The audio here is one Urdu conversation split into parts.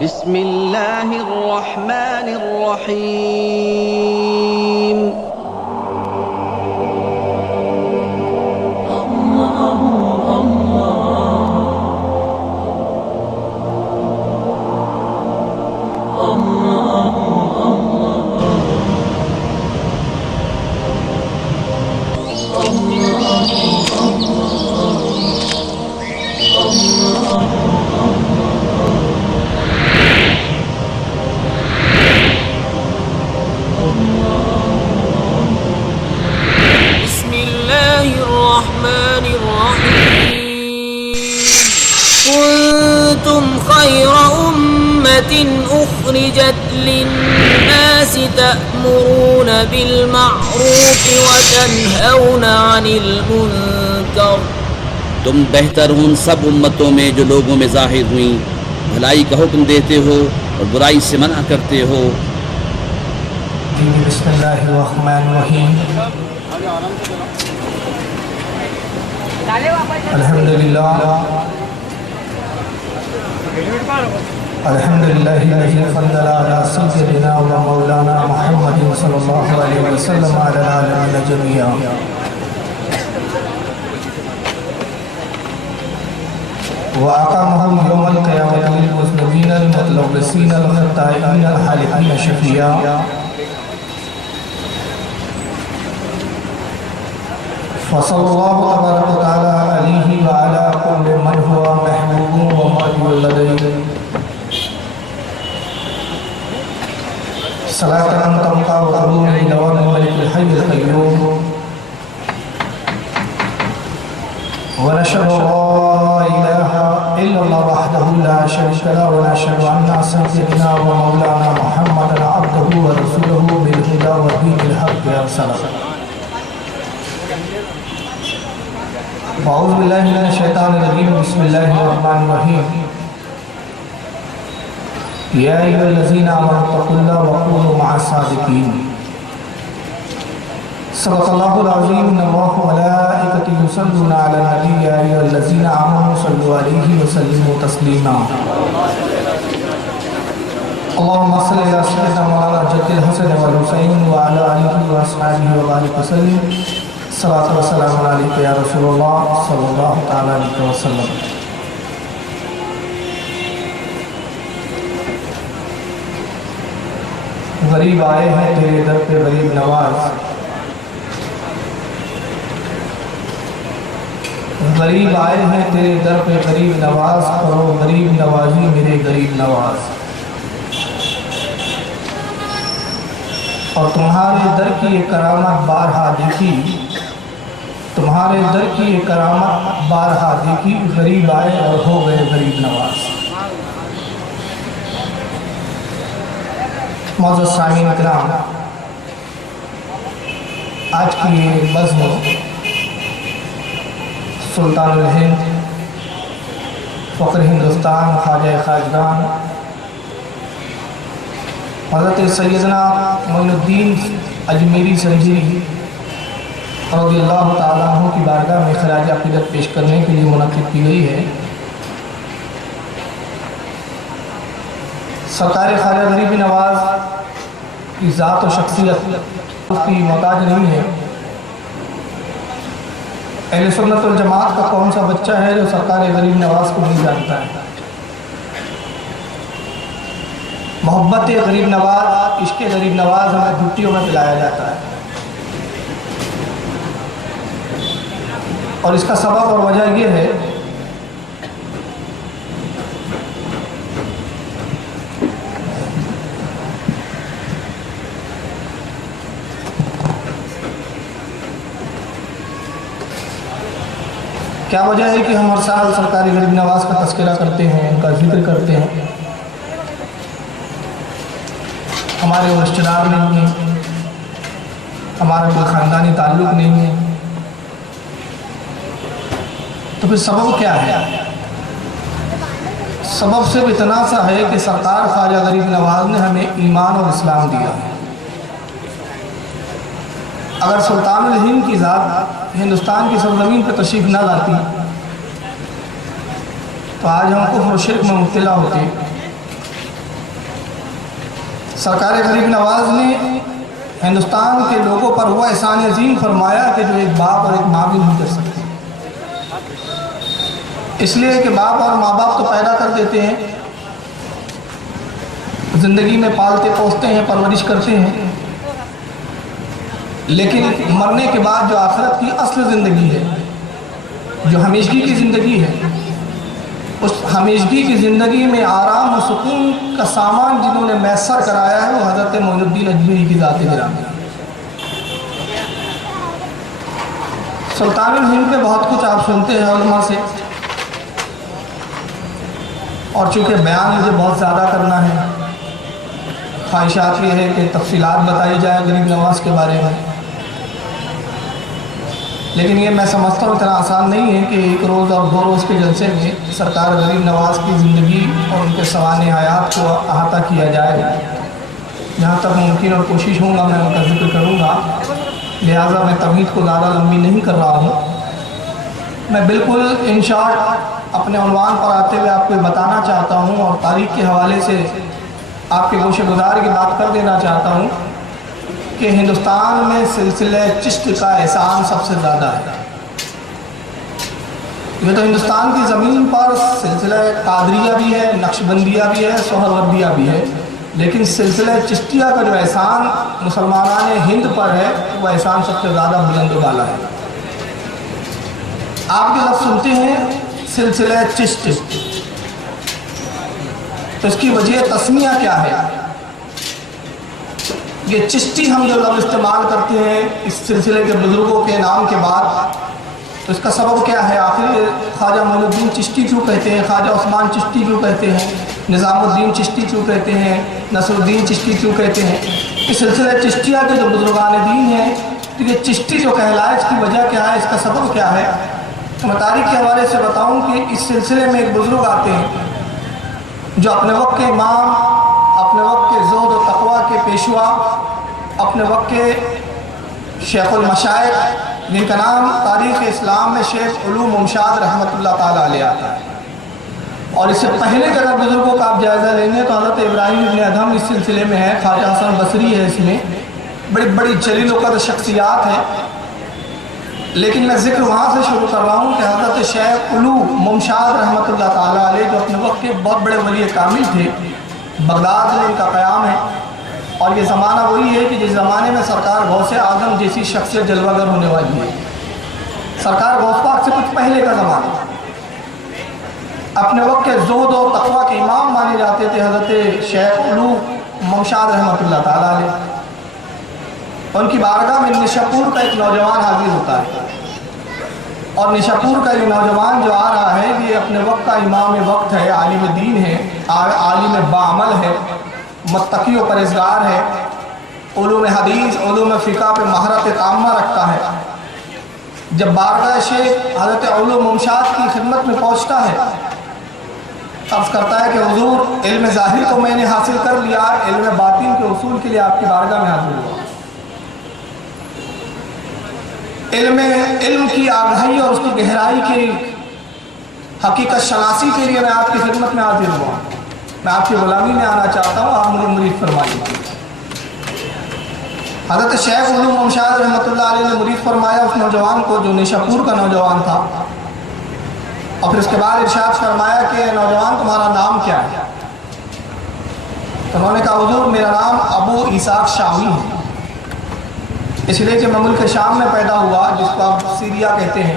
بسم اللہ الرحمن الرحیم كنتم خير أمة أخرجت للناس تأمرون بالمعروف وتنهون عن المنكر. تم بہتر ان سب امتوں میں جو لوگوں میں ظاہر ہوئیں، بھلائی کا حکم دیتے ہو اور برائی سے منع کرتے ہو. بسم اللہ الرحمن الرحیم. الحمدللہ الذی فضل علی سیدنا و مولانا محمد صلی اللہ علیہ وسلم علی العالمین جميعا. وأقامه يوم القيامة للمذنبين المتلبسين الخطائين الحالقين شفيعا. فصلى الله تبارك وتعالى عليه وعلى كل من هو محبوب ومرجو لديه صلاة تبقى وتدوم بدوام الملك الحي القيوم. ونشهد لا إله إلا الله وحده لا شريك له ونشهد أن سيدنا ومولانا محمدا عبده ورسوله بالهدى ودين الحق أرسله. أعوذ بالله من الشيطان الرجيم. بسم الله الرحمن الرحيم. يا أيها الذين آمنوا اتقوا الله وكونوا مع الصادقين. صدق الله العظيم. إن الله وملائكته يصلون على النبي يا أيها الذين آمنوا صلوا عليه وسلموا تسليما. اللهم صل على سيدنا مولانا جد الحسن والحسين وعلى آله وأصحابه وبارك وسلم. صلاۃ و سلام علیک یا رسول اللہ صلی اللہ تعالیٰ علیہ وسلم. غریب آئے ہیں تیرے در پہ غریب نواز. غریب آئے ہیں تیرے در پہ غریب نواز. کرو غریب نوازی میرے غریب نواز. اور تمہارے در کی یہ کرامت بارہا دیکھی. تمہارے در کی یہ کرامت بارہا دیکھی. غریب آئے اور ہو گئے غریب نواز. معزز سامعین کرام، آج کی یہ بزم سلطان الہند فخر ہندوستان خواجہ خواجگان حضرت سیدنا معین الدین اجمیری سنجیری رضی اللہ تعالیٰ عنہ کی بارگاہ میں خراج عقیدت پیش کرنے کے لیے منعقد کی گئی ہے. سرکار خواجہ غریب نواز کی ذات و شخصیت اس کی محتاج نہیں ہے. اہل سنت والجماعت کا کون سا بچہ ہے جو سرکار غریب نواز کو نہیں جانتا ہے. محبت غریب نواز، عشق غریب نواز ہمیں گھٹیوں میں پلایا جاتا ہے. اور اس کا سبب اور وجہ یہ ہے کیا وجہ ہے کہ ہم ہر سال سرکاری غریب نواز کا تذکرہ کرتے ہیں، ان کا ذکر کرتے ہیں. ہمارے وہ رشتہ دار نہیں ہیں، ہمارا کوئی خاندانی تعلق نہیں ہے. تو پھر سبب کیا ہے؟ سبب صرف اتنا سا ہے کہ سرکار خواجہ غریب نواز نے ہمیں ایمان اور اسلام دیا. اگر سلطان الہند کی ذات ہندوستان کی سرزمین پہ تشریف نہ لاتی تو آج ہم کفر و شرک میں مبتلا ہوتے. سرکار غریب نواز نے ہندوستان کے لوگوں پر وہ احسان عظیم فرمایا کہ جو ایک باپ اور ایک ماں بھی نہیں کر سکتے. اس لیے کہ باپ اور ماں باپ تو پیدا کر دیتے ہیں، زندگی میں پالتے پوستے ہیں، پرورش کرتے ہیں، لیکن مرنے کے بعد جو آخرت کی اصل زندگی ہے، جو ہمیشگی کی زندگی ہے، اس ہمیشگی کی زندگی میں آرام و سکون کا سامان جنہوں نے میسر کرایا ہے وہ حضرت معین الدین اجمیری کی ذات گرامی. سلطان الہند پہ بہت کچھ آپ سنتے ہیں علماء سے، اور چونکہ بیان مجھے بہت زیادہ کرنا ہے، خواہشات یہ ہے کہ تفصیلات بتائی جائے غریب نواز کے بارے میں، لیکن یہ میں سمجھتا ہوں اتنا آسان نہیں ہے کہ ایک روز اور دو روز کے جلسے میں سرکار غریب نواز کی زندگی اور ان کے سوانح حیات کو احاطہ کیا جائے. جہاں تک ممکن اور کوشش ہوں گا میں ان کا ذکر کروں گا، لہٰذا میں تمہید کو زیادہ لمبی نہیں کر رہا ہوں. میں بالکل ان شارٹ اپنے عنوان پر آتے ہوئے آپ کو بتانا چاہتا ہوں اور تاریخ کے حوالے سے آپ کے گوشہ گزار کی بات کر دینا چاہتا ہوں کہ ہندوستان میں سلسلہ چشت کا احسان سب سے زیادہ ہے. یہ تو ہندوستان کی زمین پر سلسلہ قادریہ بھی ہے، نقشبندیہ بھی ہے، سہروردیہ بھی ہے، لیکن سلسلہ چشتیہ کا جو احسان مسلمانان ہند پر ہے وہ احسان سب سے زیادہ بلند و بالا ہے. آپ کے لفظ سنتے ہیں سلسلہ چشت، تو اس کی وجہ تسمیہ کیا ہے؟ یہ چشتی ہم جو لفظ استعمال کرتے ہیں اس سلسلے کے بزرگوں کے نام کے بعد، تو اس کا سبب کیا ہے؟ آخر خواجہ معین الدین چشتی کیوں کہتے ہیں، خواجہ عثمان چشتی کیوں کہتے ہیں، نظام الدین چشتی کیوں کہتے ہیں، نصر الدین چشتی کیوں کہتے ہیں؟ اس سلسلہ چشتیہ کے جو بزرگان دین ہیں، تو یہ چشتی جو کہلائے اس کی وجہ کیا ہے، اس کا سبب کیا ہے؟ میں تاریخ کے حوالے سے بتاؤں کہ اس سلسلے میں ایک بزرگ آتے ہیں جو اپنے وقت کے امام، اپنے وقت کے زہد و تقویٰ کے پیشوا، اپنے وقت کے شیخ المشائخ، جن کا نام تاریخ اسلام میں شیخ علوم ممشاد رحمۃ اللہ تعالیٰ علیہ آتا ہے. اور اس سے پہلے کے اگر بزرگوں کا آپ جائزہ لیں گے تو حضرت ابراہیم ابن ادھم اس سلسلے میں ہے، خواجہ حسن بصری ہے، اس میں بڑی بڑی جلیل القدر شخصیات ہیں. لیکن میں ذکر وہاں سے شروع کر رہا ہوں کہ حضرت شیخ علوم ممشاد رحمۃ اللہ تعالیٰ علیہ جو اپنے وقت کے بہت بڑے ولی کامل تھے، بغداد میں ان کا قیام ہے. اور یہ زمانہ وہی ہے کہ جس زمانے میں سرکار غوث اعظم جیسی شخصیت جلوہ گر ہونے والی ہے. سرکار غوث پاک سے کچھ پہلے کا زمانہ، اپنے وقت کے زہد و تقویٰ کے امام مانے جاتے تھے حضرت شیخ علوم ممشاد رحمۃ اللہ تعالیٰ علیہ. ان کی بارگاہ میں نشاپور کا ایک نوجوان حاضر ہوتا ہے، اور نشاپور کا یہ نوجوان جو آ رہا ہے یہ اپنے وقت کا امام وقت ہے، عالم دین ہے، عالم باعمل ہے، متقی و پرہیزگار ہے، علوم حدیث، علوم فقہ پہ مہارت تامہ رکھتا ہے. جب بارگاہ شیخ حضرت علوم ممشاد کی خدمت میں پہنچتا ہے، عرض کرتا ہے کہ حضور علم ظاہر کو میں نے حاصل کر لیا، علم باطن کے اصول کے لیے آپ کی بارگاہ میں حاضر ہوا. علم کی آگاہی اور اس کی گہرائی کی حقیقت شناسی کے لیے میں آپ کی خدمت میں حاضر ہوا. میں آپ کی غلامی میں آنا چاہتا ہوں، آپ مجھے مرید فرمائیے. حضرت شیخ علوم ممشاد رحمۃ اللہ علیہ نے مرید فرمایا اس نوجوان کو جو نشاپور کا نوجوان تھا، اور پھر اس کے بعد ارشاد فرمایا کہ نوجوان تمہارا نام کیا ہے؟ انہوں نے کہا حضور میرا نام ابو اسحاق شامی ہے، اس لیے کہ میں ملک شام میں پیدا ہوا جس کو آپ سیریا کہتے ہیں.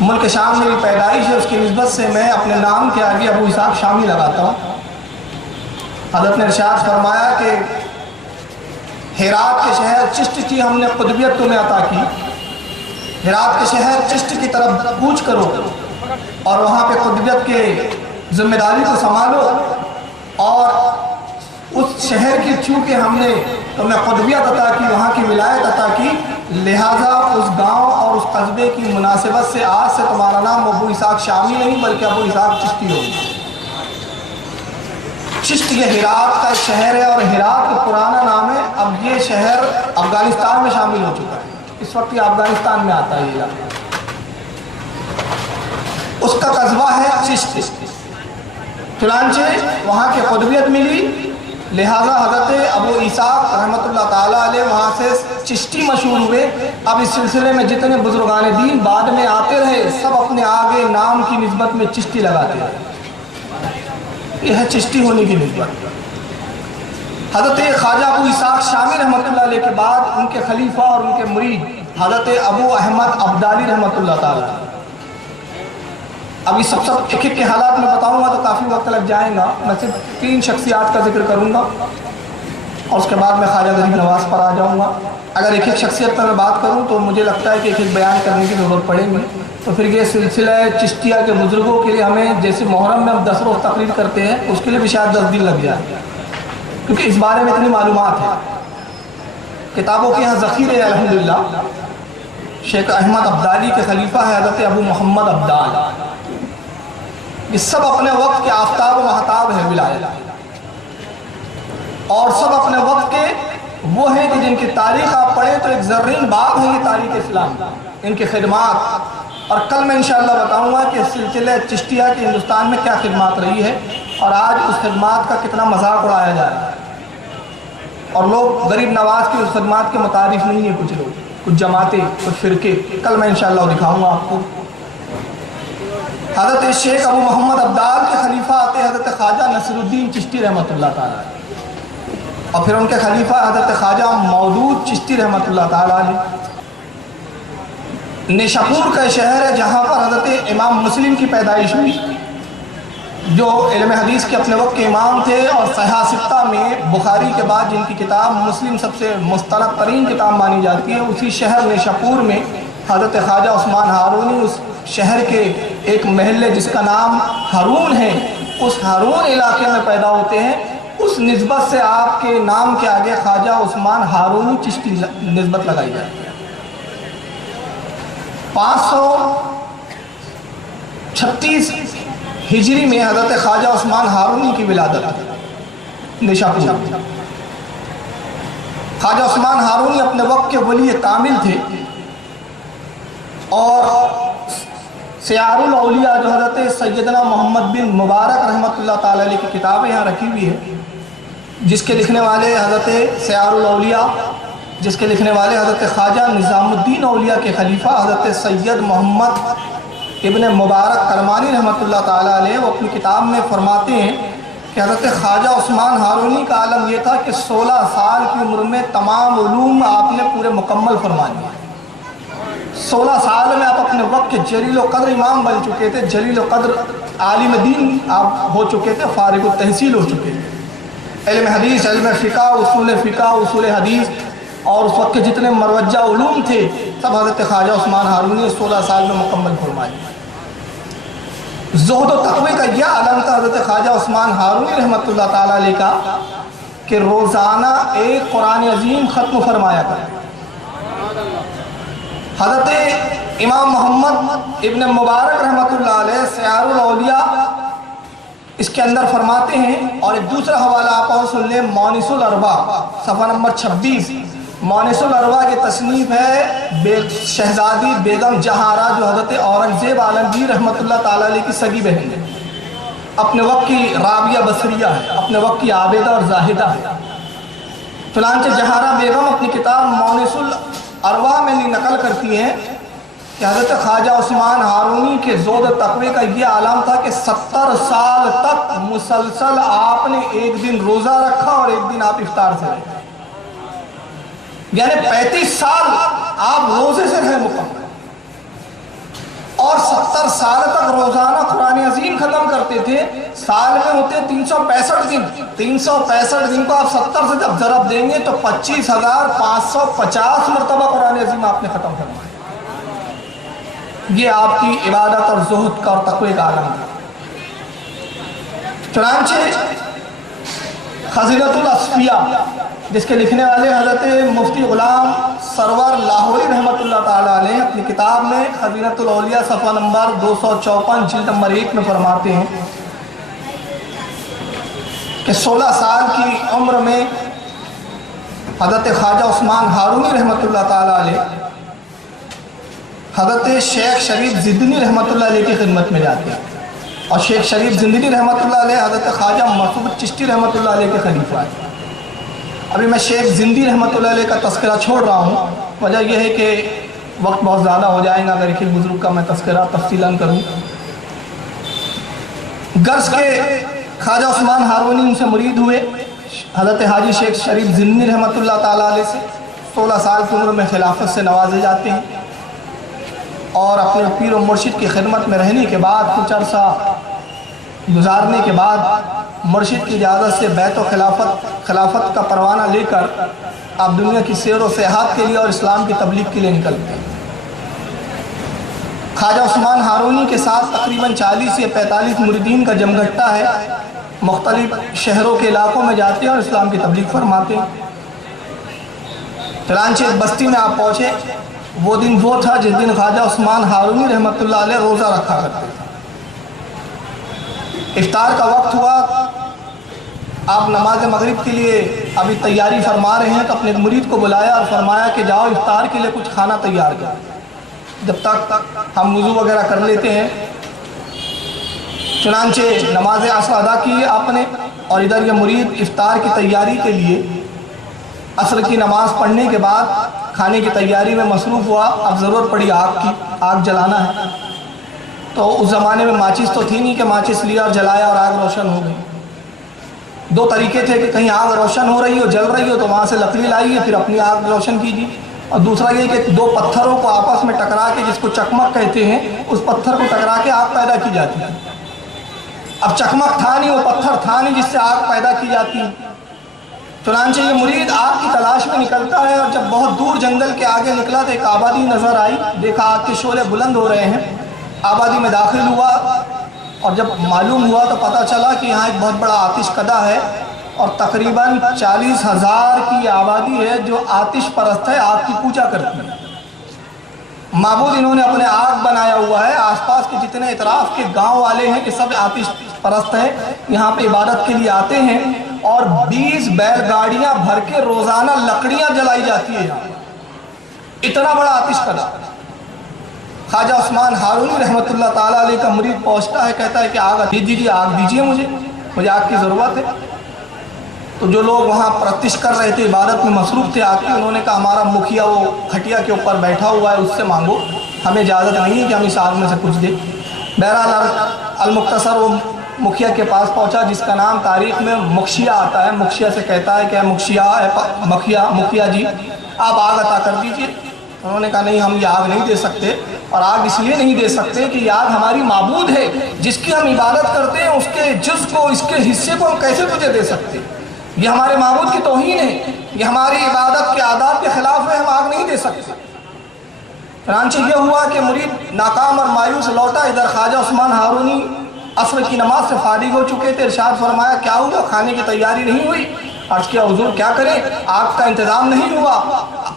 ملک شام میری پیدائش ہے، اس کی نسبت سے میں اپنے نام کے آگے ابو اسحاق شامی لگاتا ہوں. حضرت نے ارشاد فرمایا کہ ہرات کے شہر چشت کی ہم نے قطبیت تمہیں عطا کی، ہرات کے شہر چشت کی طرف کوچ کرو اور وہاں پہ قطبیت کے ذمہ داری کو سنبھالو. اور اس شہر کی چونکہ ہم نے تمہیں قطبیت عطا کی، وہاں کی ولایت عطا کی، لہٰذا اس گاؤں اور اس قصبے کی مناسبت سے آج سے تمہارا نام ابو اسحاق شامی نہیں بلکہ ابو اسحاق چشتی ہوگا. چشت یہ ہرات کا ایک شہر ہے اور ہرات کا پرانا نام ہے. اب یہ شہر افغانستان میں شامل ہو چکا ہے، اس وقت یہ افغانستان میں آتا ہے. یہ علاقہ اس کا قصبہ ہے چشت. چنانچہ وہاں کی قطبیت ملی، لہٰذا حضرت ابو اسحاق رحمۃ اللہ تعالیٰ علیہ وہاں سے چشتی مشہور ہوئے۔ اب اس سلسلے میں جتنے بزرگان دین بعد میں آتے رہے سب اپنے آگے نام کی نسبت میں چشتی لگاتے رہے، یہ ہے چشتی ہونے کی نسبت۔ حضرت خواجہ ابو اسحاق شامی رحمۃ اللہ علیہ کے بعد ان کے خلیفہ اور ان کے مرید حضرت ابو احمد ابدالی رحمۃ اللہ تعالیٰ۔ ابھی سب ایک ایک کے حالات میں بتاؤں گا تو کافی وقت لگ جائے گا، میں صرف 3 شخصیات کا ذکر کروں گا اور اس کے بعد میں خواجہ غریب نواز پر آ جاؤں گا۔ اگر ایک ایک شخصیت پر میں بات کروں تو مجھے لگتا ہے کہ ایک ایک بیان کرنے کی ضرورت پڑے گی، تو پھر یہ سلسلہ چشتیہ کے بزرگوں کے لیے ہمیں جیسے محرم میں ہم 10 روز تقریر کرتے ہیں اس کے لیے بھی شاید 10 دن لگ جائے، کیونکہ اس بارے میں اتنی معلومات ہے، کتابوں کے یہاں ذخیرے ہیں الحمدللہ۔ شیخ احمد ابدالی کے خلیفہ ہے حضرت ابو محمد ابدال، یہ سب اپنے وقت کے آفتاب و مہتاب ہیں ولایت، اور سب اپنے وقت کے وہ ہیں کہ جن کی تاریخ آپ پڑھیں تو ایک زرین باب ہے یہ تاریخ اسلام، ان کی خدمات، اور کل میں انشاءاللہ بتاؤں گا کہ سلسلہ چشتیہ کی ہندوستان میں کیا خدمات رہی ہے اور آج اس خدمات کا کتنا مذاق اڑایا جا رہا ہے، اور لوگ غریب نواز کی اس خدمات کے متعارف نہیں ہیں، کچھ لوگ، کچھ جماعتیں، کچھ فرقے، کل میں انشاءاللہ دکھاؤں گا آپ کو۔ حضرت شیخ ابو محمد ابدال کے خلیفہ آتے حضرت خواجہ نصر الدین چشتی رحمۃ اللہ تعالیٰ، اور پھر ان کے خلیفہ حضرت خواجہ مودود چشتی رحمۃ اللہ تعالیٰ علیہ۔ نیشاپور کا شہر ہے جہاں پر حضرت امام مسلم کی پیدائش ہوئی، جو علم حدیث کے اپنے وقت کے امام تھے، اور صحیح ستہ میں بخاری کے بعد جن کی کتاب مسلم سب سے مستند ترین کتاب مانی جاتی ہے، اسی شہر نیشاپور میں حضرت خواجہ عثمان ہارونی اس شہر کے ایک محلے جس کا نام ہارون ہے، اس ہارون علاقے میں پیدا ہوتے ہیں، اس نسبت سے آپ کے نام کے آگے خواجہ عثمان ہارونی چشتی نسبت لگائی جاتی ہے۔ 536 ہجری میں حضرت خواجہ عثمان ہارونی کی ولادت نیشاپور۔ خواجہ عثمان ہارونی اپنے وقت کے ولی کامل تھے، اور سیار الاولیاء جو حضرت سیدنا محمد بن مبارک رحمۃ اللہ تعالیٰ علیہ کی کتابیں یہاں رکھی ہوئی ہے، جس کے لکھنے والے حضرت سیار الاولیاء، جس کے لکھنے والے حضرت خواجہ نظام الدین اولیاء کے خلیفہ حضرت سید محمد ابن مبارک کرمانی رحمۃ اللہ تعالیٰ علیہ، وہ اپنی کتاب میں فرماتے ہیں کہ حضرت خواجہ عثمان ہارونی کا عالم یہ تھا کہ 16 سال کی عمر میں تمام علوم آپ نے پورے مکمل فرما لیے۔ 16 سال میں آپ اپنے وقت کے جلیل و قدر امام بن چکے تھے، جلیل و قدر عالم دین آپ ہو چکے تھے، فارغ التحصیل ہو چکے تھے، علم حدیث، علم فقہ، اصول حدیث، اور اس وقت کے جتنے مروجہ علوم تھے سب حضرت خواجہ عثمان ہارونی نے 16 سال میں مکمل فرما لیے۔ زہد و تقوی کا یہ عالم تھا حضرت خواجہ عثمان ہارونی رحمۃ اللہ تعالیٰ علیہ کا کہ روزانہ ایک قرآن عظیم ختم فرمایا کرتے۔ حضرت امام محمد ابن مبارک رحمۃ اللہ علیہ سیار الاولیاء اس کے اندر فرماتے ہیں، اور ایک دوسرا حوالہ آپ اور سن لیں، مونس الارواح صفحہ نمبر 26۔ مونس الارواح کی تصنیف ہے شہزادی بیگم جہارہ، جو حضرت اورنگزیب عالمگیر رحمۃ اللہ تعالیٰ علیہ کی سگی بہن ہے، اپنے وقت کی رابعہ بصریہ ہے، اپنے وقت کی عابدہ اور زاہدہ ہے۔ چنانچہ جہارہ بیگم اپنی کتاب مونس الارواح میں نقل کرتی ہیں کہ حضرت خواجہ عثمان ہارونی کے زہد و تقوی کا یہ عالم تھا کہ 70 سال تک مسلسل آپ نے ایک دن روزہ رکھا اور ایک دن آپ افطار سے رہے، یعنی 35 سال آپ روزے سے رہے مکمل، اور 70 سال تک روزانہ قرآن عظیم ختم کرتے تھے۔ سال میں ہوتے 365 دن، 365 دن کو آپ 70 سے جب ضرب دیں گے تو 25,550 مرتبہ قرآن عظیم آپ نے ختم کروایا۔ یہ آپ کی عبادت اور زہد کا اور تقوی کا عالم تھا۔ چنانچہ خزینۃ الاصفیاء، جس کے لکھنے والے حضرت مفتی غلام سرور لاہوری رحمۃ اللہ تعالیٰ علیہ اپنی کتاب میں خزینۃ الاولیاء صفحہ نمبر 254 جلد نمبر 1 میں فرماتے ہیں کہ 16 سال کی عمر میں حضرت خواجہ عثمان ہارونی رحمۃ اللہ تعالیٰ علیہ حضرت شیخ شریف زدنی رحمۃ اللہ علیہ کی خدمت میں جاتے ہیں۔ اور شیخ شریف زندگی رحمۃ اللہ علیہ حضرت خواجہ مسعود چشتی رحمۃ اللہ علیہ کے خلیفہ ہیں۔ ابھی میں شیخ زندی رحمۃ اللہ علیہ کا تذکرہ چھوڑ رہا ہوں، وجہ یہ ہے کہ وقت بہت زیادہ ہو جائے گا اگر ایک بزرگ کا میں تذکرہ تفصیلاً کروں۔ غرض کے خواجہ عثمان ہارونی ان سے مرید ہوئے حضرت حاجی شیخ شریف زندی رحمۃ اللہ تعالیٰ علیہ سے 16 سال کی عمر میں خلافت سے نوازے جاتے ہیں، اور اپنے پیر و مرشد کی خدمت میں رہنے کے بعد کچھ عرصہ گزارنے کے بعد مرشد کی اجازت سے بیت و خلافت کا پروانہ لے کر آپ دنیا کی سیر و سیاحت کے لیے اور اسلام کی تبلیغ کے لیے نکلتے ہیں۔ خواجہ عثمان ہارونی کے ساتھ تقریباً 40 یا 45 مریدین کا جمگھٹا ہے، مختلف شہروں کے علاقوں میں جاتے ہیں اور اسلام کی تبلیغ فرماتے ہیں۔ چنانچہ ایک بستی میں آپ پہنچے، وہ دن وہ تھا جس دن خواجہ عثمان ہارونی رحمۃ اللہ علیہ روزہ رکھا کرتے تھے۔ افطار کا وقت ہوا، آپ نماز مغرب کے لیے ابھی تیاری فرما رہے ہیں تو اپنے مرید کو بلایا اور فرمایا کہ جاؤ افطار کے لیے کچھ کھانا تیار کرو، جب تک ہم وضو وغیرہ کر لیتے ہیں۔ چنانچہ نماز عصر ادا کی آپ نے، اور ادھر یہ مرید افطار کی تیاری کے لیے عصر کی نماز پڑھنے کے بعد کھانے کی تیاری میں مصروف ہوا۔ اب ضرورت پڑی آگ کی، آگ جلانا ہے، تو اس زمانے میں ماچس تو تھی نہیں کہ ماچس لیا اور جلایا اور آگ روشن ہو گئی۔ دو طریقے تھے کہ کہیں آگ روشن ہو رہی ہو، جل رہی ہو تو وہاں سے لکڑی لائیے پھر اپنی آگ روشن کیجیے، اور دوسرا یہ کہ دو پتھروں کو آپس میں ٹکرا کے، جس کو چکمک کہتے ہیں، اس پتھر کو ٹکرا کے آگ پیدا کی جاتی ہے۔ اب چکمک تھا نہیں، وہ پتھر تھا نہیں جس سے آگ پیدا کی جاتی ہے۔ چنانچہ یہ مرید آگ کی تلاش میں نکلتا ہے، اور جب بہت دور جنگل کے آگے نکلا تو ایک آبادی نظر آئی، دیکھا آگ کے شعلے بلند ہو رہے ہیں، آبادی میں داخل ہوا، اور جب معلوم ہوا تو پتہ چلا کہ یہاں ایک بہت بڑا آتش کدہ ہے، اور تقریباً 40,000 کی آبادی ہے جو آتش پرست ہے، آگ کی پوجا کرتی ہے۔ معبود انہوں نے اپنے آگ بنایا ہوا ہے، آس پاس کے جتنے اطراف کے گاؤں والے ہیں کہ سب آتش پرست ہیں، یہاں پہ عبادت کے لیے آتے ہیں، اور 20 بیل گاڑیاں بھر کے روزانہ لکڑیاں جلائی جاتی ہے یہاں، اتنا بڑا آتش کدہ۔ خواجہ عثمان ہارونی رحمۃ اللہ تعالیٰ علیہ کا مرید پہنچتا ہے، کہتا ہے کہ آگ دیجیے، آگ دیجیے، مجھے آگ کی ضرورت ہے۔ تو جو لوگ وہاں پرستش کر رہے تھے، عبادت میں مصروف تھے آگ کی، انہوں نے کہا ہمارا مکھیا وہ کھٹیا کے اوپر بیٹھا ہوا ہے، اس سے مانگو، ہمیں اجازت نہیں ہے کہ ہم اس آگ میں سے کچھ دیں۔ بہرحال المختصر وہ مکھیا کے پاس پہنچا، جس کا نام تاریخ میں مکشیہ آتا ہے۔ مکشیہ سے کہتا ہے کہ مکھیا جی آپ آگ عطا کر دیجئے۔ انہوں نے کہا نہیں، ہم یہ آگ نہیں دے سکتے، اور آگ اس لیے نہیں دے سکتے کہ یہ آگ ہماری معبود ہے، جس کی ہم عبادت کرتے ہیں، اس کے جز کو، اس کے حصے کو ہم کیسے تجھے دے سکتے؟ یہ ہمارے معبود کی توہین ہے، یہ ہماری عبادت کے آداب کے خلاف ہے، ہم آگ نہیں دے سکتے۔ چنانچہ یہ ہوا کہ مرید ناکام اور مایوس لوٹا، ادھر خواجہ عثمان ہارونی عصر کی نماز سے فارغ ہو چکے تھے۔ ارشاد فرمایا کیا ہوا؟ کھانے کی تیاری نہیں ہوئی؟ عرض کیا حضور کیا کریں، آگ کا انتظام نہیں ہوا،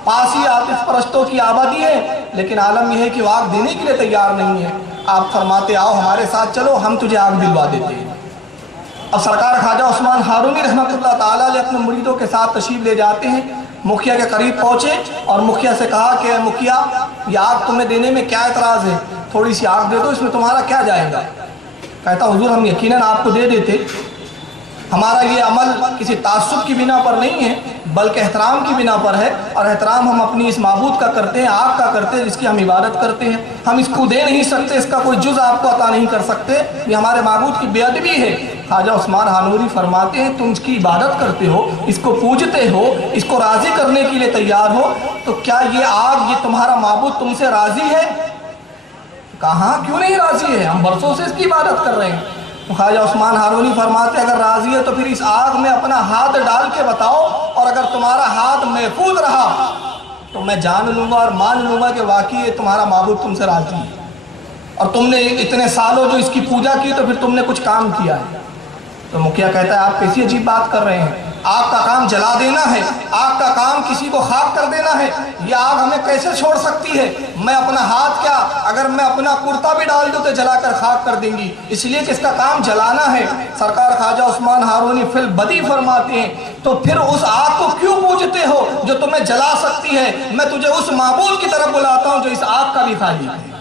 پاس ہی آتش پرستوں کی آبادی ہے، لیکن عالم یہ ہے کہ وہ آگ دینے کے لیے تیار نہیں ہے۔ آپ فرماتے آؤ ہمارے ساتھ چلو، ہم تجھے آگ دلوا دیتے ہیں۔ اب سرکار خواجہ عثمان ہارونی رحمۃ اللہ تعالیٰ علیہ اپنے مریدوں کے ساتھ تشریف لے جاتے ہیں، مکھیا کے قریب پہنچے اور مکھیا سے کہا کہ اے مکھیا، یہ آگ تمہیں دینے میں کیا اعتراض ہے؟ تھوڑی سی آگ دے دو، اس میں تمہارا کیا جائے گا؟ کہتا حضور ہم یقیناً آپ کو دے دیتے، ہمارا یہ عمل کسی تعصب کی بنا پر نہیں ہے بلکہ احترام کی بنا پر ہے، اور احترام ہم اپنی اس معبود کا کرتے ہیں، آگ کا کرتے ہیں جس کی ہم عبادت کرتے ہیں۔ ہم اس کو دے نہیں سکتے، اس کا کوئی جز آپ کو عطا نہیں کر سکتے، یہ ہمارے معبود کی بے ادبی ہے۔ خواجہ عثمان ہارونی فرماتے ہیں تم اس کی عبادت کرتے ہو، اس کو پوجتے ہو، اس کو راضی کرنے کے لیے تیار ہو، تو کیا یہ آگ، یہ تمہارا معبود تم سے راضی ہے؟ کہاں کیوں نہیں راضی ہے، ہم برسوں سے اس کی عبادت کر رہے ہیں۔ خواجہ عثمان ہارونی فرماتے اگر راضی ہے تو پھر اس آگ میں اپنا ہاتھ ڈال کے بتاؤ، اور اگر تمہارا ہاتھ محفوظ رہا تو میں جان لوں گا اور مان لوں گا کہ واقعی یہ تمہارا معبود تم سے راضی ہے، اور تم نے اتنے سالوں جو اس کی پوجا کی تو پھر تم نے کچھ کام کیا ہے۔ تو مکھیا کہتا ہے آپ کیسی عجیب بات کر رہے ہیں، آگ کا کام جلا دینا ہے، آگ کا کام کسی کو خاک کر دینا ہے، یہ آگ ہمیں کیسے چھوڑ سکتی ہے؟ میں اپنا ہاتھ کیا، اگر میں اپنا کرتا بھی ڈال دوں تو جلا کر خاک کر دیں گی، اس لیے کہ اس کا کام جلانا ہے۔ سرکار خواجہ عثمان ہارونی فی البدی فرماتے ہیں تو پھر اس آگ کو کیوں پوجتے ہو جو تمہیں جلا سکتی ہے؟ میں تجھے اس معبود کی طرف بلاتا ہوں جو اس آگ کا بھی خالق ہے۔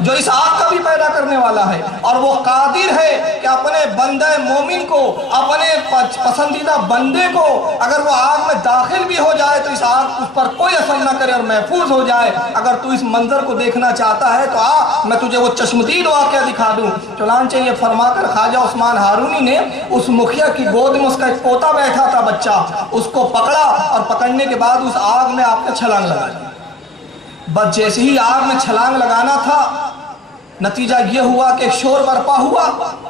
جو اس آگ کا بھی پیدا کرنے والا ہے، اور وہ قادر ہے کہ اپنے بندہ مومن کو، اپنے پسندیدہ بندے کو اگر وہ آگ میں داخل بھی ہو جائے تو اس آگ اس پر کوئی اثر نہ کرے اور محفوظ ہو جائے۔ اگر تو اس منظر کو دیکھنا چاہتا ہے تو میں تجھے وہ چشمدید واقعہ دکھا دوں۔ چنانچہ یہ فرما کر خواجہ عثمان ہارونی نے اس مکھیا کی گود میں اس کا ایک پوتا بیٹھا تھا بچہ، اس کو پکڑا اور پکڑنے کے بعد اس آگ میں آپ نے چھلانگ لگا دی۔ بس جیسے ہی آگ میں چھلانگ لگانا تھا، نتیجہ یہ ہوا کہ ایک شور برپا ہوا،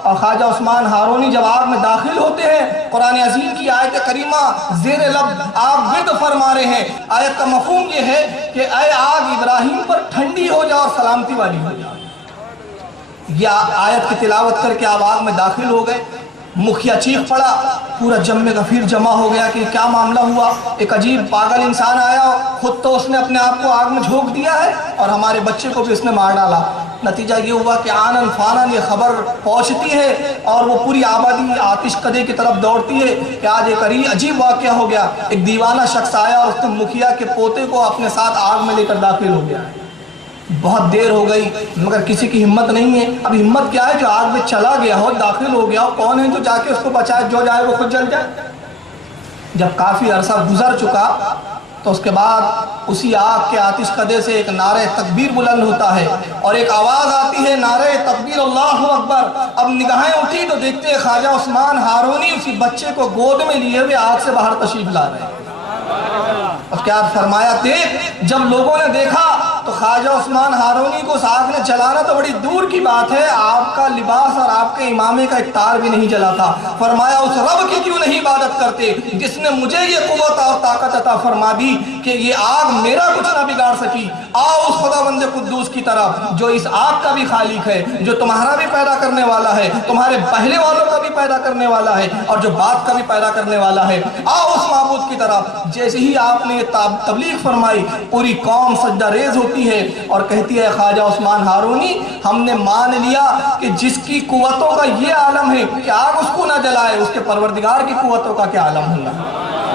اور خواجہ عثمان ہارونی جب آگ میں داخل ہوتے ہیں، قرآن عظیم کی آیت کریمہ زیر لب آپ ورد فرما رہے ہیں۔ آیت کا مفہوم یہ ہے کہ اے آگ ابراہیم پر ٹھنڈی ہو جا اور سلامتی والی ہو جا۔ یہ آیت کی تلاوت کر کے آپ آگ میں داخل ہو گئے۔ مکھیا چیخ پڑا، پورا جم غفیر جمع ہو گیا کہ کیا معاملہ ہوا، ایک عجیب پاگل انسان آیا، خود تو اس نے اپنے آپ کو آگ میں جھونک دیا ہے اور ہمارے بچے کو بھی اس نے مار ڈالا۔ نتیجہ یہ ہوا کہ آنن فانن یہ خبر پہنچتی ہے اور وہ پوری آبادی آتش کدے کی طرف دوڑتی ہے کہ آج ایک عجیب واقعہ ہو گیا، ایک دیوانہ شخص آیا اور اس نے مکھیا کے پوتے کو اپنے ساتھ آگ میں لے کر داخل ہو گیا۔ بہت دیر ہو گئی مگر کسی کی ہمت نہیں ہے۔ اب ہمت کیا ہے جو آگ میں چلا گیا ہو، داخل ہو گیا ہو، کون ہے جو جا کے اس کو بچائے؟ جو جائے وہ خود جل جائے۔ جب کافی عرصہ گزر چکا تو اس کے بعد اسی آگ کے آتش کدے سے ایک نعرہ تکبیر بلند ہوتا ہے اور ایک آواز آتی ہے، نعرہ تکبیر اللہ اکبر۔ اب نگاہیں اٹھی تو دیکھتے ہیں خواجہ عثمان ہارونی اسی بچے کو گود میں لیے ہوئے آگ سے باہر تشریف لا رہے ہیں۔ اس کے بعد فرمایا دیکھ، جب لوگوں نے دیکھا تو خواجہ عثمان ہارونی کو اس آگ نے جلانا تو بڑی دور کی بات ہے، آپ کا لباس اور آپ کے امامے کا ایک تار بھی نہیں جلا تھا۔ فرمایا اس رب کی کیوں نہیں عبادت کرتے جس نے مجھے یہ قوت اور طاقت عطا فرما دی کہ یہ آگ میرا کچھ نہ بگاڑ سکی۔ آؤ اس خداوند قدوس کی طرف جو اس آگ کا بھی خالق ہے، جو تمہارا بھی پیدا کرنے والا ہے، تمہارے پہلے والوں کا بھی پیدا کرنے والا ہے اور جو بعد کا بھی پیدا کرنے والا ہے۔ آؤ اس معبود کی طرف۔ جیسے ہی آپ نے تبلیغ فرمائی، پوری قوم سجدہ ریز ہوتی ہے اور کہتی ہے خواجہ عثمان ہارونی ہم نے مان لیا کہ جس کی قوتوں کا یہ عالم ہے کہ آگ اس کو نہ جلائے، اس کے پروردگار کی قوتوں کا کیا عالم ہوگا۔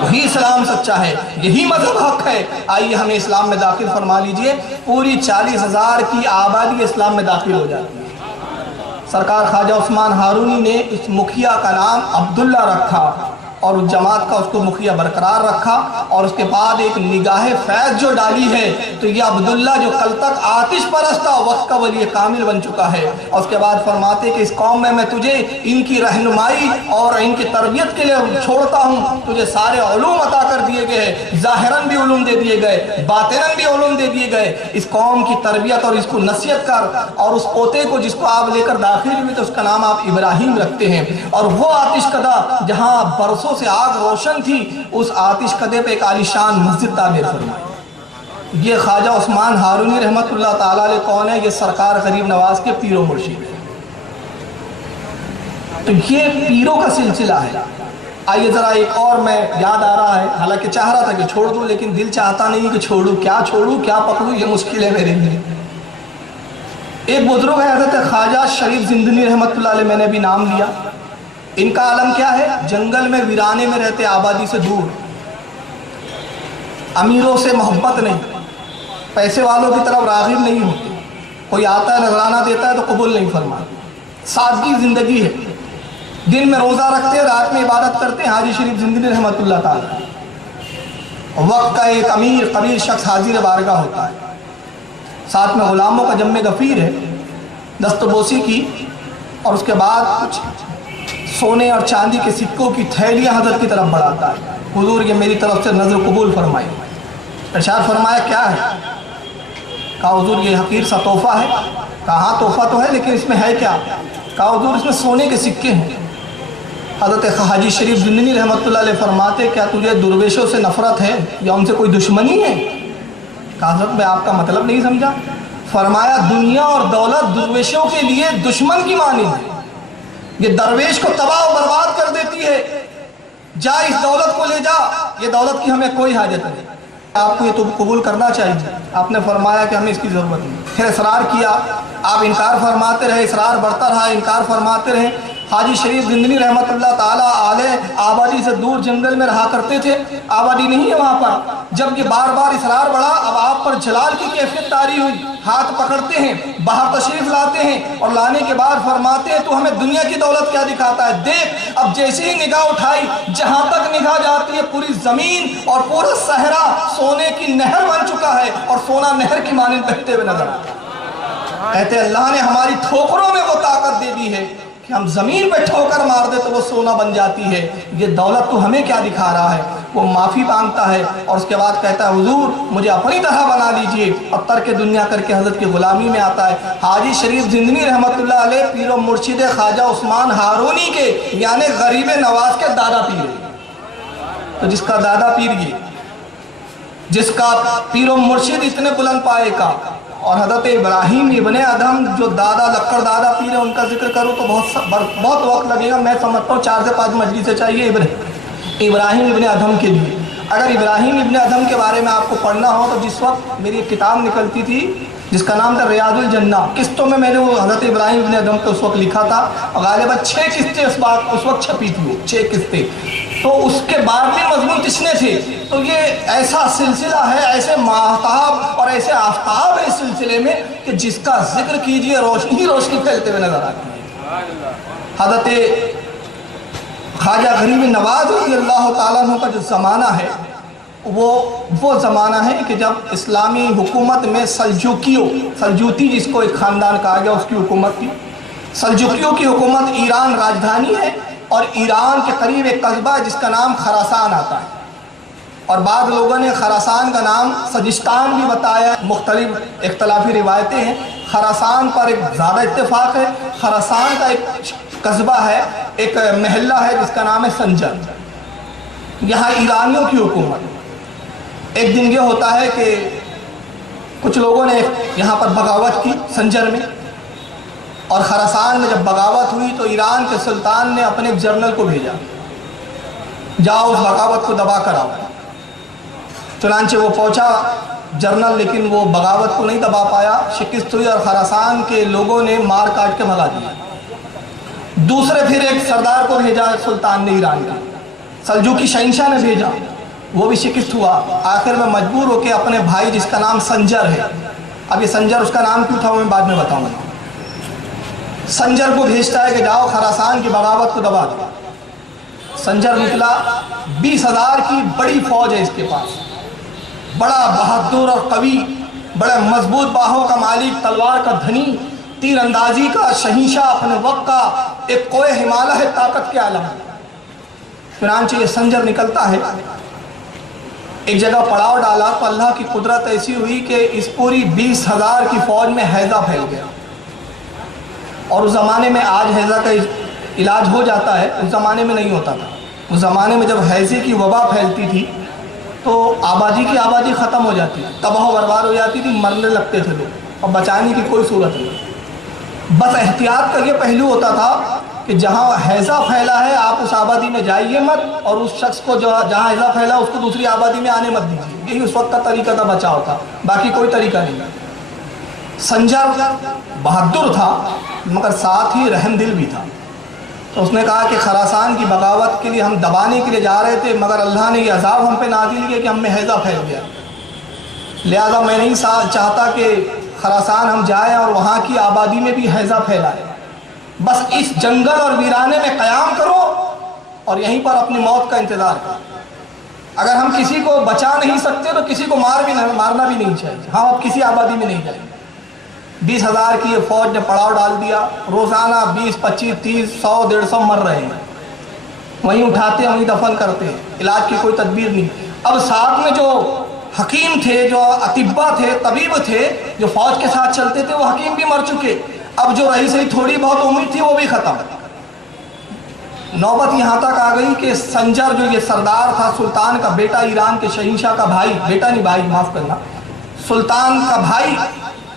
وہی اسلام سچا ہے، یہی مذہب حق ہے۔ آئیے ہمیں اسلام میں داخل فرما لیجئے۔ پوری 40,000 کی آبادی اسلام میں داخل ہو جاتی ہے۔ سرکار خواجہ عثمان ہارونی نے اس مکھیا کا نام عبداللہ رکھا اور اس جماعت کا اس کو مکھیا برقرار رکھا، اور اس کے بعد ایک نگاہ فیض جو ڈالی ہے تو یہ عبداللہ جو کل تک آتش پرست تھا وقت کا ولی کامل بن چکا ہے۔ اور اس کے بعد فرماتے کہ اس قوم میں تجھے ان کی رہنمائی اور ان کی تربیت کے لیے چھوڑتا ہوں، تجھے سارے علوم عطا کر دیے گئے ہیں، ظاہراً بھی علوم دے دیے گئے، باطناً بھی علوم دے دیے گئے۔ اس قوم کی تربیت اور اس کو نصیحت کر، اور اس پوتے کو جس کو آپ لے کر داخل ہوئے تو اس کا نام آپ ابراہیم رکھتے ہیں، اور وہ آتش کدہ جہاں برسوں سے آگ روشن تھی اس آتش کدے پہ ایک عالیشان مسجد تعمیر فرمائی۔ یہ خواجہ عثمان ہارونی رحمت اللہ تعالیٰ علیہ کون ہے؟ یہ سرکار غریب نواز کے پیر و مرشد ہے۔ تو یہ پیروں کا سلسلہ ہے۔ آئیے ذرا ایک اور میں یاد آ رہا ہے، حالانکہ چاہ رہا تھا کہ چھوڑ دوں لیکن دل چاہتا نہیں کہ چھوڑوں کیا پکڑوں، یہ مشکل ہے میرے لیے۔ ایک بزرگ ہے حضرت خواجہ شریف زندنی رحمت اللہ علیہ، میں نے بھی نام لیا۔ ان کا عالم کیا ہے؟ جنگل میں ویرانے میں رہتے، آبادی سے دور، امیروں سے محبت نہیں، پیسے والوں کی طرف راغب نہیں ہوتے، کوئی آتا ہے نذرانہ دیتا ہے تو قبول نہیں فرماتے، سادگی زندگی ہے، دن میں روزہ رکھتے ہیں، رات میں عبادت کرتے ہیں۔ حاجی شریف زندنی رحمت اللہ تعالیٰ وقت کا ایک امیر قبیر شخص حاضر بارگاہ ہوتا ہے، ساتھ میں غلاموں کا جم غفیر ہے، دست بوسی کی، اور اس کے بعد کچھ سونے اور چاندی کے سکوں کی تھیلیاں حضرت کی طرف بڑھاتا ہے۔ حضور یہ میری طرف سے نظر قبول فرمائی۔ ارشاد فرمایا کیا ہے؟ کہا حضور یہ حقیر سا تحفہ ہے۔ کہا ہاں تحفہ تو ہے لیکن اس میں ہے کیا؟ کہا حضور اس میں سونے کے سکے ہیں۔ حضرت حاجی شریف زندنی رحمت اللہ علیہ فرماتے کیا تجھے درویشوں سے نفرت ہے یا ان سے کوئی دشمنی ہے؟ کہا حضرت میں آپ کا مطلب نہیں سمجھا۔ فرمایا دنیا اور دولت درویشوں کے لیے دشمن کی مانی ہے، یہ درویش کو تباہ و برباد کر دیتی ہے، جا اس دولت کو لے جا، یہ دولت کی ہمیں کوئی حاجت نہیں، آپ کو یہ تو قبول کرنا چاہیے۔ آپ نے فرمایا کہ ہمیں اس کی ضرورت نہیں۔ پھر اصرار کیا، آپ انکار فرماتے رہے، اصرار بڑھتا رہا، انکار فرماتے رہے۔ حاجی شریف زندنی رحمت اللہ تعالیٰ علیہ آبادی آبادی سے دور جنگل میں رہا کرتے تھے، آبادی نہیں ہے وہاں پر۔ جب یہ بار بار اصرار بڑھا، اب آپ پر جلال کی کیفیت طاری ہوئی، ہاتھ پکڑتے ہیں، باہر تشریف لاتے ہیں اور لانے کے بعد فرماتے ہیں تو ہمیں دنیا کی دولت کیا دکھاتا ہے، دیکھ اب جیسے ہی نگاہ اٹھائی جہاں تک نگاہ جاتی ہے پوری زمین اور پورا صحرا سونے کی نہر بن چکا ہے اور سونا نہر کی مانند بہتے ہوئے نظر آتا ہے۔ کہتے اللہ نے ہماری ٹھوکروں میں وہ طاقت دے دی ہے کہ ہم زمین پہ ٹھوکر مار دے تو وہ سونا بن جاتی ہے، یہ دولت تو ہمیں کیا دکھا رہا ہے۔ وہ معافی مانگتا ہے اور اس کے بعد کہتا ہے حضور مجھے اپنی طرح بنا لیجئے، اور ترک دنیا کر کے حضرت کی غلامی میں آتا ہے۔ حاجی شریف زندنی رحمت اللہ علیہ پیر و مرشد خواجہ عثمان ہارونی کے یعنی غریب نواز کے دادا پیر، تو جس کا دادا پیر یہ، جس کا پیر و مرشد اتنے بلند پائے کا، اور حضرت ابراہیم ابن ادھم جو دادا لکڑ دادا پیر ہے ان کا ذکر کروں تو بہت وقت لگے گا، میں سمجھتا ہوں 4 سے 5 مجلسیں چاہیے ابراہیم ابن ادھم کے لیے۔ اگر ابراہیم ابن ادھم کے بارے میں آپ کو پڑھنا ہو تو جس وقت میری ایک کتاب نکلتی تھی جس کا نام تھا ریاض الجنہ، قسطوں میں نے وہ حضرت ابراہیم ابن ادھم کو اس وقت لکھا تھا، غالباً 6 قسطیں اس وقت چھپی تھی، وہ 6 قسطیں، تو اس کے بعد بھی مضمون کتنے تھے، تو یہ ایسا سلسلہ ہے، ایسے ماہتاب اور ایسے آفتاب ہے اس سلسلے میں کہ جس کا ذکر کیجئے روشنی ہی روشنی پھیلتے ہوئے نظر آتی ہے۔ حضرت خواجہ غریب نواز رضی اللہ تعالیٰ عنہ کا جو زمانہ ہے وہ زمانہ ہے کہ جب اسلامی حکومت میں سلجوتی جس کو ایک خاندان کہا گیا اس کی حکومت تھی۔ سلجوکیوں کی حکومت ایران راجدھانی ہے اور ایران کے قریب ایک قصبہ ہے جس کا نام خراسان آتا ہے، اور بعض لوگوں نے خراسان کا نام سجستان بھی بتایا، مختلف اختلافی روایتیں ہیں۔ خراسان پر ایک زیادہ اتفاق ہے، خراسان کا ایک قصبہ ہے، ایک محلہ ہے جس کا نام ہے سنجر، یہاں ایرانیوں کی حکومت۔ ایک دن یہ ہوتا ہے کہ کچھ لوگوں نے یہاں پر بغاوت کی سنجر میں، اور خراسان میں جب بغاوت ہوئی تو ایران کے سلطان نے اپنے ایک جرنل کو بھیجا، جاؤ اس بغاوت کو دبا کر آؤ۔ چنانچہ وہ پہنچا جرنل، لیکن وہ بغاوت کو نہیں دبا پایا، شکست ہوئی اور خراسان کے لوگوں نے مار کاٹ کے بھگا دیا۔ دوسرے پھر ایک سردار کو بھیجا سلطان نے ایران کا، سلجوکی شہنشاہ نے بھیجا، وہ بھی شکست ہوا۔ آخر میں مجبور ہو کے اپنے بھائی جس کا نام سنجر ہے، اب یہ سنجر اس کا نام کیوں تھا وہ میں بعد میں بتاؤں گا، سنجر کو بھیجتا ہے کہ جاؤ خراسان کی بغاوت کو دبا دو۔ سنجر نکلا، 20,000 کی بڑی فوج ہے اس کے پاس، بڑا بہادر اور قوی، بڑے مضبوط باہوں کا مالک، تلوار کا دھنی، تیر اندازی کا شہنشاہ، اپنے وقت کا ایک کوہ ہمالہ ہے، طاقت کے عالم۔ چنانچہ یہ سنجر نکلتا ہے، ایک جگہ پڑاؤ ڈالا تو اللہ کی قدرت ایسی ہوئی کہ اس پوری 20,000 کی فوج میں ہیضہ پھیل گیا، اور اس زمانے میں آج ہیضہ کا علاج ہو جاتا ہے، اس زمانے میں نہیں ہوتا تھا۔ اس زمانے میں جب ہیضے کی وبا پھیلتی تھی تو آبادی کی آبادی ختم ہو جاتی تھی، تباہ و برباد ہو جاتی تھی، مرنے لگتے تھے لوگ، اور بچانے کی کوئی صورت نہیں۔ بس احتیاط کا یہ پہلو ہوتا تھا کہ جہاں ہیضہ پھیلا ہے آپ اس آبادی میں جائیے مت، اور اس شخص کو جہاں ہیضہ پھیلا اس کو دوسری آبادی میں آنے مت دیجیے، یہی اس وقت کا طریقہ تھا بچاؤ کا، باقی کوئی طریقہ نہیں۔ سنجر بہادر تھا مگر ساتھ ہی رحم دل بھی تھا، تو اس نے کہا کہ خراسان کی بغاوت کے لیے ہم دبانے کے لیے جا رہے تھے، مگر اللہ نے یہ عذاب ہم پہ نازل کیا کہ ہم میں ہیضہ پھیل گیا، لہذا میں نہیں چاہتا کہ خراسان ہم جائیں اور وہاں کی آبادی میں بھی ہیضہ پھیلائے، بس اس جنگل اور ویرانے میں قیام کرو اور یہیں پر اپنی موت کا انتظار کرو۔ اگر ہم کسی کو بچا نہیں سکتے تو کسی کو مارنا بھی نہیں چاہیے، ہم اب کسی آبادی میں نہیں جائیں۔ 20,000 کی یہ فوج نے پڑاؤ ڈال دیا، روزانہ 20، 25، 30، 100، 150 مر رہے ہیں، وہیں اٹھاتے وہیں دفن کرتے، علاج کی کوئی تدبیر نہیں۔ اب ساتھ میں جو حکیم تھے، جو اطباء تھے، طبیب تھے، جو فوج کے ساتھ چلتے تھے، وہ حکیم بھی مر چکے، اب جو رہی سہی تھوڑی بہت امید تھی وہ بھی ختم۔ نوبت یہاں تک آ گئی کہ سنجر جو یہ سردار تھا، سلطان کا بیٹا، ایران کے شہنشاہ کا بھائی، بیٹا نہیں بھائی معاف کرنا، سلطان کا بھائی،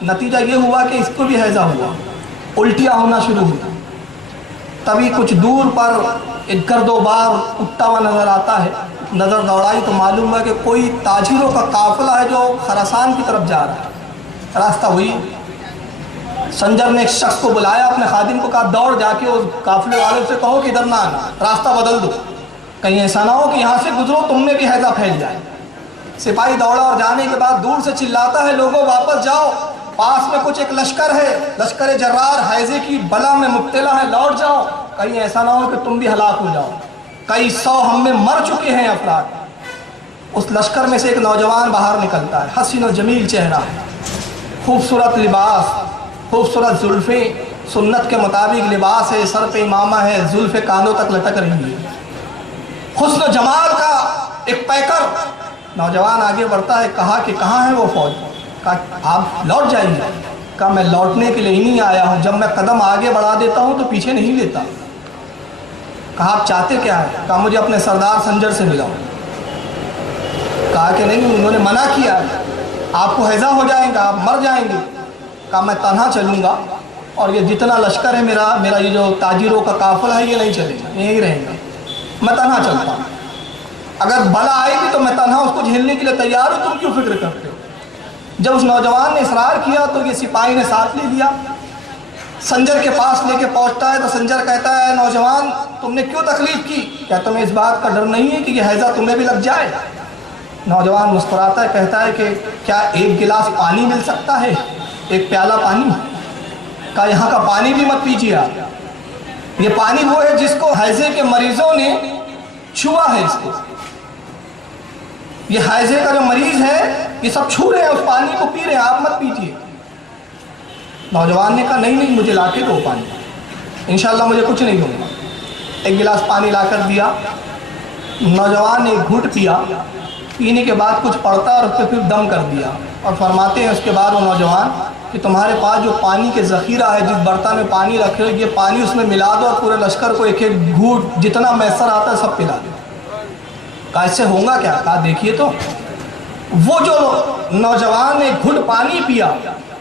نتیجہ یہ ہوا کہ اس کو بھی ہیضہ ہوا، الٹیاں ہونا شروع ہوئی۔ تبھی کچھ دور پر ایک گرد و بار اٹھتا ہوا نظر آتا ہے، نظر دوڑائی تو معلوم ہوا کہ کوئی تاجروں کا قافلہ ہے جو خراسان کی طرف جا رہا ہے۔ راستہ ہوئی، سنجر نے ایک شخص کو بلایا، اپنے خادم کو کہا دوڑ جا کے اس قافلے والے سے کہو کہ ادھر نہ آنا، راستہ بدل دو۔ کہیں ایسا نہ ہو کہ یہاں سے گزرو تم میں بھی حیضہ پھیل جائے۔ سپاہی دوڑا اور جانے کے بعد دور سے چلاتا ہے لوگوں واپس جاؤ، پاس میں کچھ ایک لشکر ہے، لشکر جرار حیضے کی بلا میں مبتلا ہے، لوٹ جاؤ، کہیں ایسا نہ ہو کہ تم بھی ہلاک ہو جاؤ۔ کئی 100 ہم میں مر چکے ہیں افراد۔ اس لشکر میں سے ایک نوجوان باہر نکلتا ہے، حسین و جمیل چہرہ، خوبصورت لباس، خوبصورت زلفیں، سنت کے مطابق لباس ہے، سر پہ امامہ ہے، زلفیں کانوں تک لٹک رہی ہے، حسن و جمال کا ایک پیکر۔ نوجوان آگے بڑھتا ہے، کہا کہ کہاں ہے وہ فوج؟ کہا آپ لوٹ جائیے۔ کہا میں لوٹنے کے لیے ہی نہیں آیا ہوں، جب میں قدم آگے بڑھا دیتا ہوں تو پیچھے نہیں لیتا۔ کہا آپ چاہتے کیا ہے؟ کہا مجھے اپنے سردار سنجر سے ملاؤ۔ کہا کہ نہیں، انہوں نے منع کیا ہے، آپ کو حیضہ ہو جائے گا، آپ مر جائیں گے۔ کہا میں تنہا چلوں گا اور یہ جتنا لشکر ہے میرا یہ جو تاجروں کا قافلہ ہے یہ نہیں چلے گا، یہیں رہیں گا، میں تنہا چلتا ہوں۔ اگر بلا آئے گی تو میں تنہا اس کو جھیلنے کے لیے تیار ہوں، تم کیوں فکر کرتے ہو؟ جب اس نوجوان نے اصرار کیا تو یہ سپاہی نے ساتھ لے لیا، سنجر کے پاس لے کے پہنچتا ہے تو سنجر کہتا ہے نوجوان تم نے کیوں تکلیف کی؟ کیا تمہیں اس بات کا ڈر نہیں ہے کہ یہ حیضہ تمہیں بھی لگ جائے؟ نوجوان مسکراتا ہے، کہتا ہے کہ کیا ایک گلاس پانی مل سکتا ہے، ایک پیالہ پانی؟ کہا یہاں کا پانی بھی مت پیجیے آپ، یہ پانی وہ ہے جس کو حیضے کے مریضوں نے چھوا ہے، اس کو یہ حیضے کا جو مریض ہے یہ سب چھو رہے ہیں، اس پانی کو پی رہے ہیں، آپ مت پیجیے۔ نوجوان نے کہا نہیں مجھے لا کے دو پانی، انشاءاللہ مجھے کچھ نہیں ہوگا۔ ایک گلاس پانی لا کر دیا، نوجوان نے ایک گھونٹ پیا، پینے کے بعد کچھ پڑتا اور اس پہ پھر دم کر دیا، اور فرماتے ہیں اس کے بعد وہ نوجوان کہ تمہارے پاس جو پانی کے ذخیرہ ہے، جس برتن میں پانی رکھے یہ پانی اس میں ملا دو اور پورے لشکر کو ایک ایک گھونٹ جتنا میسر آتا ہے سب پلا دو۔ کہا اس سے ہوگا کیا؟ کہا دیکھیے تو وہ جو نوجوان نے گھٹ پانی پیا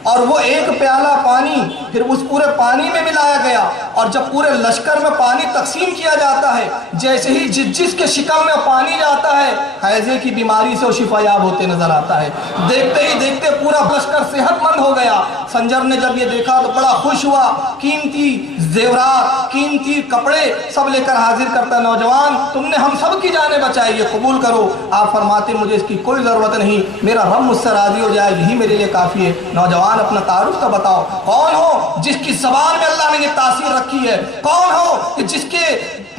اور وہ ایک پیالہ پانی پھر اس پورے پانی میں ملایا گیا، اور جب پورے لشکر میں پانی تقسیم کیا جاتا ہے، جیسے ہی جس کے شکم میں پانی جاتا ہے حیضے کی بیماری سے وہ شفا یاب ہوتے نظر آتا ہے۔ دیکھتے ہی دیکھتے پورا لشکر صحت مند ہو گیا۔ سنجر نے جب یہ دیکھا تو بڑا خوش ہوا، قیمتی زیورات، قیمتی کپڑے سب لے کر حاضر کرتا ہے، نوجوان تم نے ہم سب کی جانیں بچائی، یہ قبول کرو۔ آپ فرماتے مجھے اس کی کوئی ضرورت نہیں، میرا رب مجھ سے راضی ہو جائے، یہی میرے لیے کافی ہے۔ نوجوان اپنا تعارف تو بتاؤ، کون ہو جس کی زبان میں اللہ نے یہ تاثیر رکھی ہے؟ کون ہو کہ جس کے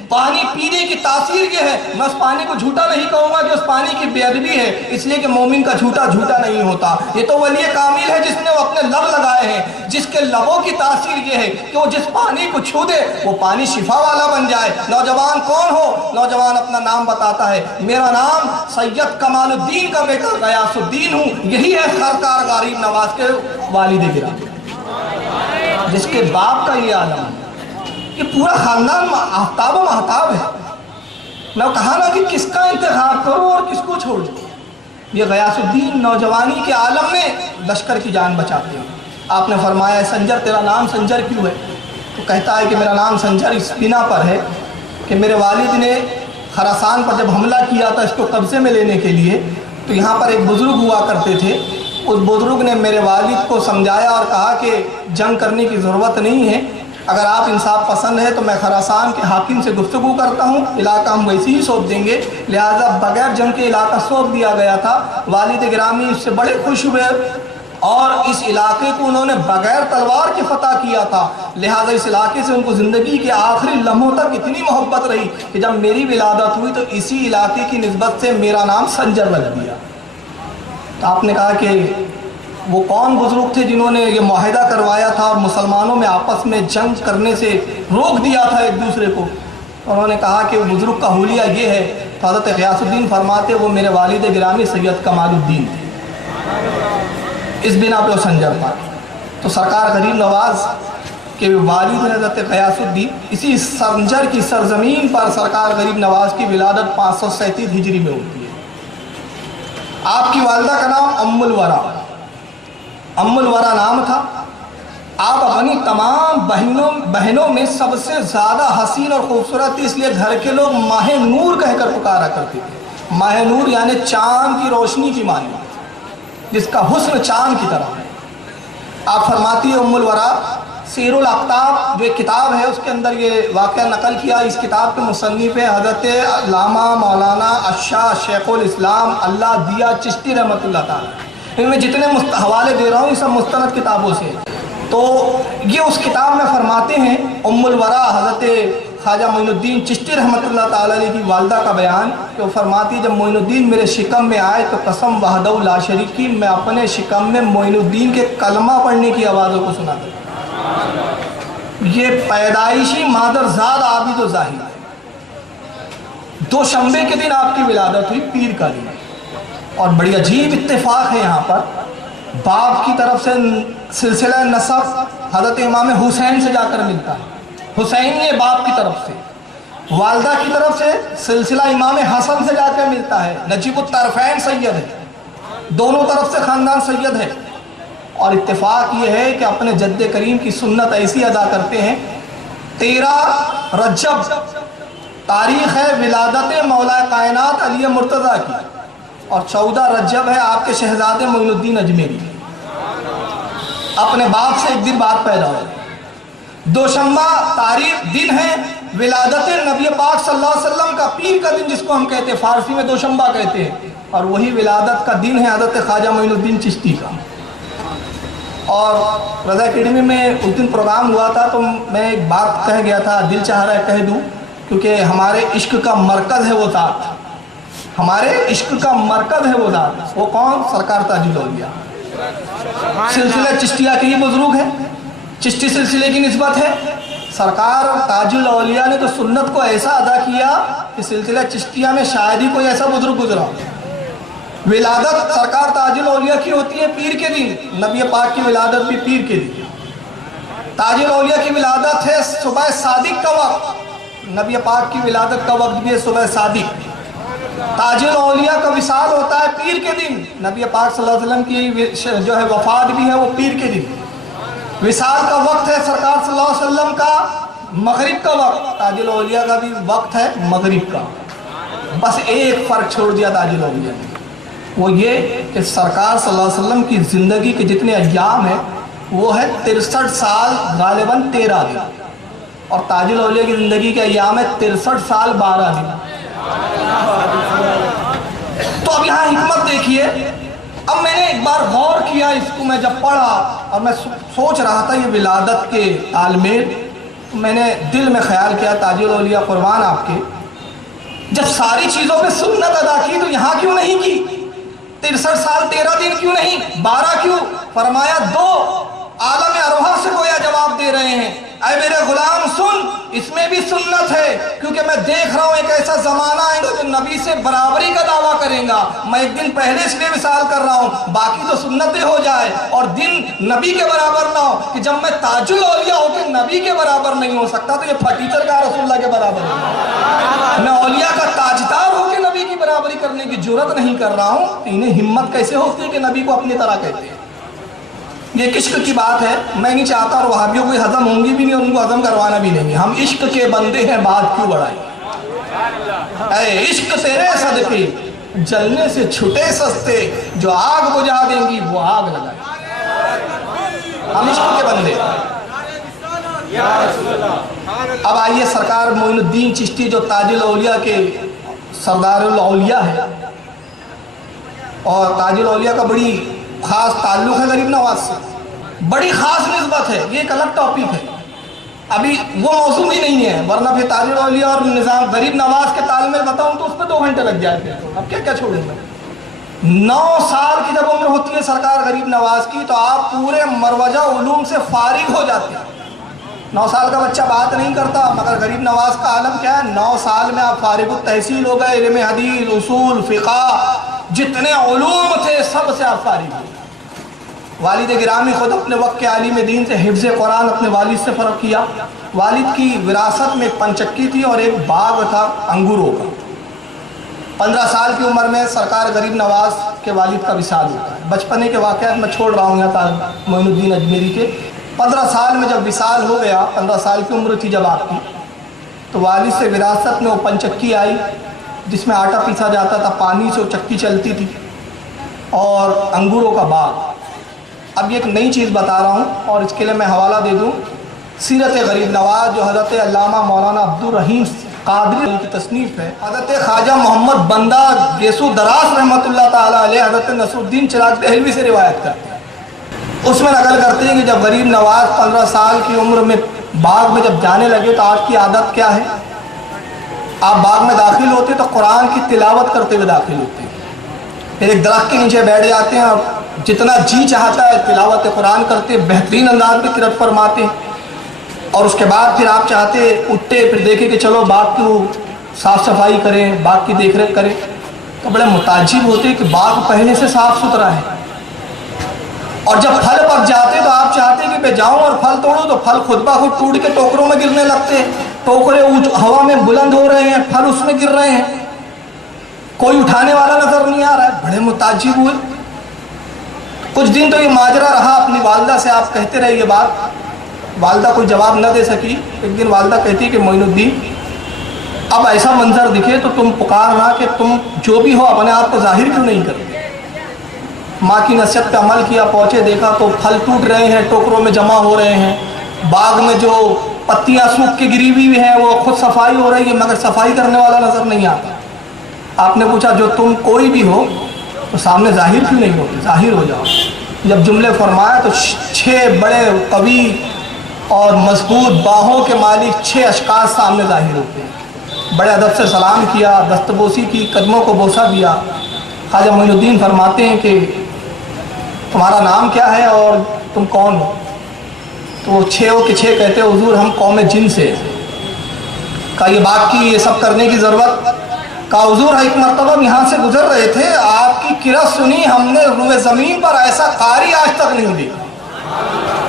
پانی پینے کی تاثیر یہ ہے؟ میں اس پانی کو جھوٹا نہیں کہوں گا کہ اس پانی کی بے ادبی ہے، اس لیے کہ مومن کا جھوٹا جھوٹا نہیں ہوتا۔ یہ تو ولی کامل ہے جس نے وہ اپنے لب لگائے ہیں، جس کے لبوں کی تاثیر یہ ہے کہ وہ جس پانی کو چھو دے وہ پانی شفا والا بن جائے۔ نوجوان کون ہو؟ نوجوان اپنا نام بتاتا ہے، میرا نام سید کمال الدین کا بیٹا غیاث الدین ہوں، یہی ہے سرکار غریب نواز کے والد گرامی، جس کے باپ کا یہ عالم ہے۔ یہ پورا خاندان آفتاب و محتاب ہے۔ میں کہا نا کہ کس کا انتخاب کرو اور کس کو چھوڑ دو۔ یہ غیاث الدین نوجوانی کے عالم میں لشکر کی جان بچاتے ہیں۔ آپ نے فرمایا سنجر تیرا نام سنجر کیوں ہے؟ تو کہتا ہے کہ میرا نام سنجر اس بنا پر ہے کہ میرے والد نے خراسان پر جب حملہ کیا تھا اس کو قبضے میں لینے کے لیے، تو یہاں پر ایک بزرگ ہوا کرتے تھے، اس بزرگ نے میرے والد کو سمجھایا اور کہا کہ جنگ کرنے کی ضرورت نہیں ہے، اگر آپ انصاف پسند ہے تو میں خراسان کے حاکم سے گفتگو کرتا ہوں، علاقہ ہم ویسے ہی سونپ دیں گے۔ لہٰذا بغیر جنگ کے علاقہ سونپ دیا گیا تھا۔ والد گرامی اس سے بڑے خوش ہوئے اور اس علاقے کو انہوں نے بغیر تلوار کے فتح کیا تھا، لہٰذا اس علاقے سے ان کو زندگی کے آخری لمحوں تک اتنی محبت رہی کہ جب میری ولادت ہوئی تو اسی علاقے کی نسبت سے میرا نام سنجر لگ گیا۔ تو آپ نے کہا کہ وہ کون بزرگ تھے جنہوں نے یہ معاہدہ کروایا تھا اور مسلمانوں میں آپس میں جنگ کرنے سے روک دیا تھا ایک دوسرے کو؟ انہوں نے کہا کہ وہ بزرگ کا حلیہ یہ ہے۔ تو حضرت غیاث الدین فرماتے وہ میرے والد گرامی سید کمال الدین تھے، اس بنا پہ وہ سنجر تھا۔ تو سرکار غریب نواز کے والد حضرت غیاث الدین، اسی سنجر کی سرزمین پر سرکار غریب نواز کی ولادت 537 ہجری میں ہوتی ہے۔ آپ کی والدہ کا نام ام الورا نام تھا۔ آپ اپنی تمام بہنوں میں سب سے زیادہ حسین اور خوبصورت تھی، اس لیے گھر کے لوگ ماہ نور کہہ کر پکارا کرتے تھے۔ ماہ نور یعنی چاند کی روشنی کی مانند، جس کا حسن چاند کی طرح ہے۔ آپ فرماتی ہے ام الورا سیر الاقطاب جو ایک کتاب ہے اس کے اندر یہ واقعہ نقل کیا. اس کتاب کے مصنف ہیں حضرت علامہ مولانا الشاہ شیخ الاسلام اللہ دیا چشتی رحمۃ اللہ تعالیٰ. ان میں جتنے حوالے دے رہا ہوں یہ سب مستند کتابوں سے. تو یہ اس کتاب میں فرماتے ہیں ام الورا حضرت خواجہ معین الدین چشتی رحمۃ اللہ تعالیٰ علیہ کی والدہ کا بیان کہ وہ فرماتی ہے جب معین الدین میرے شکم میں آئے تو قسم وحدہ لا شریک کی میں اپنے شکم میں معین الدین کے کلمہ پڑھنے کی آوازوں کو سنا تھا. یہ پیدائشی مادرزاد عابد و زاہد ہے. دوشنبے کے دن آپ کی ولادت ہوئی پیر کا دن. اور بڑی عجیب اتفاق ہے یہاں پر باپ کی طرف سے سلسلہ نسب حضرت امام حسین سے جا کر ملتا ہے. حسین یہ باپ کی طرف سے, والدہ کی طرف سے سلسلہ امام حسن سے جا کر ملتا ہے. نجیب الطرفین سید ہے, دونوں طرف سے خاندان سید ہے. اور اتفاق یہ ہے کہ اپنے جد کریم کی سنت ایسی ادا کرتے ہیں. 13 رجب تاریخ ہے ولادت مولا کائنات علی مرتضیٰ کی, اور 14 رجب ہے آپ کے شہزادے معین الدین اجمیری. اپنے باپ سے ایک دن بعد پیدا ہوئے. دوشنبہ تاریخ دن ہے ولادت نبی پاک صلی اللہ علیہ وسلم کا, پیر کا دن جس کو ہم کہتے ہیں, فارسی میں دوشنبہ کہتے ہیں. اور وہی ولادت کا دن ہے حضرت خواجہ معین الدین چشتی کا. اور رضا اکیڈمی میں اس دن پروگرام ہوا تھا تو میں ایک بات کہہ گیا تھا, دل چاہ رہا ہے کہہ دوں, کیونکہ ہمارے عشق کا مرکز ہے وہ ذات, ہمارے عشق کا مرکز ہے وہ ذات. وہ کون؟ سرکار تاج الاولیاء. سلسلہ چشتیہ کے ہی بزرگ ہے, چشتی سلسلے کی نسبت ہے. سرکار تاج الاولیاء نے تو سنت کو ایسا ادا کیا کہ سلسلہ چشتیہ میں شاید ہی کوئی ایسا بزرگ گزرا. ولادت سرکار تاج الاولیاء کی ہوتی ہے پیر کے دن, نبی پاک کی ولادت بھی پیر کے دن. تاج الاولیاء کی ولادت ہے صبح صادق کا وقت, نبی پاک کی ولادت کا وقت بھی ہے صبح صادق. تاج الاولیاء کا وصال ہوتا ہے پیر کے دن, نبی پاک صلی اللہ علیہ وسلم کی جو ہے وفات بھی ہے وہ پیر کے دن. وصال کا وقت ہے سرکار صلی اللہ علیہ وسلم کا مغرب کا وقت, تاج الاولیاء کا بھی وقت ہے مغرب کا. بس ایک فرق چھوڑ دیا تاج الاولیاء نے, وہ یہ کہ سرکار صلی اللہ علیہ وسلم کی زندگی کے جتنے ایام ہیں وہ ہے 63 سال غالباً 13 دن, اور تاج الاولیاء کی زندگی کے ایام ہے 63 سال 12 دن. تو اب یہاں حکمت دیکھیے. اب میں نے ایک بار غور کیا اس کو, میں جب پڑھا اور میں سوچ رہا تھا یہ ولادت کے عالمین, میں نے دل میں خیال کیا تاج الاولیاء قربان آپ کے, جب ساری چیزوں پہ سنت ادا کی تو یہاں کیوں نہیں کی؟ 63 سال 13 دن کیوں نہیں, 12 کیوں؟ فرمایا 2 عالم ارواح سے گویا جواب دے رہے ہیں, اے میرے غلام سن, اس میں بھی سنت ہے, کیونکہ میں دیکھ رہا ہوں ایک ایسا زمانہ آئے گا جو نبی سے برابری کا دعویٰ کریں گا. میں ایک دن پہلے اس لیے وصال کر رہا ہوں, باقی تو سنتیں ہو جائے اور دن نبی کے برابر نہ ہو, کہ جب میں تاج الاولیاء ہو کے نبی کے برابر نہیں ہو سکتا تو یہ پھٹیچر کا رسول اللہ کے برابر ہے. میں اولیاء کا تاجدار ہو کے نبی کی برابری کرنے کی جرت نہیں کر رہا ہوں. انہیں ہمت کیسے ہوتی ہے کہ نبی کو اپنی طرح کہتے ہیں؟ یہ عشق کی بات ہے. میں نہیں چاہتا اور وہابیوں کو ہضم ہوں گی بھی نہیں, ان کو ہضم کروانا بھی نہیں. ہم عشق کے بندے ہیں, بات کیوں بڑھائیں؟ اے عشق تیرے صدقے جلنے سے چھٹے سستے, جو آگ بجھا دیں گی وہ آگ لگائیں. ہم عشق کے بندے. اب آئیے سرکار معین الدین چشتی جو تاج الاولیاء کے سردار الاولیاء ہے, اور تاج الاولیاء کا بڑی خاص تعلق ہے غریب نواز سے, بڑی خاص نسبت ہے. یہ ایک الگ ٹاپک ہے, ابھی وہ موضوع ہی نہیں ہے, ورنہ پھر تاج الاولیاء اور نظام غریب نواز کے تعلق بتاؤں تو اس پہ 2 گھنٹے لگ جائے گا. اب کیا چھوڑیں گے. 9 سال کی جب عمر ہوتی ہے سرکار غریب نواز کی تو آپ پورے مروجہ علوم سے فارغ ہو جاتے ہیں. 9 سال کا بچہ بات نہیں کرتا, مگر غریب نواز کا عالم کیا ہے, 9 سال میں آپ فارغ التحصیل ہو گئے. علم حدیث, اصول, فقہ, جتنے علوم تھے سب سے آپ فارغ ہو. والد گرامی خود اپنے وقت کے عالم دین سے حفظ قرآن اپنے والد سے فرق کیا. والد کی وراثت میں ایک پنچکی تھی اور ایک باغ تھا انگوروں کا. 15 سال کی عمر میں سرکار غریب نواز کے والد کا وصال ہوتا ہے. بچپنے کے واقعات میں چھوڑ رہا ہوں یہاں معین الدین اجمیری کے. 15 سال میں جب وصال ہو گیا, 15 سال کی عمر تھی جب آپ کی, تو والد سے وراثت میں وہ پنچکی آئی جس میں آٹا پیسا جاتا تھا, پانی سے وہ چکی چلتی تھی, اور انگوروں کا باغ. اب یہ ایک نئی چیز بتا رہا ہوں اور اس کے لیے میں حوالہ دے دوں. سیرت غریب نواز جو حضرت علامہ مولانا عبدالرحیم قادری کی تصنیف ہے، حضرت خواجہ محمد بندہ گیسو دراس رحمۃ اللہ تعالیٰ علیہ حضرت نصر الدین چراغ دہلوی سے روایت کرتے ہیں۔ اس میں نقل کرتے ہیں کہ جب غریب نواز 15 سال کی عمر میں باغ میں جب جانے لگے تو آپ کی عادت کیا ہے؟ آپ باغ میں داخل ہوتے تو قرآن کی تلاوت کرتے ہوئے داخل ہوتے ہیں، پھر ایک درخت کے نیچے بیٹھ جاتے ہیں اور جتنا جی چاہتا ہے تلاوت قرآن کرتے، بہترین انداز میں قرأت فرماتے ہیں، اور اس کے بعد پھر آپ چاہتے اٹھتے پھر دیکھیں کہ چلو باغ کی صاف صفائی کریں، باغ کی دیکھ ریکھ کریں، تو بڑے متعجب ہوتے کہ باغ پہلے سے صاف ستھرا ہے، اور جب پھل پک جاتے تو آپ چاہتے کہ میں جاؤں اور پھل توڑوں تو پھل خود بخود ٹوٹ کے ٹوکروں میں گرنے لگتے، ٹوکرے ہوا میں بلند ہو رہے ہیں، پھل اس میں گر رہے ہیں، کوئی اٹھانے والا نظر نہیں آ رہا ہے۔ بڑے متعجب ہوئے۔ کچھ دن تو یہ ماجرا رہا، اپنی والدہ سے آپ کہتے رہے یہ بات، والدہ کوئی جواب نہ دے سکی۔ ایک دن والدہ کہتی کہ معین الدین اب ایسا منظر دکھے تو تم پکارنا کہ تم جو بھی ہو اپنے آپ کو ظاہر کیوں نہیں کرتے۔ ماں کی نصیحت پہ عمل کیا، پہنچے دیکھا تو پھل ٹوٹ رہے ہیں، ٹوکروں میں جمع ہو رہے ہیں، باغ میں جو پتیاں سوکھ کے گری ہوئی ہیں وہ خود صفائی ہو رہی ہے مگر صفائی کرنے والا نظر نہیں آتا۔ آپ نے پوچھا جو تم کوئی بھی ہو تو سامنے ظاہر کیوں نہیں ہوتے، ظاہر ہو جاؤ۔ جب جملے فرمایا تو 6 بڑے قوی اور مضبوط باہوں کے مالک 6 اشخاص سامنے ظاہر ہوتے ہیں۔ بڑے ادب سے سلام کیا، دستبوسی کی، قدموں کو بوسہ دیا۔ خواجہ معین الدین فرماتے ہیں کہ تمہارا نام کیا ہے اور تم کون ہو؟ تو وہ 6 کے 6 کہتے حضور ہم قوم جن سے۔ کہا یہ بات کی یہ سب کرنے کی ضرورت؟ کہا حضور ایک مرتبہ ہم یہاں سے گزر رہے تھے، آپ کی قرأت سنی، ہم نے روئے زمین پر ایسا قاری آج تک نہیں دیکھا۔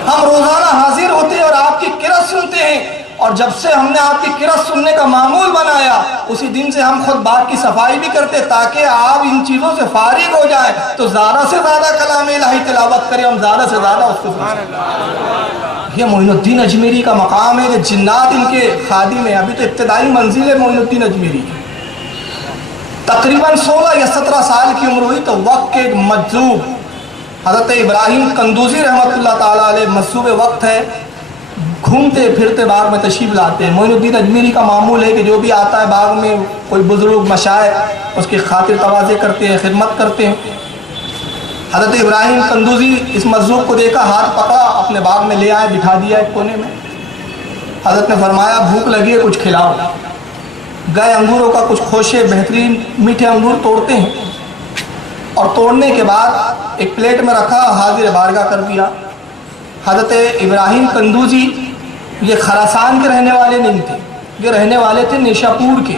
ہم روزانہ حاضر ہوتے ہیں اور آپ کی قرأت سنتے ہیں، اور جب سے ہم نے آپ کی قرأت سننے کا معمول بنایا اسی دن سے ہم خود باغ کی صفائی بھی کرتے تاکہ آپ ان چیزوں سے فارغ ہو جائیں تو زیادہ سے زیادہ کلام الہی تلاوت کریں، ہم زیادہ سے زیادہ اس کو سنیں۔ یہ معین الدین اجمیری کا مقام ہے کہ جنات ان کے خادم ہیں۔ ابھی تو ابتدائی منزل ہے معین الدین اجمیری کی۔ تقریباً 16 یا 17 سال کی عمر ہوئی تو وقت کے ایک مجذوب حضرت ابراہیم قندوزی رحمۃ اللہ تعالیٰ علیہ مجذوب وقت ہے، گھومتے پھرتے باغ میں تشریف لاتے ہیں۔ معین الدین اجمیری کا معمول ہے کہ جو بھی آتا ہے باغ میں کوئی بزرگ مشائخ اس کی خاطر تواضع کرتے ہیں، خدمت کرتے ہیں۔ حضرت ابراہیم قندوزی اس مجذوب کو دیکھا، ہاتھ پکڑا، اپنے باغ میں لے آئے، بٹھا دیا ایک کونے میں۔ حضرت نے فرمایا بھوک لگی ہے کچھ کھلاؤ۔ گئے انگوروں کا کچھ خوشے بہترین میٹھے انگور توڑتے ہیں، اور توڑنے کے بعد ایک پلیٹ میں رکھا، حاضر بارگاہ کر دیا۔ حضرت ابراہیم قندوزی یہ خراسان کے رہنے والے نہیں تھے، یہ رہنے والے تھے نیشاپور کے،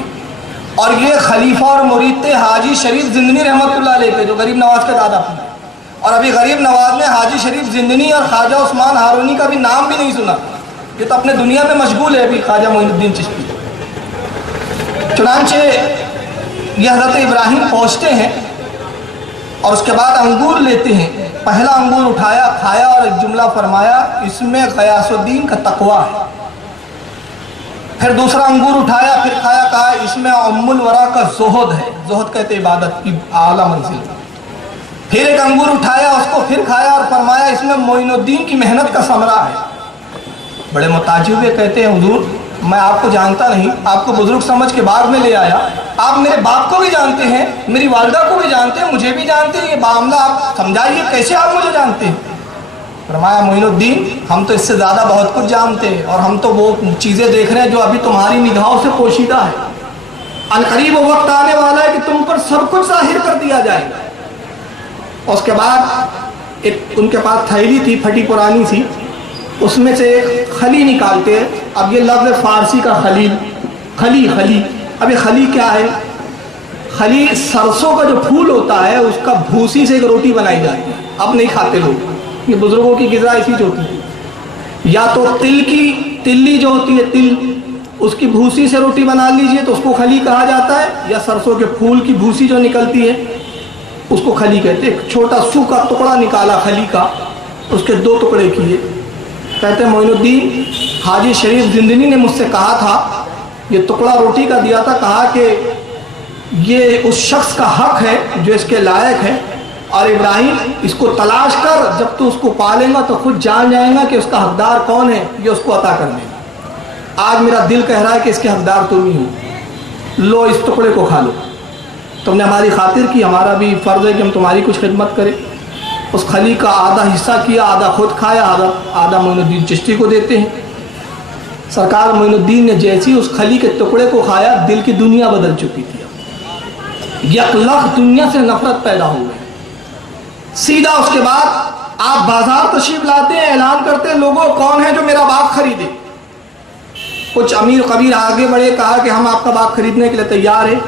اور یہ خلیفہ اور مرید تھے حاجی شریف زندنی رحمۃ اللہ علیہ کے، جو غریب نواز کے دادا تھے۔ اور ابھی غریب نواز نے حاجی شریف زندنی اور خواجہ عثمان ہارونی کا بھی نام بھی نہیں سنا، یہ تو اپنے دنیا میں مشغول ہے ابھی خواجہ معین الدین چشتی۔ چنانچہ یہ حضرت ابراہیم پہنچتے ہیں اور اس کے بعد انگور لیتے ہیں۔ پہلا انگور اٹھایا، کھایا اور ایک جملہ فرمایا اس میں غیاث الدین کا تقویٰ ہے۔ پھر دوسرا انگور اٹھایا، پھر کھایا، کہا اس میں ام الورا کا زہد ہے، زہد کہتے عبادت کی اعلیٰ منزل۔ پھر ایک انگور اٹھایا، اس کو پھر کھایا اور فرمایا اس میں معین الدین کی محنت کا ثمرہ ہے۔ بڑے متعجب ہوئے، کہتے ہیں حضور میں آپ کو جانتا نہیں، آپ کو بزرگ سمجھ کے باغ میں لے آیا، آپ میرے باپ کو بھی جانتے ہیں، میری والدہ کو بھی جانتے ہیں، مجھے بھی جانتے ہیں، یہ معاملہ آپ سمجھائیے کیسے آپ مجھے جانتے ہیں؟ فرمایا معین الدین ہم تو اس سے زیادہ بہت کچھ جانتے ہیں، اور ہم تو وہ چیزیں دیکھ رہے ہیں جو ابھی تمہاری نگاہوں سے پوشیدہ ہے۔ عنقریب وہ وقت آنے والا ہے کہ تم پر سب کچھ ظاہر کر دیا جائے گا۔ اس کے بعد ایک ان کے پاس تھیلی تھی پھٹی پرانی سی، اس میں سے ایک خلی نکالتے ہیں۔ اب یہ لفظ فارسی کا خلیل، خلی، اب یہ خلی کیا ہے؟ خلی سرسوں کا جو پھول ہوتا ہے اس کا بھوسی سے ایک روٹی بنائی جاتی ہے، اب نہیں کھاتے لوگ، یہ بزرگوں کی غذا اسی جو ہوتی ہے۔ یا تو تل کی تلی جو ہوتی ہے، تل، اس کی بھوسی سے روٹی بنا لیجئے تو اس کو خلی کہا جاتا ہے، یا سرسوں کے پھول کی بھوسی جو نکلتی ہے اس کو خلی کہتے ہیں۔ ایک چھوٹا سوکھا ٹکڑا نکالا خلی کا، اس کے 2 ٹکڑے کیے، کہتے ہیں معین الدین حاجی شریف زندنی نے مجھ سے کہا تھا، یہ ٹکڑا روٹی کا دیا تھا، کہا کہ یہ اس شخص کا حق ہے جو اس کے لائق ہے، اور ابراہیم اس کو تلاش کر، جب تو اس کو پالے گا تو خود جان جائے گا کہ اس کا حقدار کون ہے، یہ اس کو عطا کر دے گا۔ آج میرا دل کہہ رہا ہے کہ اس کے حقدار تم ہی ہو، لو اس ٹکڑے کو کھا لو، تم نے ہماری خاطر کی، ہمارا بھی فرض ہے کہ ہم تمہاری کچھ خدمت کریں۔ اس خلی کا آدھا حصہ کیا، آدھا خود کھایا، آدھا معین الدین چشتی کو دیتے ہیں۔ سرکار معین الدین نے جیسی اس خلی کے ٹکڑے کو کھایا، دل کی دنیا بدل چکی تھی، یکلخ دنیا سے نفرت پیدا ہو گئی۔ سیدھا اس کے بعد آپ بازار تشریف لاتے ہیں، اعلان کرتے ہیں لوگوں کون ہے جو میرا باغ خریدے۔ کچھ امیر قبیر آگے بڑھے، کہا کہ ہم آپ کا باغ خریدنے کے لیے تیار ہیں۔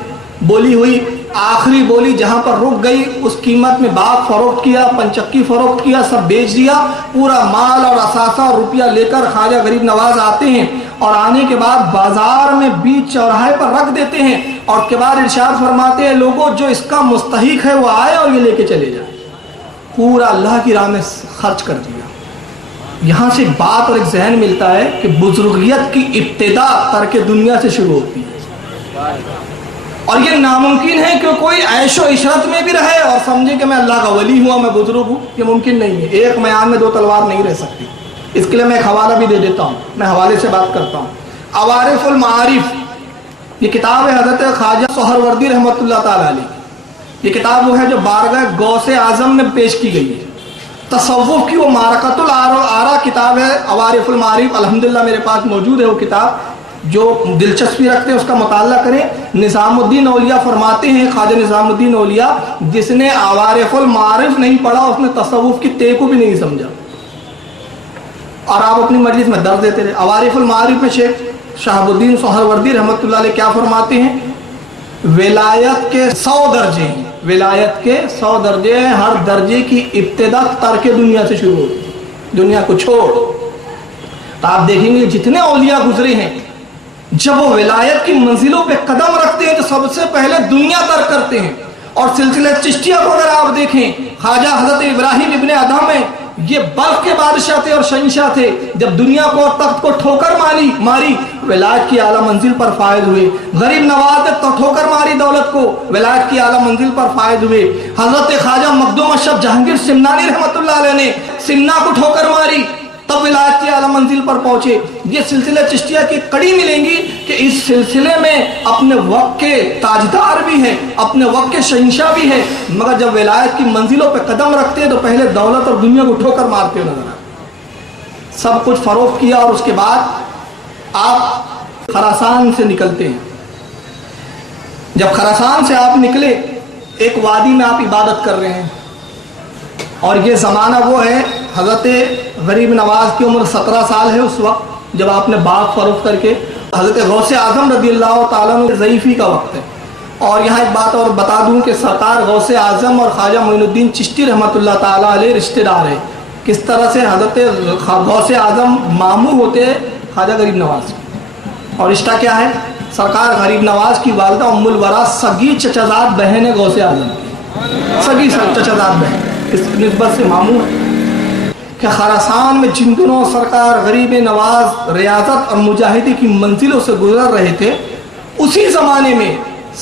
بولی ہوئی، آخری بولی جہاں پر رک گئی اس قیمت میں باغ فروخت کیا، پنچکی فروخت کیا، سب بیچ دیا، پورا مال اور اثاثہ اور روپیہ لے کر خواجہ غریب نواز آتے ہیں، اور آنے کے بعد بازار میں بیچ چوراہے پر رکھ دیتے ہیں، اور اس کے بعد ارشاد فرماتے ہیں لوگوں جو اس کا مستحق ہے وہ آئے اور یہ لے کے چلے جائے۔ پورا اللہ کی راہ میں خرچ کر دیا۔ یہاں سے ایک بات اور ایک ذہن ملتا ہے کہ بزرگیت کی ابتدا ترک دنیا سے شروع ہوتی ہے، اور یہ ناممکن ہے کہ کوئی عیش و عشرت میں بھی رہے اور سمجھے کہ میں اللہ کا ولی ہوا، میں بزرگ ہوں، یہ ممکن نہیں ہے۔ ایک میان میں دو تلوار نہیں رہ سکتی۔ اس کے لیے میں ایک حوالہ بھی دے دیتا ہوں، میں حوالے سے بات کرتا ہوں۔ عوارف المعارف، یہ کتاب ہے حضرت خواجہ سہروردی رحمۃ اللہ تعالی علیہ۔ یہ کتاب وہ ہے جو بارگاہ غوث اعظم میں پیش کی گئی ہے، تصوف کی وہ معرکۃ الآراء کتاب ہے عوارف المعارف۔ الحمدللہ میرے پاس موجود ہے وہ کتاب، جو دلچسپی رکھتے ہیں اس کا مطالعہ کریں۔ نظام الدین اولیاء فرماتے ہیں، خواجہ نظام الدین اولیاء، جس نے عوارف المعارف نہیں پڑھا اس نے تصوف کی تے کو بھی نہیں سمجھا، اور آپ اپنی مجلس میں درد دیتے رہے۔ عوارف المعارف میں شیخ شہاب الدین سہروردی رحمۃ اللہ علیہ کیا فرماتے ہیں؟ ولایت کے 100 درجے ہیں، ولایت کے 100 درجے ہیں، ہر درجے کی ابتدا ترک دنیا سے شروع ہوتی ہے، دنیا کو چھوڑ۔ تو آپ دیکھیں گے جتنے اولیاء گزرے ہیں، جب وہ ولایت کی منزلوں پہ قدم رکھتے ہیں تو سب سے پہلے دنیا ترک کرتے ہیں۔ اور سلسلہ چشتیہ کو اگر آپ دیکھیں، خواجہ حضرت ابراہیم ابن ادہم میں یہ بلخ کے بادشاہ تھے اور شہنشاہ تھے، جب دنیا کو اور تخت کو ٹھوکر ماری ولایت کی اعلیٰ منزل پر فائز ہوئے۔ غریب نواز نے ٹھوکر ماری دولت کو، ولایت کی اعلیٰ منزل پر فائز ہوئے۔ حضرت خواجہ مخدوم اشرف جہانگیر سمنانی رحمۃ اللہ علیہ نے سمنا کو ٹھوکر ماری، تب ولایت کی اعلیٰ منزل پر پہنچے۔ یہ سلسلہ چشتیہ کی کڑی ملیں گی کہ اس سلسلے میں اپنے وقت کے تاجدار بھی ہیں، اپنے وقت کے شہنشاہ بھی ہیں، مگر جب ولایت کی منزلوں پہ قدم رکھتے ہیں تو پہلے دولت اور دنیا کو ٹھوکر مارتے ہوئے نظر آتے۔ سب کچھ فروخت کیا، اور اس کے بعد آپ خراسان سے نکلتے ہیں۔ جب خراسان سے آپ نکلے، ایک وادی میں آپ عبادت کر رہے ہیں، اور یہ زمانہ وہ ہے حضرت غریب نواز کی عمر 17 سال ہے اس وقت جب آپ نے باغ فروخت کر کے، حضرت غوث اعظم رضی اللہ تعالیٰ عنہ ضعیفی کا وقت ہے۔ اور یہاں ایک بات اور بتا دوں کہ سرکار غوث اعظم اور خواجہ معین الدین چشتی رحمۃ اللہ تعالیٰ علیہ رشتہ دار ہے۔ کس طرح سے حضرت غوث اعظم ماموں ہوتے ہیں خواجہ غریب نواز، اور رشتہ کیا ہے؟ سرکار غریب نواز کی والدہ ام الورا سگی چچازاد بہن ہے غوث اعظم کی، سگی چچازاد بہن، اس نسبت سے ماموں ہے۔ کہ خراسان میں جن دنوں سرکار غریب نواز ریاضت اور مجاہدی کی منزلوں سے گزر رہے تھے، اسی زمانے میں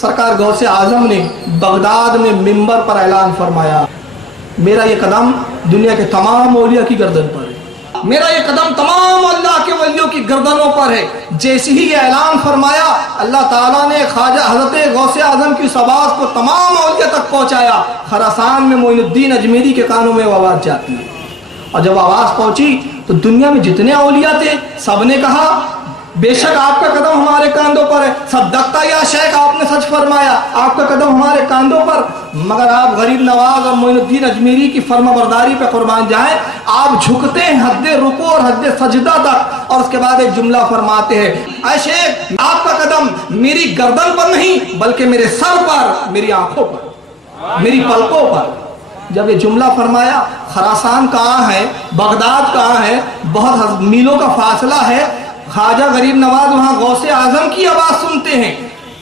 سرکار غوث اعظم نے بغداد میں منبر پر اعلان فرمایا، میرا یہ قدم دنیا کے تمام اولیاء کی گردن پر ہے، میرا یہ قدم تمام اللہ کے ولیوں کی گردنوں پر ہے۔ جیسے ہی یہ اعلان فرمایا، اللہ تعالیٰ نے خواجہ حضرت غوث اعظم کی اس آواز کو تمام اولیاء تک پہنچایا۔ خراسان میں معین الدین اجمیری کے کانوں میں وہ آواز جاتی ہے، اور جب آواز پہنچی تو دنیا میں جتنے اولیاء تھے سب نے کہا بے شک آپ کا قدم ہمارے کاندھوں پر ہے، صدقتا یا شیخ، آپ نے سچ فرمایا، آپ کا قدم ہمارے کاندھوں پر۔ مگر آپ غریب نواز اور معین الدین اجمیری کی فرما برداری پہ قربان جائیں، آپ جھکتے ہیں حد رکوع اور حد سجدہ تک، اور اس کے بعد ایک جملہ فرماتے ہیں، اے شیخ آپ کا قدم میری گردن پر نہیں بلکہ میرے سر پر، میری آنکھوں پر، میری پلکوں پر۔ جب یہ جملہ فرمایا، خراسان کہاں ہے، بغداد کہاں ہے، بہت میلوں کا فاصلہ ہے، خواجہ غریب نواز وہاں غوث اعظم کی آواز سنتے ہیں،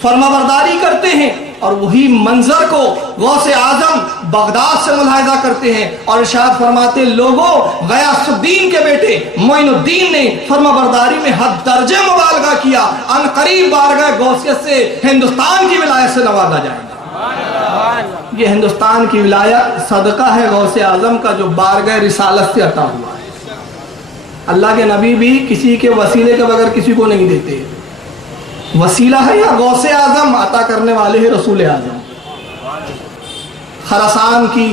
فرما برداری کرتے ہیں، اور وہی منظر کو غوث اعظم بغداد سے ملاحظہ کرتے ہیں، اور ارشاد فرماتے ہیں لوگوں غیاث الدین کے بیٹے معین الدین نے فرما برداری میں حد درجے مبالغہ کیا، ان قریب بارگاہ غوثیت سے ہندوستان کی ولایت سے نوازا جائے گا۔ یہ ہندوستان کی ولایت صدقہ ہے غوث اعظم کا جو بارگاہ رسالت سے عطا ہوا ہے۔ اللہ کے نبی بھی کسی کے وسیلے کے بغیر کسی کو نہیں دیتے، وسیلہ ہے یا غوث اعظم عطا کرنے والے ہیں رسول اعظم۔ خراسان کی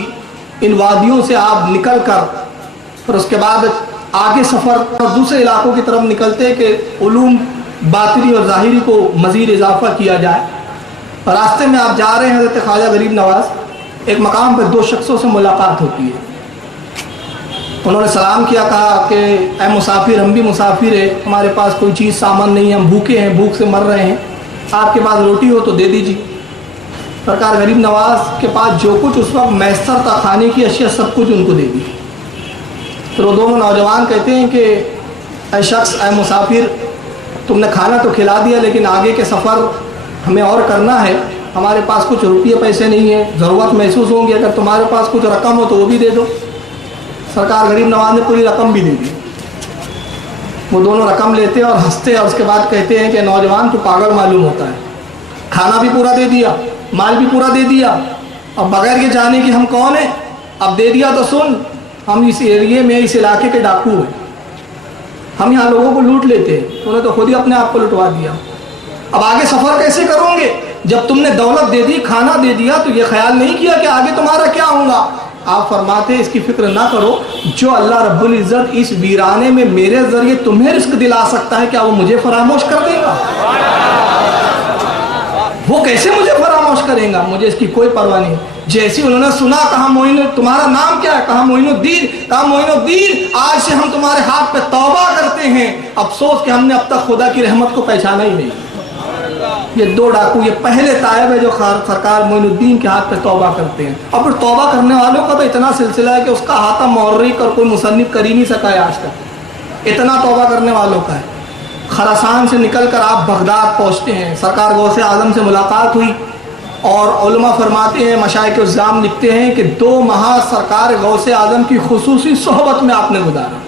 ان وادیوں سے آپ نکل کر اور اس کے بعد آگے سفر اور دوسرے علاقوں کی طرف نکلتے کہ علوم باطنی اور ظاہری کو مزید اضافہ کیا جائے۔ اور راستے میں آپ جا رہے ہیں، حضرت خواجہ غریب نواز ایک مقام پر 2 شخصوں سے ملاقات ہوتی ہے۔ انہوں نے سلام کیا، کہا کہ اے مسافر، ہم بھی مسافر ہیں، ہمارے پاس کوئی چیز سامان نہیں ہے، ہم بھوکے ہیں، بھوک سے مر رہے ہیں، آپ کے پاس روٹی ہو تو دے دیجیے۔ سرکار غریب نواز کے پاس جو کچھ اس وقت میسر تھا کھانے کی اشیاء سب کچھ ان کو دے دی۔ پھر وہ دونوں نوجوان کہتے ہیں کہ اے شخص، اے مسافر، تم نے کھانا تو کھلا دیا لیکن آگے کے سفر ہمیں اور کرنا ہے، ہمارے پاس کچھ روپیے پیسے نہیں ہیں، ضرورت محسوس ہوں گی، اگر تمہارے پاس کچھ رقم ہو تو وہ بھی دے دو۔ سرکار غریب نواز نے پوری رقم بھی دے دی۔ وہ دونوں رقم لیتے اور ہنستے اور اس کے بعد کہتے ہیں کہ نوجوان تو پاگل معلوم ہوتا ہے، کھانا بھی پورا دے دیا، مال بھی پورا دے دیا، اب بغیر یہ جانے کہ ہم کون ہیں، اب دے دیا تو سن، ہم اس ایریے میں اس علاقے کے ڈاکو ہیں، ہم یہاں لوگوں کو لوٹ لیتے ہیں، انہوں نے تو خود ہی اپنے آپ کو لٹوا دیا۔ اب آگے سفر کیسے کرو گے؟ جب تم نے دولت دے دی، کھانا دے دیا، تو یہ خیال نہیں کیا کہ آگے تمہارا کیا ہوگا۔ آپ فرماتے اس کی فکر نہ کرو، جو اللہ رب العزت اس ویرانے میں میرے ذریعے تمہیں رزق دلا سکتا ہے، کیا وہ مجھے فراموش کر دے گا؟ وہ کیسے مجھے فراموش کریں گا؟ مجھے اس کی کوئی پرواہ نہیں۔ جیسی انہوں نے سنا، کہا معین، تمہارا نام کیا ہے؟ کہا معین الدین۔ کہا معین الدین، آج سے ہم تمہارے ہاتھ پہ توبہ کرتے ہیں، افسوس کہ ہم نے اب تک خدا کی رحمت کو پہچانا ہی نہیں۔ یہ 2 ڈاکو، یہ پہلے تائب ہے جو سرکار معین الدین کے ہاتھ پہ توبہ کرتے ہیں۔ اور پھر توبہ کرنے والوں کا تو اتنا سلسلہ ہے کہ اس کا ہاتھ محرک اور کوئی مصنف کر ہی نہیں سکا ہے آج تک، اتنا توبہ کرنے والوں کا ہے۔ خراسان سے نکل کر آپ بغداد پہنچتے ہیں، سرکار غوث اعظم سے ملاقات ہوئی، اور علماء فرماتے ہیں، مشائخ الزام لکھتے ہیں کہ 2 ماہ سرکار غوث اعظم کی خصوصی صحبت میں آپ نے گزارا،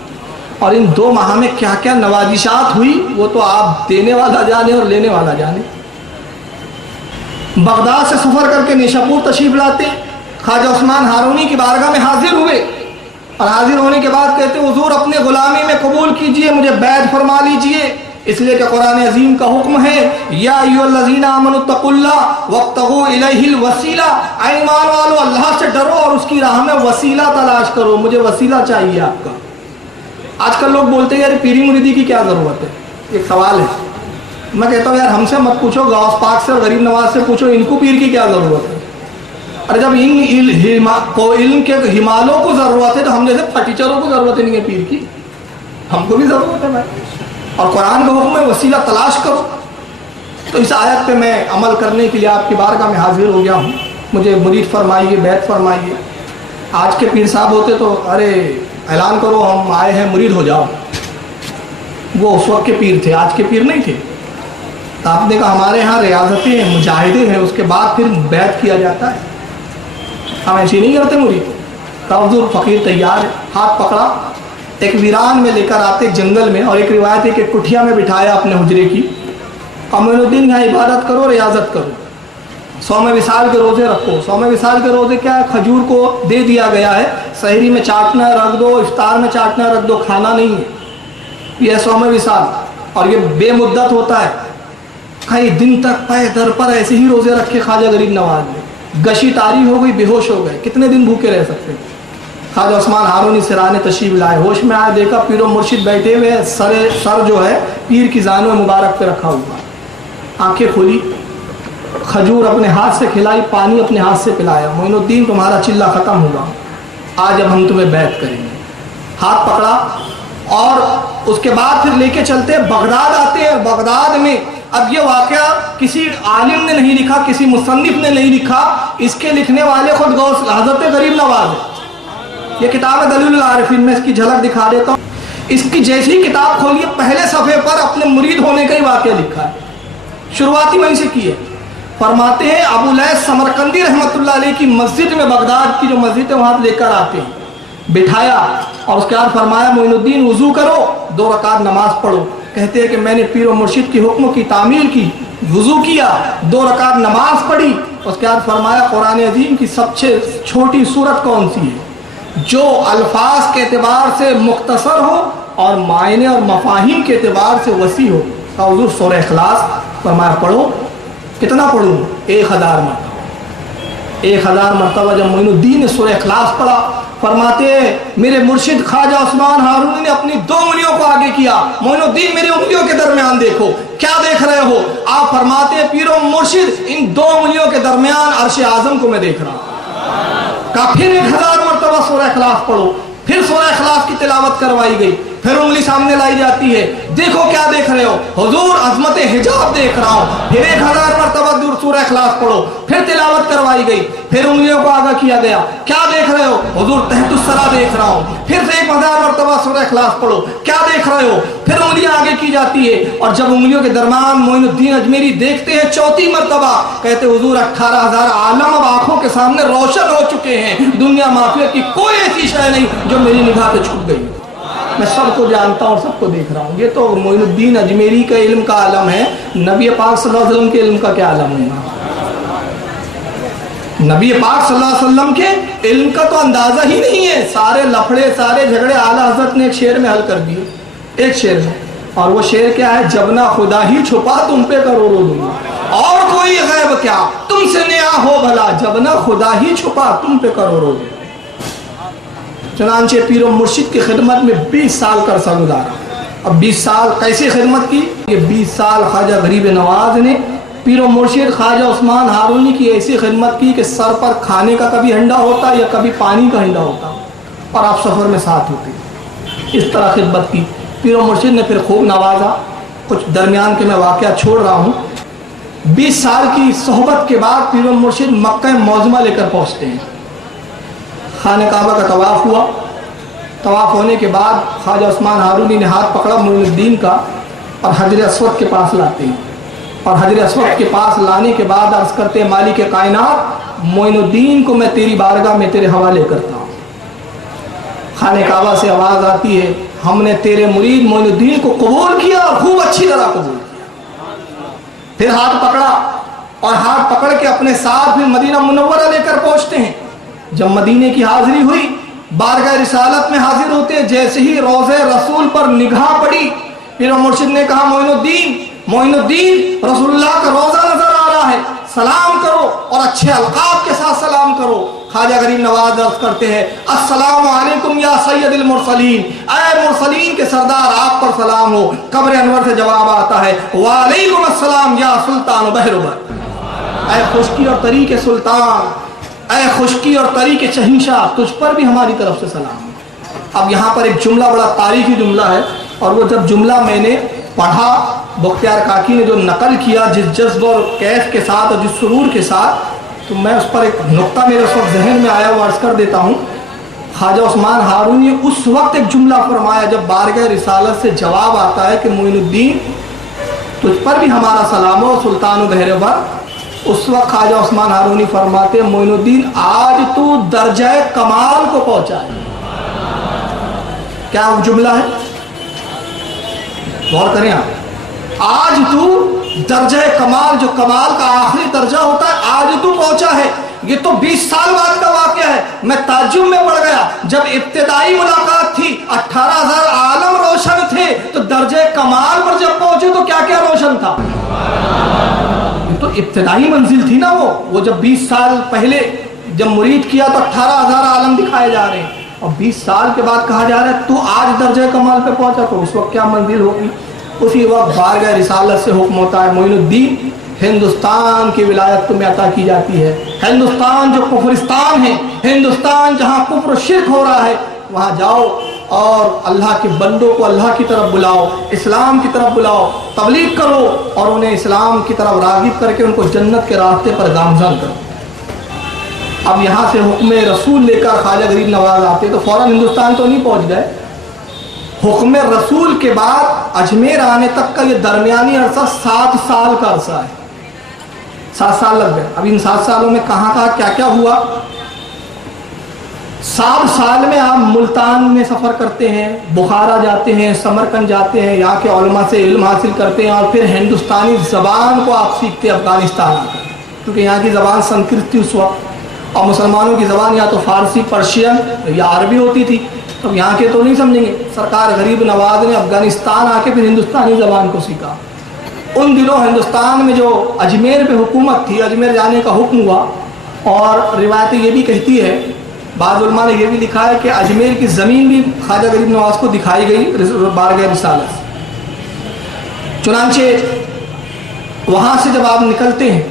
اور ان 2 ماہ میں کیا کیا نوازشات ہوئی وہ تو آپ دینے والا جانے اور لینے والا جانے۔ بغداد سے سفر کر کے نیشاپور تشریف لاتے، خواجہ عثمان ہارونی کی بارگاہ میں حاضر ہوئے، اور حاضر ہونے کے بعد کہتے حضور اپنے غلامی میں قبول کیجئے، مجھے بیعت فرما لیجئے، اس لیے کہ قرآن عظیم کا حکم ہے، یا ایھا الذین آمنوا اتقوا اللہ وابتغوا الیہ الوسیلہ، اے ایمان والو اللہ سے ڈرو اور اس کی راہ میں وسیلہ تلاش کرو، مجھے وسیلہ چاہیے آپ کا۔ آج کل لوگ بولتے ہیں یار پیری مریدی کی کیا ضرورت ہے؟ ایک سوال ہے، میں کہتا ہوں یار ہم سے مت پوچھو، غوث پاک سے اور غریب نواز سے پوچھو، ان کو پیر کی کیا ضرورت ہے؟ اور جب ان علم کے ہمالوں کو ضرورت ہے تو ہم جیسے پٹیچروں کو ضرورت نہیں ہے پیر کی، ہم کو بھی ضرورت ہے بھائی۔ اور قرآن کا حکم ہے وسیلہ تلاش کرو۔ تو اس آیت پہ میں عمل کرنے کے لیے آپ کی بارگاہ میں حاضر ہو گیا ہوں، مجھے مرید فرمائیے، بیعت فرمائیے۔ آج کے پیر صاحب ہوتے تو ارے اعلان کرو ہم آئے ہیں، مرید ہو جاؤ، وہ اس وقت کے پیر تھے، آج کے پیر نہیں تھے۔ تو آپ نے کہا ہمارے ہاں ریاضتیں ہیں، مجاہدے ہیں، اس کے بعد پھر بیعت کیا جاتا ہے، ہم ایسی نہیں کرتے مرید۔ کہا حضور فقیر تیار ہے، ہاتھ پکڑا، ایک ویران میں لے کر آتے جنگل میں، اور ایک روایت ہے کہ کٹھیا میں بٹھایا اپنے حجرے کی، معین الدین یہاں عبادت کرو، ریاضت کرو، 100 وصال کے روزے رکھو۔ 100 وصال کے روزے کیا ہے؟ کھجور کو دے دیا گیا ہے، سحری میں چاٹنا رکھ دو، افطار میں چاٹنا رکھ دو، کھانا نہیں ہے، یہ 100 وصال، اور یہ بے مدت ہوتا ہے۔ کئی دن تک پے در پر ایسے ہی روزے رکھے خواجہ غریب نواز نے، گشی طاری ہو گئی، بے ہوش ہو گئے، کتنے دن بھوکے رہ سکتے؟ خواجہ عثمان ہارونی سرانے تشریف لائے، ہوش میں آئے، دیکھا پیر و مرشد بیٹھے ہوئے، سر جو ہے پیر کی زانو مبارک پہ رکھا ہوا، آنکھیں کھولی، کھجور اپنے ہاتھ سے کھلائی، پانی اپنے ہاتھ سے پلایا، معین الدین تمہارا چلہ ختم ہوگا، آج اب ہم تمہیں بیعت کریں گے۔ ہاتھ پکڑا، اور اس کے بعد پھر لے کے چلتے بغداد آتے ہیں۔ بغداد میں اب یہ واقعہ کسی عالم نے نہیں لکھا، کسی مصنف نے نہیں لکھا، اس کے لکھنے والے خود غوث حضرت غریب نواز ہے۔ یہ کتاب ہے دلیل العارفین، میں اس کی جھلک دکھا دیتا ہوں۔ اس کی جیسی کتاب کھولیے، پہلے صفحے پر اپنے مرید ہونے کا ہی واقعہ لکھا ہے، شروعاتی وہیں سے کی ہے۔ فرماتے ہیں ابو لیث سمرقندی رحمۃ اللہ علیہ کی مسجد میں، بغداد کی جو مسجد ہے وہاں لے کر آتے ہیں، بٹھایا، اور اس کے بعد فرمایا معین الدین وضو کرو، 2 رکعت نماز پڑھو۔ کہتے ہیں کہ میں نے پیر و مرشد کی حکم کی تعمیل کی، وضو کیا، 2 رکعت نماز پڑھی، اس کے بعد فرمایا قرآن عظیم کی سب سے چھوٹی سورت کون سی ہے جو الفاظ کے اعتبار سے مختصر ہو اور معنی اور مفاہیم کے اعتبار سے وسیع ہو؟ کہا حضور سورہ اخلاص۔ فرمایا پڑھو۔ کتنا پڑھوں؟ 1000 مرتبہ۔ 1000 مرتبہ جب معین الدین نے سورہ اخلاص پڑھا، فرماتے میرے مرشد خواجہ عثمان ہارونی نے اپنی 2 انگلیوں کو آگے کیا۔ معین الدین میری انگلیوں کے درمیان دیکھو، کیا دیکھ رہے ہو؟ آپ فرماتے پیرو مرشد ان 2 انگلیوں کے درمیان عرش اعظم کو میں دیکھ رہا ہوں۔ کہا پھر 1000 مرتبہ سورہ اخلاص پڑھو۔ پھر سورہ اخلاص کی تلاوت کروائی گئی، پھر انگلی سامنے لائی جاتی ہے، دیکھو کیا دیکھ رہے ہو؟ حضور عظمت حجاب دیکھ رہا ہوں۔ پھر 1000 مرتبہ دور سورہ اخلاص پڑھو، پھر تلاوت کروائی گئی، پھر انگلیوں کو آگاہ کیا گیا، کیا دیکھ رہے ہو؟ حضور تحت الثری دیکھ رہا ہوں۔ پھر سے 1000 مرتبہ سورہ اخلاص پڑھو، کیا دیکھ رہے ہو؟ پھر انگلیاں آگے کی جاتی ہے، اور جب انگلیوں کے درمیان معین الدین اجمیری دیکھتے ہیں 4تھی مرتبہ، کہتے حضور 18000 عالم اب آنکھوں کے سامنے روشن ہو چکے ہیں، دنیا مافیا کی کوئی ایسی شے نہیں جو میری نگاہ سے چھپ گئی۔ میں سب کو جانتا ہوں، سب کو دیکھ رہا ہوں۔ یہ تو معین الدین اجمیری کا علم کا عالم ہے، نبی پاک صلی اللہ علیہ وسلم کے علم کا کیا عالم ہے؟ نبی پاک صلی اللہ علیہ وسلم کے علم کا تو اندازہ ہی نہیں ہے۔ سارے لفڑے، سارے جھگڑے اعلیٰ حضرت نے ایک شعر میں حل کر دیے، ایک شعر میں۔ اور وہ شعر کیا ہے؟ جب نہ خدا ہی چھپا تم پہ کروڑوں دنیا، اور کوئی غیب کیا تم سے نیا ہو بھلا، جب نہ خدا ہی چھپا تم پہ کروڑوں دنیا۔ چنانچہ پیر و مرشد کی خدمت میں 20 سال کا عرصہ گزارا۔ اب 20 سال کیسی خدمت کی؟ یہ 20 سال خواجہ غریب نواز نے پیر و مرشد خواجہ عثمان ہارونی کی ایسی خدمت کی کہ سر پر کھانے کا کبھی ہنڈا ہوتا یا کبھی پانی کا ہنڈا ہوتا، اور آپ سفر میں ساتھ ہوتے۔ اس طرح خدمت کی پیر و مرشد نے، پھر خوب نوازا۔ کچھ درمیان کے میں واقعہ چھوڑ رہا ہوں۔ 20 سال کی صحبت کے بعد پیر و مرشد مکہ معظمہ لے کر پہنچتے ہیں۔ خانہ کعبہ کا طواف ہوا۔ طواف ہونے کے بعد خواجہ عثمان ہارونی نے ہاتھ پکڑا معین الدین کا اور حجر اسود کے پاس لاتے ہیں، اور حجر اسود کے پاس لانے کے بعد عرض کرتے ہیں مالک کائنات، معین الدین کو میں تیری بارگاہ میں تیرے حوالے کرتا ہوں۔ خانہ کعبہ سے آواز آتی ہے ہم نے تیرے مرید معین الدین کو قبول کیا، اور خوب اچھی طرح قبول کیا۔ پھر ہاتھ پکڑا، اور ہاتھ پکڑ کے اپنے ساتھ پھر مدینہ منورہ لے کر پہنچتے ہیں۔ جب مدینے کی حاضری ہوئی، بارگاہ رسالت میں حاضر ہوتے، جیسے ہی روضہ رسول پر نگاہ پڑی، پھر مرشد نے کہا معین الدین رسول اللہ کا روضہ نظر آ رہا ہے، سلام کرو، اور اچھے القاب کے ساتھ سلام کرو۔ خواجہ غریب نواز عرض کرتے ہیں السلام علیکم یا سید المرسلین، اے مرسلین کے سردار آپ پر سلام ہو۔ قبر انور سے جواب آتا ہے وعلیکم السلام یا سلطان بہروبر، اے خشکی اور تری کے سلطان، اے خشکی اور تری کے شہنشاہ، تجھ پر بھی ہماری طرف سے سلام۔ اب یہاں پر ایک جملہ بڑا تاریخی جملہ ہے، اور وہ جب جملہ میں نے پڑھا، بختیار کاکی نے جو نقل کیا جس جذب اور کیف کے ساتھ اور جس سرور کے ساتھ، تو میں اس پر ایک نقطہ میرے اس وقت ذہن میں آیا، وہ عرض کر دیتا ہوں۔ خواجہ عثمان ہارونی نے اس وقت ایک جملہ فرمایا جب بارگاہ رسالت سے جواب آتا ہے کہ معین الدین تجھ پر بھی ہمارا سلام ہو سلطان و بہروبر۔ اس وقت خواجہ عثمان ہارونی فرماتے معین الدین آج تو درجہ کمال کو پہنچا ہے۔ کیا وہ جملہ ہے؟ غور کریں آپ، آج تو درجہ کمال، جو کمال کا آخری درجہ ہوتا ہے، آج تو پہنچا ہے۔ یہ تو 20 سال بعد کا واقعہ ہے۔ میں تعجب میں پڑ گیا، جب ابتدائی ملاقات تھی 18000 عالم روشن تھے، تو درجہ کمال پر جب پہنچے تو کیا کیا روشن تھا؟ تو ابتدائی منزل تھی نا وہ جب 20 سال پہلے جب مرید کیا تو 18000 عالم دکھائے جا رہے ہیں، اور 20 سال کے بعد کہا جا رہا ہے تو آج درجہ کمال پہ پہنچا، تو اس وقت کیا منزل ہوگی؟ اسی وقت بارگاہ رسالت سے حکم ہوتا ہے معین الدین ہندوستان کی ولایت تمہیں عطا کی جاتی ہے۔ ہندوستان جو کفرستان ہے، ہندوستان جہاں کفر و شرک ہو رہا ہے، وہاں جاؤ اور اللہ کے بندوں کو اللہ کی طرف بلاؤ، اسلام کی طرف بلاؤ، تبلیغ کرو، اور انہیں اسلام کی طرف راغب کر کے ان کو جنت کے راستے پر گامزن کرو۔ اب یہاں سے حکم رسول لے کر خواجہ غریب نواز آتے تو فوراً ہندوستان تو نہیں پہنچ گئے۔ حکم رسول کے بعد اجمیر آنے تک کا یہ درمیانی عرصہ 7 سال کا عرصہ ہے۔ 7 سال لگ گئے۔ اب ان 7 سالوں میں کہاں کیا کیا ہوا؟ 7 سال میں آپ ملتان میں سفر کرتے ہیں، بخارا جاتے ہیں، سمرقند جاتے ہیں، یہاں کے علماء سے علم حاصل کرتے ہیں، اور پھر ہندوستانی زبان کو آپ سیکھتے ہیں افغانستان آ کر۔ کیونکہ یہاں کی زبان سنسکرت تھی اس وقت، اور مسلمانوں کی زبان یا تو فارسی، پرشین یا عربی ہوتی تھی، تو یہاں کے تو نہیں سمجھیں گے۔ سرکار غریب نواز نے افغانستان آ کے پھر ہندوستانی زبان کو سیکھا۔ ان دنوں ہندوستان میں جو اجمیر پہ حکومت تھی، اجمیر جانے کا حکم ہوا، اور روایتیں یہ بھی کہتی ہے، بعض علماء نے یہ بھی لکھا ہے کہ اجمیر کی زمین بھی خواجہ غریب نواز کو دکھائی گئی بارگاہ رسالت۔ چنانچہ وہاں سے جب آپ نکلتے ہیں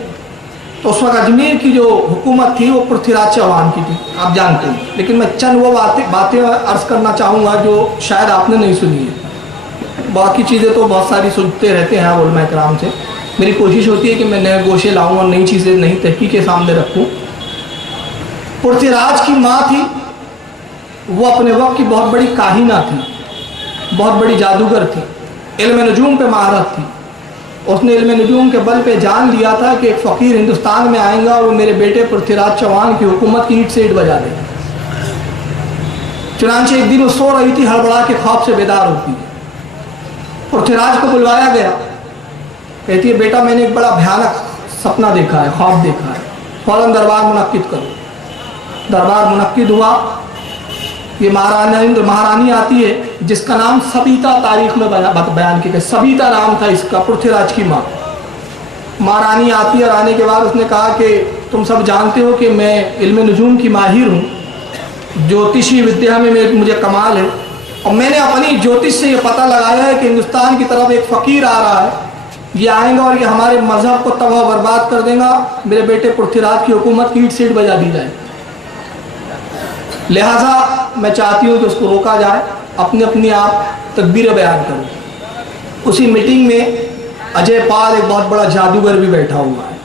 تو اس وقت اجمیر کی جو حکومت تھی وہ پرتھوی راج چوہان کی تھی، آپ جانتے ہیں، لیکن میں چند وہ باتیں عرض کرنا چاہوں گا جو شاید آپ نے نہیں سنی ہے۔ باقی چیزیں تو بہت ساری سنتے رہتے ہیں علماء کرام سے، میری کوشش ہوتی ہے کہ میں نئے گوشے لاؤں اور نئی چیزیں، نئی تحقیقیں سامنے رکھوں۔ پرتھوی راج کی ماں تھی، وہ اپنے وقت کی بہت بڑی کاہنہ تھی، بہت بڑی جادوگر تھی، علم نجوم پہ مہارت تھی۔ اس نے علم نجوم کے بل پہ جان لیا تھا کہ ایک فقیر ہندوستان میں آئیں گا اور وہ میرے بیٹے پرتھوی راج چوہان کی حکومت کی اینٹ سے اینٹ بجا دے گا۔ چنانچہ ایک دن وہ سو رہی تھی، ہڑبڑا کے خواب سے بیدار ہوتی ہے، پرتھوی راج کو بلوایا گیا، کہتی ہے بیٹا میں نے ایک بڑا بھیانک سپنا دیکھا ہے، خواب دیکھا ہے، فوراً دربار منعقد کرو۔ دربار منعقد ہوا۔ یہ مہارانی آتی ہے جس کا نام سبیتا تاریخ میں بیان کیا گیا، سبیتا نام تھا اس کا، پرتھوی راج کی ماں۔ مہارانی آتی ہے، اور آنے کے بعد اس نے کہا کہ تم سب جانتے ہو کہ میں علم نجوم کی ماہر ہوں، جوتشی ودیا میں مجھے کمال ہے، اور میں نے اپنی جوتش سے یہ پتہ لگایا ہے کہ ہندوستان کی طرف ایک فقیر آ رہا ہے، یہ آئیں گا اور یہ ہمارے مذہب کو تباہ و برباد کر دے گا، میرے بیٹے پرتھوی راج کی حکومت کی اینٹ سے اینٹ بجا دی جائے، لہٰذا میں چاہتی ہوں کہ اس کو روکا جائے، اپنی آپ تدبیریں بیان کرو۔ اسی میٹنگ میں اجے پال ایک بہت بڑا جادوگر بھی بیٹھا ہوا ہے۔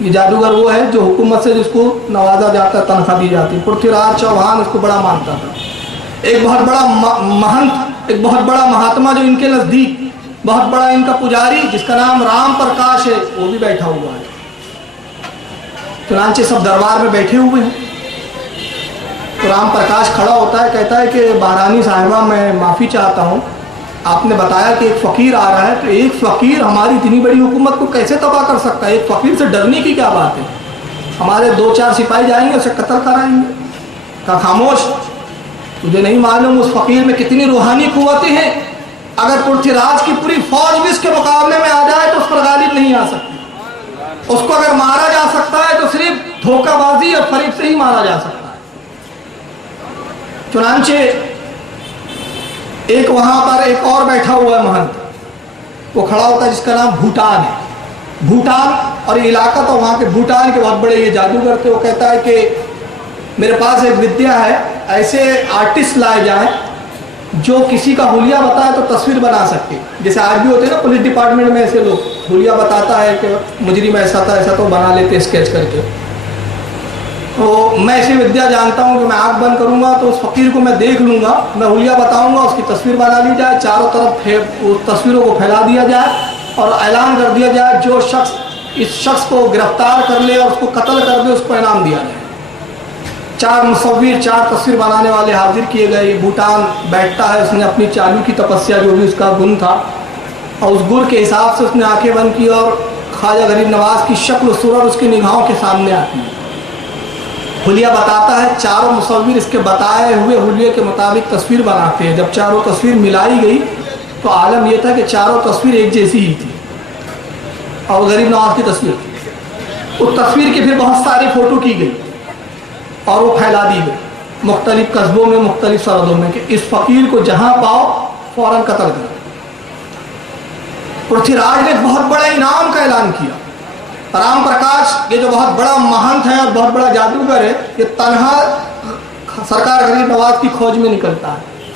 یہ جادوگر وہ ہے جو حکومت سے جس کو نوازا جاتا ہے، تنخواہ دی جاتی ہے۔ پرتھوی راج چوہان اس کو بڑا مانتا تھا۔ ایک بہت بڑا مہنت، ایک بہت بڑا مہاتما جو ان کے نزدیک بہت بڑا ان کا پجاری جس کا نام رام پرکاش ہے، وہ بھی بیٹھا ہوا ہے۔ چنانچہ سب دربار میں بیٹھے ہوئے ہیں، تو رام پرکاش کھڑا ہوتا ہے، کہتا ہے کہ مہارانی صاحبہ میں معافی چاہتا ہوں، آپ نے بتایا کہ ایک فقیر آ رہا ہے، تو ایک فقیر ہماری اتنی بڑی حکومت کو کیسے تباہ کر سکتا ہے؟ ایک فقیر سے ڈرنے کی کیا بات ہے؟ ہمارے 2-4 سپاہی جائیں گے، اسے قتل کرائیں گے۔ کہا خاموش، تجھے نہیں معلوم اس فقیر میں کتنی روحانی قوتیں ہیں؟ اگر پرتھوی راج کی پوری فوج بھی اس کے مقابلے میں آ جائے تو اس پر غالب نہیں آ سکتی۔ اس کو اگر مارا جا سکتا ہے تو صرف دھوکہ بازی اور فریب سے ہی مارا جا سکتا ہے۔ چنانچہ ایک وہاں پر ایک اور بیٹھا ہوا ہے مہنت، وہ کھڑا ہوتا ہے، جس کا نام بھوٹان ہے۔ بھوٹان اور یہ علاقہ تو وہاں کے بھوٹان کے بہت بڑے یہ جادوگر تھے۔ وہ کہتا ہے کہ میرے پاس ایک ودیا ہے، ایسے آرٹسٹ لائے جائیں جو کسی کا حلیہ بتائے تو تصویر بنا سکتے، جیسے آج بھی ہوتے ہیں نا پولیس ڈپارٹمنٹ میں، ایسے لوگ حلیہ بتاتا ہے کہ مجرم ایسا تھا ایسا، تو بنا لیتے اسکیچ کر کے۔ تو میں ایسی ودیا جانتا ہوں کہ میں آنکھ بند کروں گا تو اس فقیر کو میں دیکھ لوں گا، میں حلیہ بتاؤں گا، اس کی تصویر بنا لی جائے، چاروں طرف اس تصویروں کو پھیلا دیا جائے اور اعلان کر دیا جائے جو شخص اس شخص کو گرفتار کر لے اور اس کو قتل کر دے اس کو انعام دیا جائے۔ 4 مصور، 4 تصویر بنانے والے حاضر کیے گئے۔ یہ بھوٹان بیٹھتا ہے، اس نے اپنی چالو کی تپسیا جو بھی اس کا گن تھا، اور اس گر کے حساب سے اس نے آنکھیں بند کی اور خواجہ غریب نواز کی شکل و صورت اس کی نگاہوں کے سامنے آتی ہے۔ حلیہ بتاتا ہے، چاروں مصور اس کے بتائے ہوئے حلیے کے مطابق تصویر بناتے ہیں۔ جب چاروں تصویر ملائی گئی تو عالم یہ تھا کہ چاروں تصویر ایک جیسی ہی تھی اور غریب نواز کی تصویر تھی۔ اس تصویر کی پھر بہت ساری فوٹو کی گئی اور وہ پھیلا دی گئی مختلف قصبوں میں، مختلف سرحدوں میں، کہ اس فقیر کو جہاں پاؤ فوراً قتل کرو۔ پرتھوی راج نے بہت بڑا انعام کا اعلان کیا۔ رام پرکاش یہ جو بہت بڑا مہنت ہے اور بہت بڑا جادوگر ہے، یہ تنہا سرکار غریب نواز کی کھوج میں نکلتا ہے،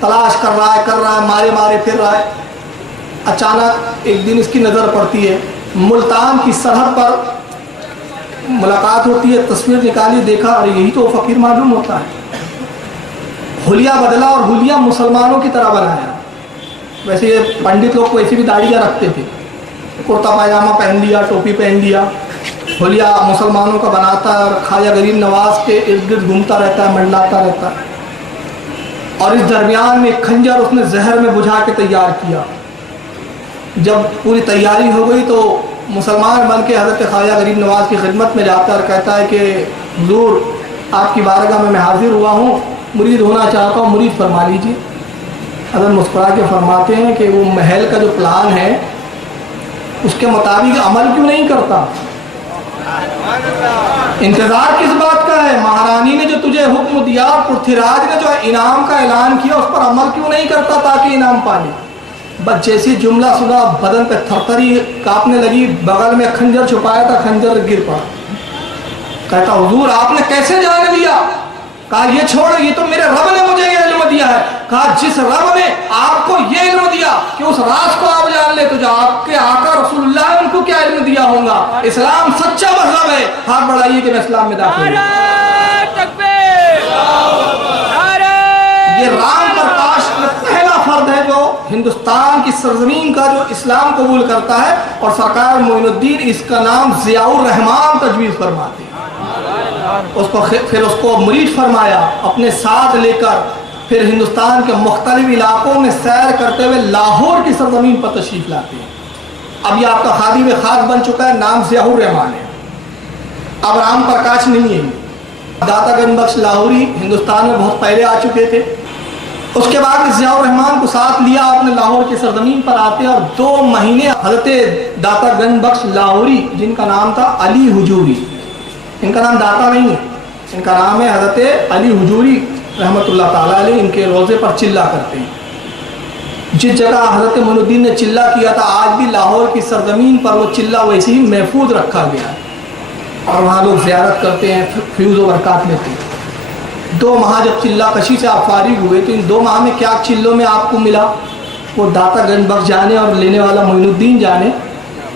تلاش کر رہا ہے، مارے مارے پھر رہا ہے۔ اچانک ایک دن اس کی نظر پڑتی ہے، ملتان کی سرحد پر ملاقات ہوتی ہے، تصویر نکالی، دیکھا، اور یہی تو فقیر معلوم ہوتا ہے۔ حلیہ بدلا اور حلیہ مسلمانوں کی طرح بنایا۔ ویسے یہ پنڈت لوگ ویسے بھی داڑیاں رکھتے تھے، کرتا پائجامہ پہن لیا، ٹوپی پہن لیا، حلیہ مسلمانوں کا بناتا ہے اور خواجہ غریب نواز کے ارد گرد گھومتا رہتا ہے، منڈلاتا رہتا ہے۔ اور اس درمیان میں ایک کھنجر اس نے زہر میں بجھا کے تیار کیا۔ جب پوری تیاری ہو گئی تو مسلمان بن کے حضرت خواجہ غریب نواز کی خدمت میں جاتا ہے اور کہتا ہے کہ حضور آپ کی بارگاہ میں حاضر ہوا ہوں، مرید ہونا چاہتا ہوں، مرید فرما لیجیے۔ حضرت مسکرا کے فرماتے ہیں کہ وہ محل کا جو پلان ہے اس کے مطابق عمل کیوں نہیں کرتا؟ انتظار کس بات کا ہے؟ مہارانی نے جو تجھے حکم دیا، پرتھویراج نے جو انعام کا اعلان کیا، اس پر عمل کیوں نہیں کرتا تاکہ انعام پالے؟ بس جیسی جملہ سنا بدن پہ تھرتھری کانپنے لگی، بغل میں خنجر چھپایا تھا، خنجر گر پڑا۔ کہتا حضور آپ نے کیسے جان لیا؟ کہا یہ چھوڑو، یہ تو میرے رب نے مجھے یہ علم دیا ہے۔ کہا جس رب نے آپ کو یہ علم دیا کہ اس راز کو آپ جان لے تو جو آپ کے آقا رسول اللہ نے ان کو کیا علم دیا ہوگا؟ اسلام سچا مذہب ہے، ہاتھ بڑھائیے کہ میں اسلام میں داخل ہوں۔ یہ رام پرکاش پہلا فرد ہے جو ہندوستان کی سرزمین کا جو اسلام قبول کرتا ہے، اور سرکار معین الدین اس کا نام ضیاء الرحمان تجویز فرماتے ہیں۔ پھر اس کو مرید فرمایا، اپنے ساتھ لے کر پھر ہندوستان کے مختلف علاقوں میں سیر کرتے ہوئے لاہور کی سرزمین پر تشریف لاتے ہیں۔ اب یہ آپ کا خادم خاص بن چکا ہے، نام ضیاء الرحمان ہے، اب رام پرکاش نہیں ہے۔ داتا گنج بخش لاہوری ہندوستان میں بہت پہلے آ چکے تھے۔ اس کے بعد ضیاء الرحمان کو ساتھ لیا، آپ نے لاہور کی سرزمین پر آتے اور 2 مہینے حضرت داتا گنج بخش لاہوری، جن کا نام تھا علی حجوری، ان کا نام داتا نہیں ہے، ان کا نام ہے حضرت علی حجوری رحمۃ اللہ تعالیٰ علیہ، ان کے روزے پر چلہ کرتے ہیں۔ جس جگہ حضرت معین الدین نے چلہ کیا تھا، آج بھی لاہور کی سرزمین پر وہ چلہ ویسے ہی محفوظ رکھا گیا ہے، اور وہاں لوگ زیارت کرتے ہیں، فیوز و برکات لیتے ہیں۔ 2 ماہ جب چلہ کشی سے آپ فارغ ہوئے تو ان 2 ماہ میں کیا چلوں میں آپ کو ملا وہ داتا گنج بخش جانے اور لینے والا معین الدین جانے۔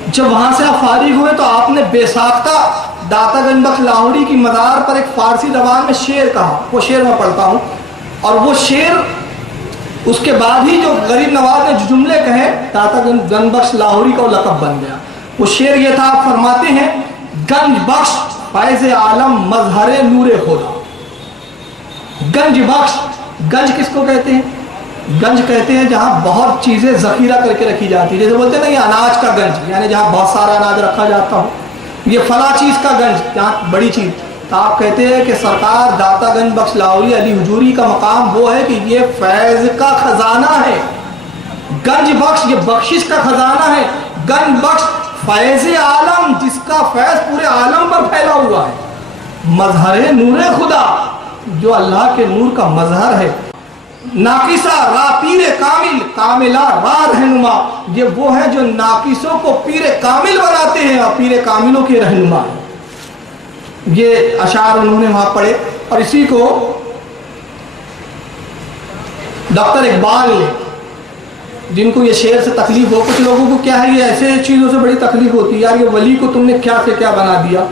جب وہاں سے آپ فارغ ہوئے تو آپ نے بے ساختہ داتا گنج بخش لاہوری کی مزار پر ایک فارسی زبان میں شعر کہا، وہ شعر میں پڑھتا ہوں، اور وہ شعر اس کے بعد ہی جو غریب نواز نے جو جملے کہے داتا گنج بخش لاہوری کا وہ لقب بن گیا۔ وہ شعر یہ تھا، آپ فرماتے ہیں گنج بخش فیض عالم مظہر نور خدا۔ گنج بخش، گنج کس کو کہتے ہیں؟ گنج کہتے ہیں جہاں بہت چیزیں ذخیرہ کر کے رکھی جاتی ہے، جیسے بولتے ہیں نا یہ اناج کا گنج، یعنی جہاں بہت سارا اناج رکھا جاتا ہو، یہ فلاں چیز کا گنج، جہاں بڑی چیز۔ تو آپ کہتے ہیں کہ سرکار داتا گنج بخش لاہوری علی حجوری کا مقام وہ ہے کہ یہ فیض کا خزانہ ہے۔ گنج بخش یہ بخشش کا خزانہ ہے، گنج بخش فیض عالم جس کا فیض پورے عالم پر پھیلا ہوا ہے، مظہر نور خدا جو اللہ کے نور کا مظہر ہے، ناقصہ راہ پیر کامل کاملہ راہ رہنما، یہ وہ ہے جو ناقصوں کو پیر کامل بناتے ہیں اور پیر کاملوں کے رہنما ہیں۔ یہ اشعار انہوں نے وہاں پڑھے، اور اسی کو ڈاکٹر اقبال نے، جن کو یہ شعر سے تکلیف ہو، کچھ لوگوں کو کیا ہے یہ ایسے چیزوں سے بڑی تکلیف ہوتی ہے، یار یہ ولی کو تم نے کیا سے کیا بنا دیا،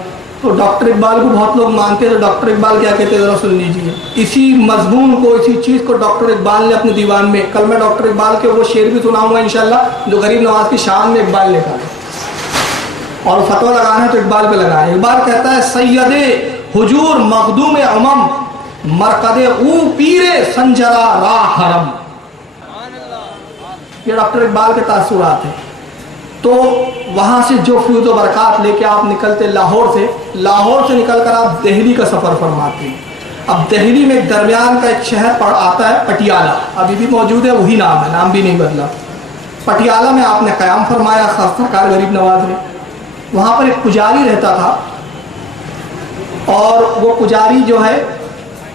تو ڈاکٹر اقبال کو بہت لوگ مانتے ہیں، تو ڈاکٹر اقبال کیا کہتے ہیں ذرا سن لیجیے۔ اسی مضمون کو، اسی چیز کو ڈاکٹر اقبال نے اپنے دیوان میں، کل میں ڈاکٹر اقبال کے وہ شعر بھی سناؤں گا انشاءاللہ جو غریب نواز کی شان میں اقبال لکھا ہے، اور فتویٰ لگانا ہے تو اقبال پہ لگائے۔ اقبال کہتا ہے سید حجور مخدوم امم مرقد او پیر سنجرا راہ حرم۔ یہ ڈاکٹر اقبال کے تاثرات ہیں۔ تو وہاں سے جو فیوز و برکات لے کے آپ نکلتے لاہور سے نکل کر آپ دہلی کا سفر فرماتے ہیں۔ اب دہلی میں درمیان کا ایک شہر آتا ہے پٹیالہ، ابھی بھی موجود ہے، وہی نام ہے، نام بھی نہیں بدلا۔ پٹیالہ میں آپ نے قیام فرمایا سرکار غریب نواز نے۔ وہاں پر ایک پجاری رہتا تھا، اور وہ پجاری جو ہے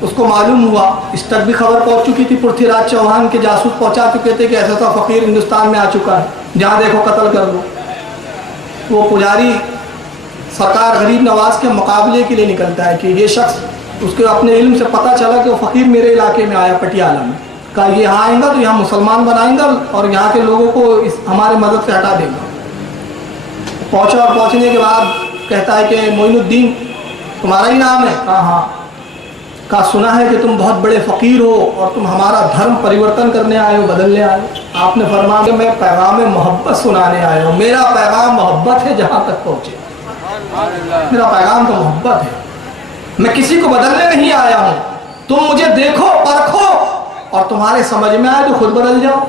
اس کو معلوم ہوا، اس تک بھی خبر پہنچ چکی تھی، پرتھویراج چوہان کے جاسوس پہنچا چکے تھے کہ ایسا فقیر ہندوستان میں آ چکا ہے، جہاں دیکھو قتل کر دو۔ وہ پجاری سرکار غریب نواز کے مقابلے کے لیے نکلتا ہے کہ یہ شخص، اس کے اپنے علم سے پتہ چلا کہ وہ فقیر میرے علاقے میں آیا پٹیالہ میں، کہا یہ یہاں آئیں گا تو یہاں مسلمان بنائیں گا اور یہاں کے لوگوں کو ہمارے مذہب سے ہٹا دیں گا۔ پہنچا، اور پہنچنے کے بعد کہتا ہے کہ معین الدین تمہارا ہی نام ہے؟ کہا ہاں۔ کہا سنا ہے کہ تم بہت بڑے فقیر ہو اور تم ہمارا دھرم پریورتن کرنے آئے ہو، بدلنے آئے ہو۔ آپ نے فرمایا کہ میں پیغام محبت سنانے آیا ہوں، میرا پیغام محبت ہے جہاں تک پہنچے، میرا پیغام تو محبت ہے، میں کسی کو بدلنے نہیں آیا ہوں، تم مجھے دیکھو پرکھو اور تمہارے سمجھ میں آئے تو خود بدل جاؤ۔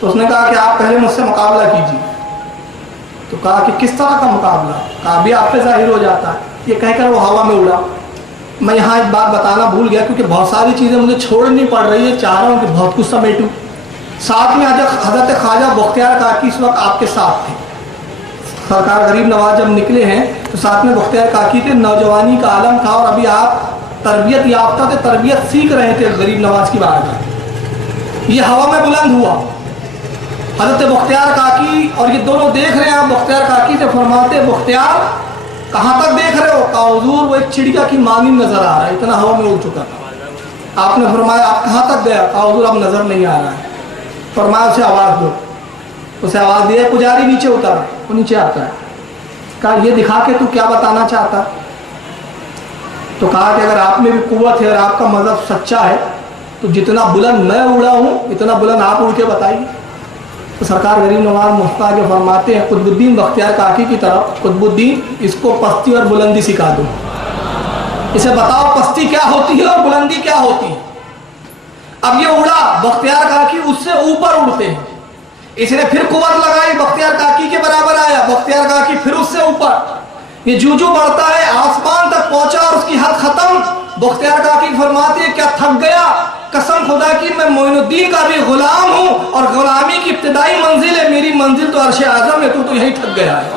تو اس نے کہا کہ آپ پہلے مجھ سے مقابلہ کیجیے۔ تو کہا کہ کس طرح کا مقابلہ؟ کہا بھی آپ پہ ظاہر ہو جاتا ہے. یہ کہہ کر وہ ہوا میں اڑا. میں یہاں ایک بات بتانا بھول گیا کیونکہ بہت ساری چیزیں مجھے چھوڑنی پڑ رہی ہے, چاہ رہا ہوں کہ بہت کچھ سمیٹوں. ساتھ میں حضرت خواجہ بختیار کاکی اس وقت آپ کے ساتھ تھے. سرکار غریب نواز جب نکلے ہیں تو ساتھ میں بختیار کاکی تھے. نوجوانی کا عالم تھا اور ابھی آپ تربیت یافتہ تھے, تربیت سیکھ رہے تھے غریب نواز کی بارگاہ. یہ ہوا میں بلند ہوا حضرت بختیار کاکی, اور یہ دونوں دیکھ رہے ہیں. آپ بختیار کاکی سے فرماتے بختیار کہاں تک دیکھ رہے ہو؟ کہا حضور وہ ایک چڑیا کی مانند نظر آ رہا ہے, اتنا ہوا میں اڑ چکا تھا. آپ نے فرمایا آپ کہاں تک گیا؟ کہا حضور اب نظر نہیں آ رہا ہے. فرمایا اسے آواز دو. اسے آواز دیا, پجاری نیچے اتارا. وہ نیچے آتا ہے. کہا یہ دکھا کے تو کیا بتانا چاہتا؟ تو کہا کہ اگر آپ میں بھی قوت ہے اور آپ کا مذہب سچا ہے تو جتنا بلند میں اڑا ہوں اتنا بلند آپ اڑ کے بتائیے. تو سرکار غریب نواز مفتاح کے فرماتے ہیں قطب الدین بختیار کاکی کی طرف, قطب الدین اس کو پستی اور بلندی سکھا دو. اسے بتاؤ پستی کیا ہوتی ہے اور بلندی کیا ہوتی ہے. اب یہ اڑا, بختیار کاکی اس سے اوپر اڑتے ہیں. اس نے پھر قوت لگائی, بختیار کاکی کے برابر آیا, بختیار کاکی پھر اس سے اوپر. یہ جو بڑھتا ہے آسمان تک پہنچا اور اس کی حد ختم. بختیار کاکی فرماتے ہیں کیا تھک گیا؟ قسم خدا کی میں معین الدین کا بھی غلام ہوں اور غلامی کی ابتدائی منزل ہے, میری منزل تو عرش اعظم ہے, تو یہیں تھک گیا ہے.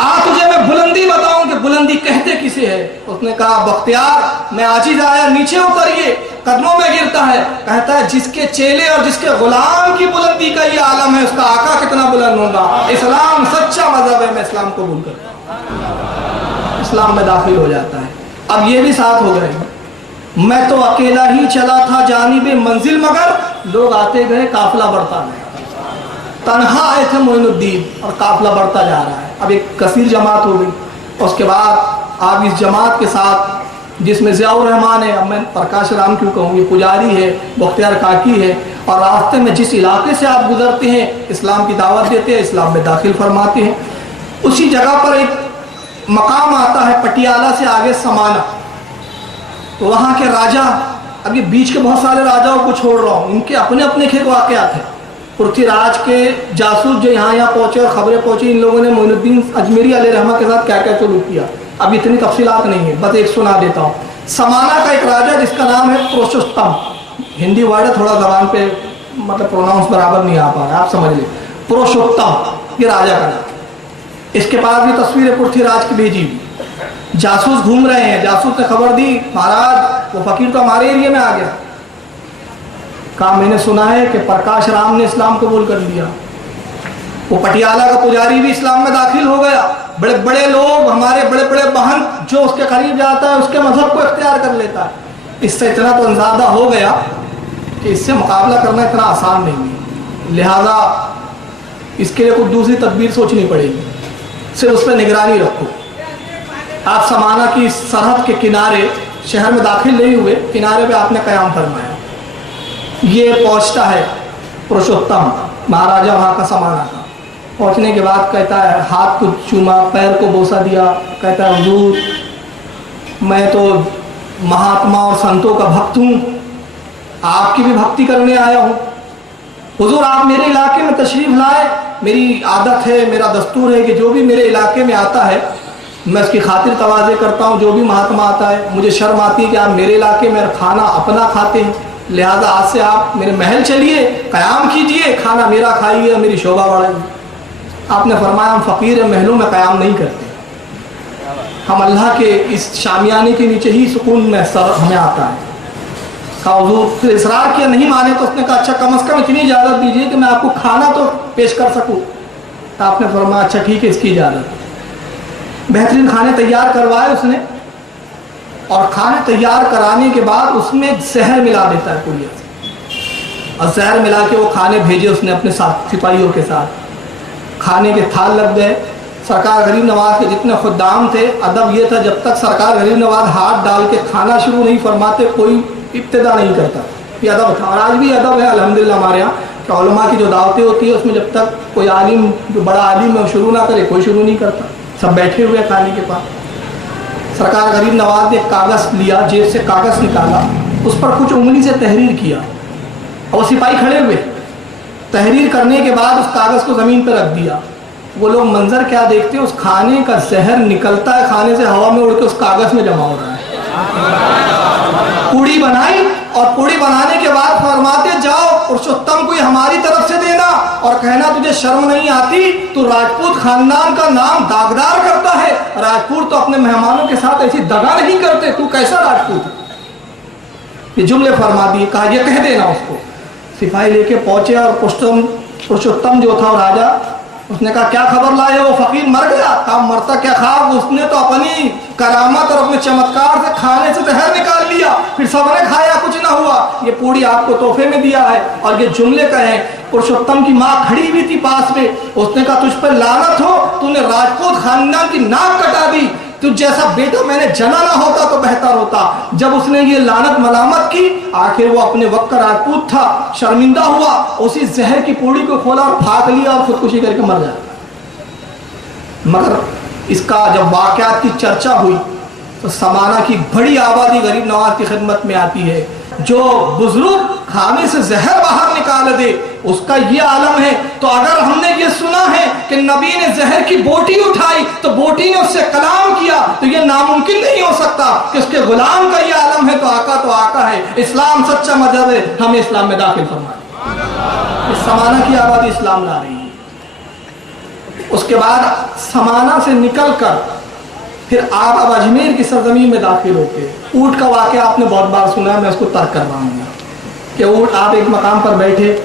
آج تجھے میں بلندی بتاؤں کہ بلندی کہتے کسے ہے. اس نے کہا بختیار میں عاجز آیا, نیچے اتریے, قدموں میں گرتا ہے. کہتا ہے جس کے چیلے اور جس کے غلام کی بلندی کا یہ عالم ہے اس کا آقا کتنا بلند ہوگا. اسلام سچا مذہب ہے, میں اسلام قبول کرتا ہوں. اسلام میں داخل ہو جاتا ہے. اب یہ بھی ساتھ ہو گئے. میں تو اکیلا ہی چلا تھا جانب منزل مگر لوگ آتے گئے قافلہ بڑھتا گیا. تنہا آئے تھے معین الدین اور قافلہ بڑھتا جا رہا ہے. اب ایک کثیر جماعت ہو گئی. اس کے بعد آپ اس جماعت کے ساتھ جس میں ضیاء الرحمان ہے, اب میں پرکاش رام کیوں کہوں, یہ پجاری ہے, بختیار کاکی ہے, اور راستے میں جس علاقے سے آپ گزرتے ہیں اسلام کی دعوت دیتے ہیں, اسلام میں داخل فرماتے ہیں. اسی جگہ پر ایک مقام آتا ہے پٹیالہ سے آگے سمانا. وہاں کے راجہ, ابھی بیچ کے بہت سارے راجاؤں کو چھوڑ رہا ہوں, ان کے اپنے اپنے کھیت واقعات ہیں. پرتھی راج کے جاسوس جو یہاں پہنچے اور خبریں پہنچی, ان لوگوں نے معین الدین اجمیری علیہ رحمہ کے ساتھ کیا کیا سلوک کیا. اب اتنی تفصیلات نہیں ہے, بس ایک سنا دیتا ہوں. سمانا کا ایک راجہ جس کا نام ہے پروشستم, ہندی ورڈ ہے, تھوڑا زبان پہ مطلب پروناؤنس برابر نہیں آ پا رہا, آپ سمجھ لیں. پروشستم یہ راجہ کا نام. اس کے پاس بھی تصویر پرتھی راج کی بھیجی. جاسوس گھوم رہے ہیں, جاسوس نے خبر دی مہاراج وہ فقیر تو ہمارے ایریے میں آ گیا. کہا میں نے سنا ہے کہ پرکاش رام نے اسلام قبول کر لیا. وہ پٹیالہ کا پجاری بھی اسلام میں داخل ہو گیا. بڑے بڑے لوگ, ہمارے بڑے بڑے بہن, جو اس کے قریب جاتا ہے اس کے مذہب کو اختیار کر لیتا ہے. اس سے اتنا تو اندازہ ہو گیا کہ اس سے مقابلہ کرنا اتنا آسان نہیں ہے. لہذا اس کے لیے کوئی دوسری تدبیر سوچنی پڑے گی. صرف اس پہ نگرانی رکھو. آپ سمانا کی سرحد کے کنارے, شہر میں داخل نہیں ہوئے, کنارے پہ آپ نے قیام فرمایا. یہ پہنچتا ہے پروشوتم مہاراجہ وہاں کا سمانا کا. پہنچنے کے بعد کہتا ہے, ہاتھ کو چوما, پیر کو بوسہ دیا. کہتا ہے حضور میں تو مہاتما اور سنتوں کا بھکت ہوں, آپ کی بھی بھکتی کرنے آیا ہوں. حضور آپ میرے علاقے میں تشریف لائے, میری عادت ہے, میرا دستور ہے کہ جو بھی میرے علاقے میں آتا ہے میں اس کی خاطر تواضع کرتا ہوں. جو بھی مہاتما آتا ہے مجھے شرم آتی ہے کہ آپ میرے علاقے میں کھانا اپنا کھاتے ہیں, لہذا آج سے آپ میرے محل چلیے, قیام کیجئے, کھانا میرا کھائیے, میری شوبہ بڑھائیے. آپ نے فرمایا ہم فقیر ہیں, محلوں میں قیام نہیں کرتے, ہم اللہ کے اس شامیانے کے نیچے ہی سکون محسوس ہمیں آتا ہے. کہا حضور, پھر اصرار کیا, نہیں مانے تو اس نے کہا اچھا کم از کم اتنی اجازت دیجیے کہ میں آپ کو کھانا تو پیش کر سکوں. تو آپ نے فرمایا اچھا ٹھیک ہے, اس کی اجازت. بہترین کھانے تیار کروائے اس نے, اور کھانے تیار کرانے کے بعد اس میں زہر ملا دیتا ہے پوریا سے, اور زہر ملا کے وہ کھانے بھیجے اس نے اپنے ساتھ سپاہیوں کے ساتھ. کھانے کے تھال لگ گئے. سرکار غریب نواز کے جتنے خدام تھے, ادب یہ تھا جب تک سرکار غریب نواز ہاتھ ڈال کے کھانا شروع نہیں فرماتے کوئی ابتدا نہیں کرتا. یہ ادب تھا, اور آج بھی ادب ہے الحمدللہ ہمارے یہاں کہ علماء کی جو دعوتیں ہوتی ہیں اس میں جب تک کوئی عالم, جو بڑا عالم ہے وہ شروع نہ کرے, کوئی شروع نہیں کرتا, سب بیٹھے ہوئے کھانے کے پاس. سرکار غریب نواز نے ایک کاغذ لیا, جیب سے کاغذ نکالا, اس پر کچھ انگلی سے تحریر کیا, اور وہ سپاہی کھڑے ہوئے. تحریر کرنے کے بعد اس کاغذ کو زمین پہ رکھ دیا. وہ لوگ منظر کیا دیکھتے ہیں، اس کھانے کا زہر نکلتا ہے کھانے سے ہوا میں اڑ کے اس کاغذ میں جمع ہو رہا ہے۔ پوڑی بنائی اور پوڑی بنانے کے بعد فرماتے جاؤ پرشوتم کو یہ ہماری طرف سے دینا اور کہنا تجھے شرم نہیں آتی، تو راجپوت خاندان کا نام داغدار کرتا ہے، راجپوت تو اپنے مہمانوں کے ساتھ ایسی دغا نہیں کرتے، تو کیسا راجپوت ہے؟ یہ جملے فرما دیے، کہا یہ کہہ دینا اس کو۔ سپاہی لے کے پہنچے اور پرشوتم جو تھا راجا، اس نے کہا کیا خبر لائے ہو؟ فقیر مر گیا؟ کہا مرتا کیا خواب، اس نے تو اپنی کرامت اور اپنے چمتکار سے کھانے سے زہر نکال لیا، پھر سب نے کھایا کچھ نہ ہوا، یہ پوڑی آپ کو تحفے میں دیا ہے۔ اور یہ جملے کہیں، پرشوتم کی ماں کھڑی ہوئی تھی پاس میں، اس نے کہا تجھ پر لعنت ہو، تو نے راجپوت خاندان کی ناک کٹا دی، تجھ جیسا بیٹا میں نے جنا نہ ہوتا تو بہتر ہوتا۔ جب اس نے یہ لعنت ملامت کی، آخر وہ اپنے وقت کا راجپوت تھا، شرمندہ ہوا، اسی زہر کی پوڑی کو کھولا اور پھاک لیا اور خودکشی کر کے مر جاتا۔ مگر اس کا جب واقعات کی چرچا ہوئی تو سمانہ کی بڑی آبادی غریب نواز کی خدمت میں آتی ہے، جو بزرگ کھانے سے زہر باہر نکال دے اس کا یہ عالم ہے۔ تو اگر ہم نے یہ سنا ہے کہ نبی نے زہر کی بوٹی اٹھائی تو بوٹی نے اس سے کلام کیا، تو یہ ناممکن نہیں ہو سکتا کہ اس کے غلام کا یہ عالم ہے، تو آقا ہے۔ اسلام سچا مذہب ہے، ہمیں اسلام میں داخل فرمائے۔ اس سمانہ کی آبادی اسلام لا رہی ہے۔ اس کے بعد سمانہ سے نکل کر پھر آپ اب اجمیر کی سرزمین میں داخل ہوتے ہیں۔ اونٹ کا واقعہ آپ نے بہت بار سنا ہے، میں اس کو ترک کرواؤں گا کہ اونٹ آپ ایک مقام پر بیٹھے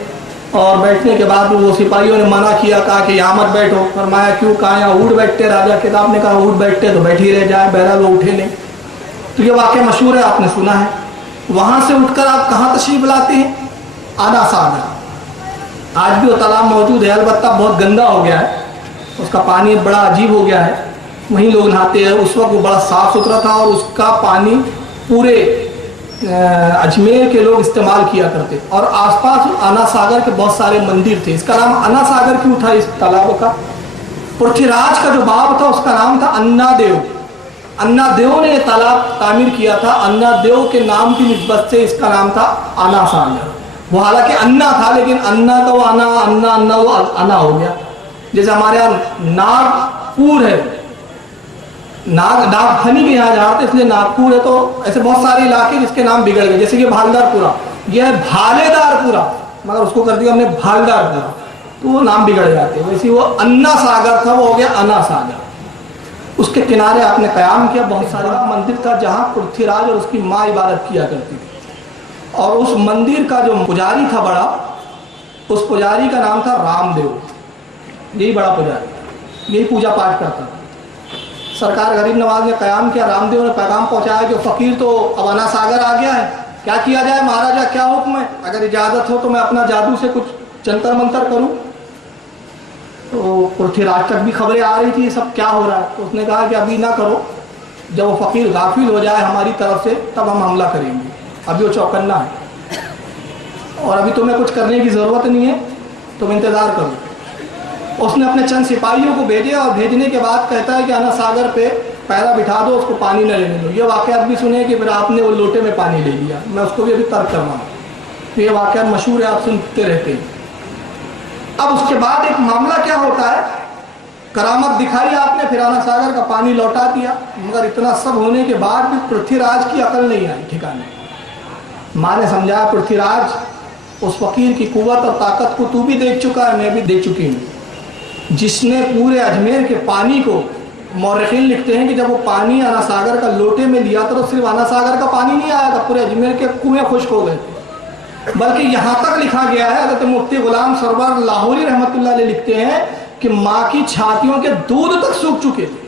اور بیٹھنے کے بعد وہ سپاہیوں نے منع کیا، کہا کہ یہاں مت بیٹھو۔ فرمایا کیوں؟ کہا یہاں اونٹ بیٹھتے، راجا کتاب نے کہا اونٹ بیٹھتے تو بیٹھ ہی رہ جائے، بہرحال وہ اٹھے نہیں۔ تو یہ واقعہ مشہور ہے، آپ نے سنا ہے۔ وہاں سے اٹھ کر آپ کہاں تشریف لاتے ہیں؟ آنا ساگر۔ آج بھی وہ تالاب موجود ہے، البتہ بہت گندا ہو گیا ہے، اس کا پانی بڑا عجیب ہو گیا ہے، وہیں لوگ نہاتے ہیں۔ اس وقت وہ بڑا صاف ستھرا تھا اور اس کا پانی پورے اجمیر کے لوگ استعمال کیا کرتے، اور آس پاس انا ساگر کے بہت سارے مندر تھے۔ اس کا نام انا ساگر کیوں تھا اس تالاب کا؟ پرتھوی راج کا جو باب تھا اس کا نام تھا انا دیو۔ انا دیو نے یہ تالاب تعمیر کیا تھا، انا دیو کے نام کی نسبت سے اس کا نام تھا انا ساگر۔ وہ حالانکہ انا تھا، لیکن انا کا وہ انا وہ انا ہو گیا۔ جیسے ہمارے یہاں ناگپور ہے، ناگ کھنی کے یہاں جاتے اس لیے ناگپور ہے، تو ایسے بہت سارے علاقے جس کے نام بگڑ گئے، جیسے کہ بھالدار پورا، یہ ہے بھالے دار پورا، مگر اس کو کر دیا ہم نے بھالدار پورا، تو وہ نام بگڑ جاتے۔ ویسے وہ انا ساگر تھا، وہ ہو گیا انا ساگر۔ اس کے کنارے آپ نے قیام کیا، بہت سارے مندر تھا جہاں پرتھوی راج اور اس کی ماں عبادت کیا کرتی تھی، اور اس مندر کا جو پجاری تھا بڑا، اس پجاری کا نام تھا رام دیو، یہی بڑا پجاری، یہی پوجا پاٹ کرتا تھا۔ سرکار غریب نواز نے قیام کیا، رام دیو نے پیغام پہنچایا کہ فقیر تو اب انا ساگر آ گیا ہے، کیا کیا جائے مہاراجا، کیا حکم ہے؟ اگر اجازت ہو تو میں اپنا جادو سے کچھ جنتر منتر کروں۔ تو پرتھوی راج تک بھی خبریں آ رہی تھی یہ سب کیا ہو رہا ہے، تو اس نے کہا کہ ابھی نہ کرو، جب وہ فقیر غافل ہو جائے ہماری طرف سے تب ہم حملہ کریں گے، ابھی وہ چوکنا ہے اور ابھی تمہیں کچھ کرنے کی ضرورت نہیں ہے، تم انتظار کرو۔ اس نے اپنے چند سپاہیوں کو بھیجے اور بھیجنے کے بعد کہتا ہے کہ انا ساگر پہ پیرا بٹھا دو، اس کو پانی نہ لینے دو۔ یہ واقعات بھی سنے کہ پھر آپ نے وہ لوٹے میں پانی لے لیا، میں اس کو بھی ابھی ترک کرواؤں۔ یہ واقعات مشہور ہے، آپ سنتے رہتے ہیں۔ اب اس کے بعد ایک معاملہ کیا ہوتا ہے، کرامت دکھائی آپ نے، پھر انا ساگر کا پانی لوٹا دیا، مگر اتنا سب ہونے کے بعد بھی پرتھوی راج کی عقل نہیں آئی ٹھکانے۔ ماں نے سمجھایا پرتھوی راج اس فقیر کی قوت اور طاقت کو تو بھی دیکھ چکا ہے، میں بھی دیکھ چکی ہوں، جس نے پورے اجمیر کے پانی کو، مورخین لکھتے ہیں کہ جب وہ پانی انا ساگر کا لوٹے میں لیا تو صرف انا ساگر کا پانی نہیں آیا تھا، پورے اجمیر کے کنویں خشک ہو گئے تھے، بلکہ یہاں تک لکھا گیا ہے، حضرت مفتی غلام سرور لاہوری رحمۃ اللہ علیہ لکھتے ہیں کہ ماں کی چھاتیوں کے دودھ تک سوکھ چکے تھے،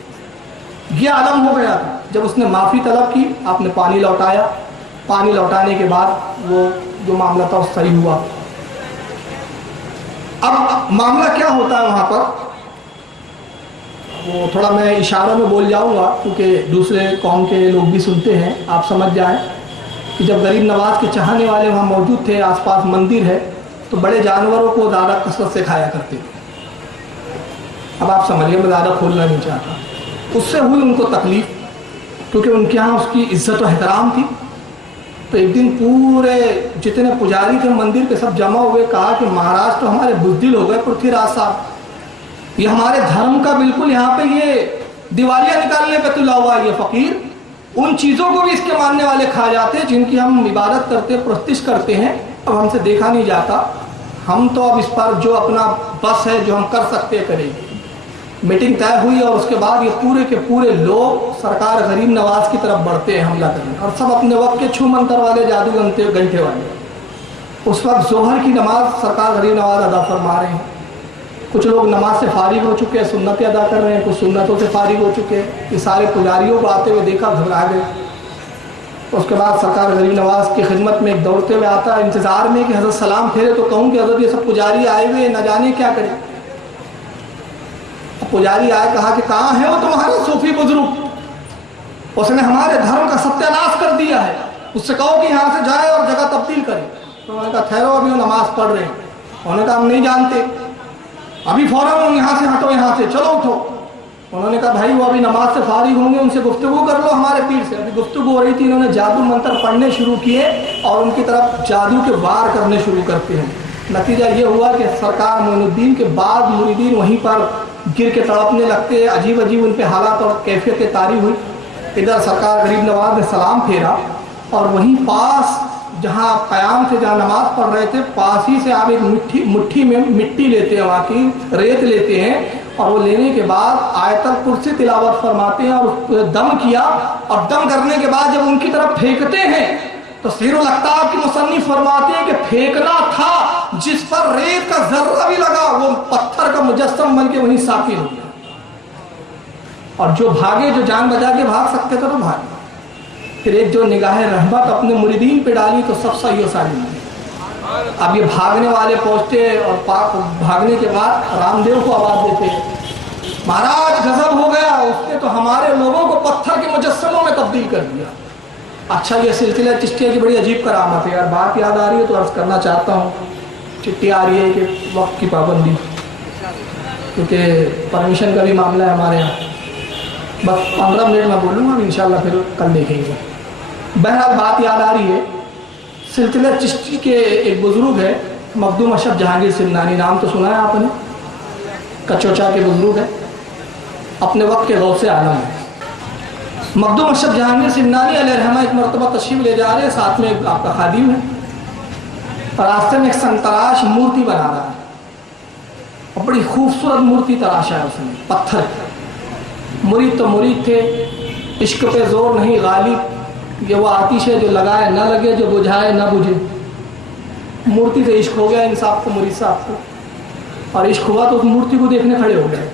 یہ عالم ہو گیا تھا۔ جب اس نے معافی طلب کی، آپ نے پانی لوٹایا، پانی لوٹانے کے بعد وہ جو معاملہ تھا وہ صحیح ہوا۔ اب معاملہ کیا ہوتا ہے وہاں پر، وہ تھوڑا میں اشاروں میں بول جاؤں گا کیونکہ دوسرے قوم کے لوگ بھی سنتے ہیں، آپ سمجھ جائیں کہ جب غریب نواز کے چاہنے والے وہاں موجود تھے، آس پاس مندر ہے، تو بڑے جانوروں کو زیادہ کثرت سے کھایا کرتے تھے۔ اب آپ سمجھیے، میں زیادہ کھولنا نہیں چاہتا، اس سے ہوئی ان کو تکلیف، کیونکہ ان کے یہاں اس کی عزت و احترام تھی۔ تو ایک دن پورے جتنے پجاری تھے مندر کے سب جمع ہوئے، کہا کہ مہاراج تو ہمارے بزدل ہو گئے پرتھوی راج صاحب، یہ ہمارے دھرم کا بالکل یہاں پہ یہ دیوالیاں نکالنے پہ تلا ہوا یہ فقیر، ان چیزوں کو بھی اس کے ماننے والے کھا جاتے ہیں جن کی ہم عبادت کرتے پرستش کرتے ہیں، اب ہم سے دیکھا نہیں جاتا۔ ہم تو اب اس پر جو اپنا بس ہے جو ہم کر سکتے کریں گے۔ میٹنگ طے ہوئی اور اس کے بعد یہ پورے کے پورے لوگ سرکار غریب نواز کی طرف بڑھتے ہیں حملہ کرنے، اور سب اپنے وقت کے چھو منتر والے، جادو گھنٹے والے۔ اس وقت ظہر کی نماز سرکار غریب نواز ادا فرما رہے ہیں، کچھ لوگ نماز سے فارغ ہو چکے ہیں، سنتیں ادا کر رہے ہیں، کچھ سنتوں سے فارغ ہو چکے ہیں۔ یہ سارے پجاریوں کو آتے ہوئے دیکھا، گھبرا گئے۔ اس کے بعد سرکار غریب نواز کی خدمت میں ایک دوڑتے ہوئے آتا ہے انتظار میں کہ حضرت سلام پھیرے تو کہوں کہ حضرت یہ سب پجاری آئے ہوئے نہ جانے کیا کریں۔ پجاری آئے، کہا کہ کہاں ہے وہ تمہارا صوفی بزرگ، اس نے ہمارے دھرم کا ستیہ ناش کر دیا ہے، اس سے کہو کہ یہاں سے جائے اور جگہ تبدیل کرے۔ تو انہوں نے کہا ٹھہرو، ابھی وہ نماز پڑھ رہے ہیں۔ انہوں نے کہا ہم نہیں جانتے، ابھی فوراً یہاں سے ہٹو، یہاں سے چلو اٹھو۔ انہوں نے کہا بھائی وہ ابھی نماز سے فارغ ہوں گے، ان سے گفتگو کر لو ہمارے پیر سے۔ ابھی گفتگو ہو رہی تھی، انہوں نے جادو منتر پڑھنے شروع کیے اور ان کی طرف جادو کے وار کرنے شروع کرتے ہیں۔ نتیجہ یہ ہوا کہ سرکار معین الدین کے بعد مریدین وہیں پر گر کے تڑپنے لگتے، عجیب عجیب ان پہ حالات اور کیفیتیں طاری ہوئی۔ ادھر سرکار غریب نواز نے سلام پھیرا اور وہیں پاس جہاں قیام سے جہاں نماز پڑھ رہے تھے، پاس ہی سے آپ ایک مٹھی میں مٹی لیتے ہیں، وہاں کی ریت لیتے ہیں، اور وہ لینے کے بعد آیت الکرسی تلاوت فرماتے ہیں اور دم کیا، اور دم کرنے کے بعد جب ان کی طرف پھینکتے ہیں تو سیر الاقطاب کی مصنف فرماتے ہیں کہ پھینکنا تھا جس پر ریت کا ذرہ بھی لگا وہ پتھر کا مجسم بن کے وہیں ساکن ہو گیا، اور جو بھاگے، جو جان بچا کے بھاگ سکتے تھے تو بھاگے۔ پھر ایک جو نگاہ رحمت اپنے مریدین پہ ڈالی تو سب صحیح و سالم ہوئے۔ اب یہ بھاگنے والے پہنچتے اور بھاگنے کے بعد رام دیو کو آواز دیتے مہاراج غضب ہو گیا، اس نے تو ہمارے لوگوں کو پتھر کے مجسموں میں تبدیل کر دیا۔ اچھا یہ سلسلہ چشتیہ کی بڑی عجیب کرامت ہے یار، بات یاد آ رہی ہے تو عرض کرنا چاہتا ہوں۔ چٹھی آ رہی ہے کہ وقت کی پابندی، کیونکہ پرمیشن کا بھی معاملہ ہے ہمارے یہاں، بس 15 منٹ میں بولوں گا، انشاءاللہ پھر کل دیکھیں گے۔ بہرحال بات یاد آ رہی ہے، سلسلہ چشتی کے ایک بزرگ ہے مخدوم اشرف جہانگیر سمنانی، نام تو سنا ہے آپ نے، کچوچا کے بزرگ ہے، اپنے وقت کے غوث عالم ہے۔ مخدوم اشرف جہانگیر سمنانی علیہ رحمہ ایک مرتبہ تشریف لے جا رہے ہیں، ساتھ میں آپ کا خادم ہے، اور راستے میں ایک سنتراش مورتی بنا رہا ہے، اور بڑی خوبصورت مورتی تراشا ہے اس نے پتھر۔ مرید تو مرید تھے، عشق پہ زور نہیں غالب، یہ وہ آتش ہے جو لگائے نہ لگے، جو بجھائے نہ بجھے۔ مورتی سے عشق ہو گیا ان صاحب کو، مرید صاحب کو، اور عشق ہوا تو اس مورتی کو دیکھنے کھڑے ہو گئے۔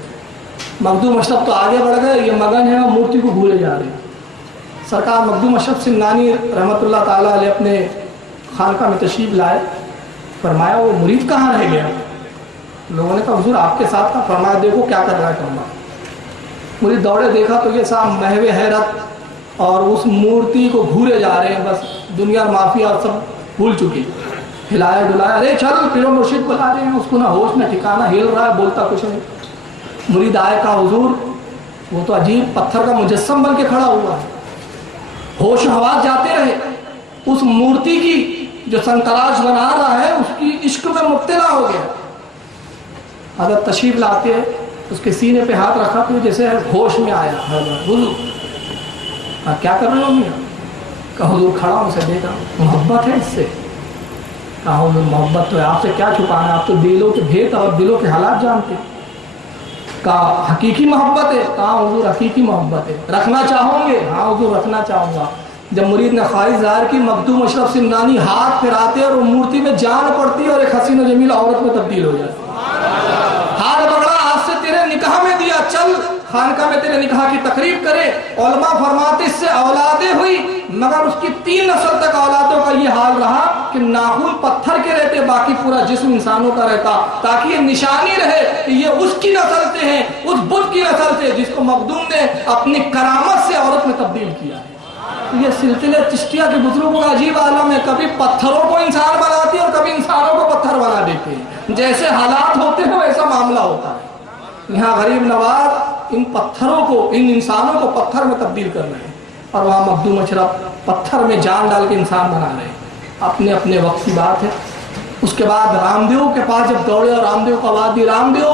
مخدوم اشرف تو آگے بڑھ گئے، یہ مگن ہے اور مورتی کو بھولے جا رہے ہیں۔ سرکار مخدوم اشرف سمنانی رحمۃ اللہ تعالیٰ علیہ اپنے خانقاہ میں تشریف لائے، فرمایا وہ مرید کہاں رہ گیا؟ لوگوں نے کہا حضور آپ کے ساتھ تھا۔ فرمایا دیکھو کیا کر رہا ہے کمبا۔ مرید دوڑے، دیکھا تو یہ صاحب محو حیرت اور اس مورتی کو گھورے جا رہے ہیں، بس دنیا اور مافیا اور سب بھول چکے۔ ہلایا ڈلایا، ارے چل پیر و مرشد بلا رہے ہیں، اس کو نہ ہوش نہ ٹھکانا، ہل رہا ہے، بولتا کچھ نہیں۔ مرید آئے، کہا حضور وہ تو عجیب پتھر کا مجسم بن کے کھڑا ہوا ہے۔ ہوش و حواس جاتے رہے، اس مورتی کی جو سنتراش بنا رہا ہے اس کی عشق میں مبتلا ہو گیا۔ حضرت تشریف لاتے ہیں، اس کے سینے پہ ہاتھ رکھا تو جیسے ہوش میں آیا۔ حضور کیا کر رہے ہو میاں؟ کہا حضور کھڑا ہوں، اسے دیکھا، محبت ہے اس سے۔ کہا حضور محبت تو ہے، آپ سے کیا چھپانا، آپ تو دلوں کے بھید اور دلوں کے حالات جانتے۔ کہا حقیقی محبت ہے؟ کہا حضور حقیقی محبت ہے۔ رکھنا چاہوں گے؟ ہاں حضور رکھنا چاہوں گا۔ جب مرید نے خواہش ظاہر کی، مخدوم اشرف سمنانی ہاتھ پھراتے اور وہ مورتی میں جان پڑتی اور ایک حسین و جمیل عورت میں تبدیل ہو جاتی۔ ہاتھ پکڑا، آج سے تیرے نکاح میں دیا، چل خانقاہ میں تیرے نکاح کی تقریب کرے۔ علماء فرماتے اس سے اولادیں ہوئی، مگر اس کی 3 نسل تک اولادوں کا یہ حال رہا کہ ناخن پتھر کے رہتے، باقی پورا جسم انسانوں کا رہتا، تاکہ یہ نشانی رہے کہ یہ اس کی نسل سے ہیں، اس بت کی نسل سے جس کو مخدوم نے اپنی کرامت سے عورت میں تبدیل کیا ہے۔ یہ سلسلے چشتیہ کے بزرگوں کا عجیب عالم ہے، کبھی پتھروں کو انسان بناتی اور کبھی انسانوں کو پتھر بنا دیتے ہیں، جیسے حالات ہوتے ہیں ویسا معاملہ ہوتا ہے۔ یہاں غریب نواز ان پتھروں کو، ان انسانوں کو پتھر میں تبدیل کر رہے ہیں، اور وہاں مخدوم اشرف پتھر میں جان ڈال کے انسان بنا رہے ہیں۔ اپنے اپنے وقت کی بات ہے۔ اس کے بعد رام دیو کے پاس جب دوڑے اور رام دیو کو آواز دی، رام دیو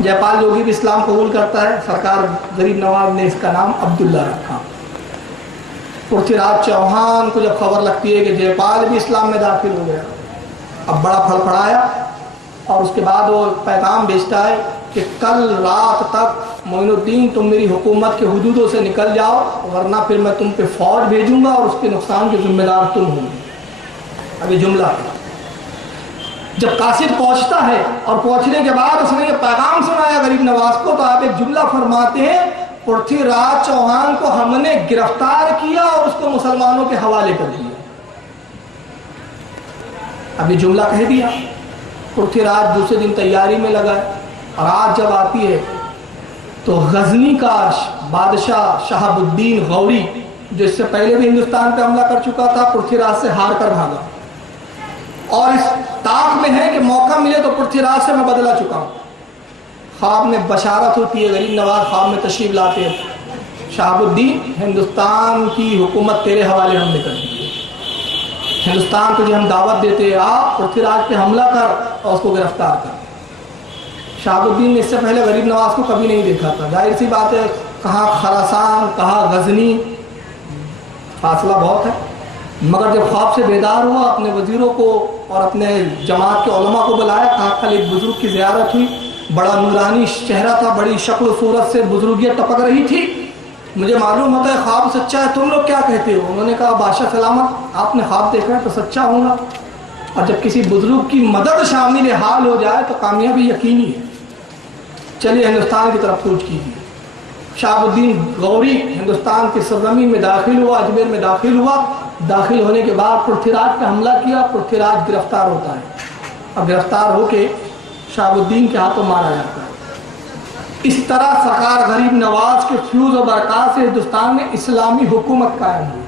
جے پال جوگی بھی اسلام قبول کرتا ہے. سرکار غریب نواز نے اس کا نام عبداللہ رکھا. پرتھوی راج چوہان کو جب خبر لگتی ہے کہ جے پال بھی اسلام میں داخل ہو گیا، اب بڑا پھڑ پڑایا، اور اس کے بعد وہ پیغام بھیجتا ہے کہ کل رات تک معین الدین تم میری حکومت کے حدودوں سے نکل جاؤ، ورنہ پھر میں تم پہ فوج بھیجوں گا اور اس کے نقصان کے ذمہ دار تم ہوں گے. اب یہ جملہ ہے. جب قاصد پہنچتا ہے اور پہنچنے کے بعد اس نے یہ پیغام سنایا غریب نواز کو، تو آپ ایک جملہ فرماتے ہیں پرتھوی راج چوہان کو ہم نے گرفتار کیا اور اس کو مسلمانوں کے حوالے کر دیا. اب یہ جملہ کہہ دیا. پرتھوی راج دوسرے دن تیاری میں لگا ہے، اور رات جب آتی ہے تو غزنی کا بادشاہ شہاب الدین غوری، جو اس سے پہلے بھی ہندوستان پہ حملہ کر چکا تھا، پرتھوی راج سے ہار کر بھاگا، اور اس طاق میں ہے کہ موقع ملے تو پرتھوی راج سے میں بدلہ چکا ہوں. خواب میں بشارت ہوتی ہے، غریب نواز خواب میں تشریف لاتے ہیں، شہاب الدین ہندوستان کی حکومت تیرے حوالے ہم نے کر دی، ہندوستان تجھے ہم دعوت دیتے ہیں، آپ پرتھوی راج پہ حملہ کر اور اس کو گرفتار کر. شہاب الدین نے اس سے پہلے غریب نواز کو کبھی نہیں دیکھا تھا. ظاہر سی بات ہے، کہاں خراسان کہاں غزنی، فاصلہ بہت ہے. مگر جب خواب سے بیدار ہوا، اپنے وزیروں کو اور اپنے جماعت کے علماء کو بلایا. کہا کل ایک بزرگ کی زیارت ہوئی، بڑا نورانی چہرہ تھا، بڑی شکل و صورت سے بزرگیت ٹپک رہی تھی، مجھے معلوم ہوتا ہے خواب سچا ہے، تم لوگ کیا کہتے ہو؟ انہوں نے کہا بادشاہ سلامت، آپ نے خواب دیکھا ہے تو سچا ہوں گا. اور جب کسی بزرگ کی مدد شامل حال ہو جائے تو کامیابی یقینی ہے. چلیے ہندوستان کی طرف کوچ کیجیے. شہاب الدین غوری ہندوستان کی سرزمین میں داخل ہوا، اجمیر میں داخل ہوا. داخل ہونے کے بعد پرتھوی راج پہ حملہ کیا. پرتھوی راج گرفتار ہوتا ہے، اب گرفتار ہو کے شہاب الدین کے ہاتھوں مارا جاتا ہے. اس طرح سرکار غریب نواز کے فیوز و برکات سے ہندوستان میں اسلامی حکومت قائم ہوئی.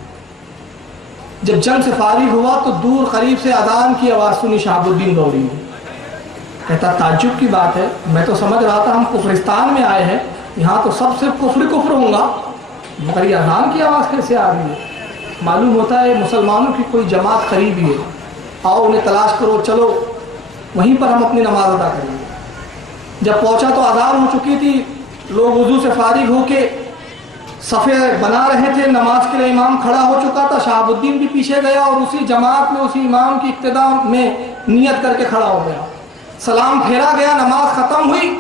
جب جنگ سے فارغ ہوا تو دور قریب سے اذان کی آواز سنی شہاب الدین غوری نے. کہتا تعجب کی بات ہے، میں تو سمجھ رہا تھا ہم کفرستان میں آئے ہیں، یہاں تو سب سے کفر ہوں گا، مگر یہ اذان کی آواز کیسے آ رہی ہے؟ معلوم ہوتا ہے مسلمانوں کی کوئی جماعت قریب ہی ہے، آؤ انہیں تلاش کرو، چلو وہیں پر ہم اپنی نماز ادا کریں گے. جب پہنچا تو اذان ہو چکی تھی، لوگ وضو سے فارغ ہو کے صفے بنا رہے تھے، نماز کے لیے امام کھڑا ہو چکا تھا. شہاب الدین بھی پیچھے گیا اور اسی جماعت میں اسی امام کی اقتداء میں نیت کر کے کھڑا ہو گیا. سلام پھیرا گیا، نماز ختم ہوئی،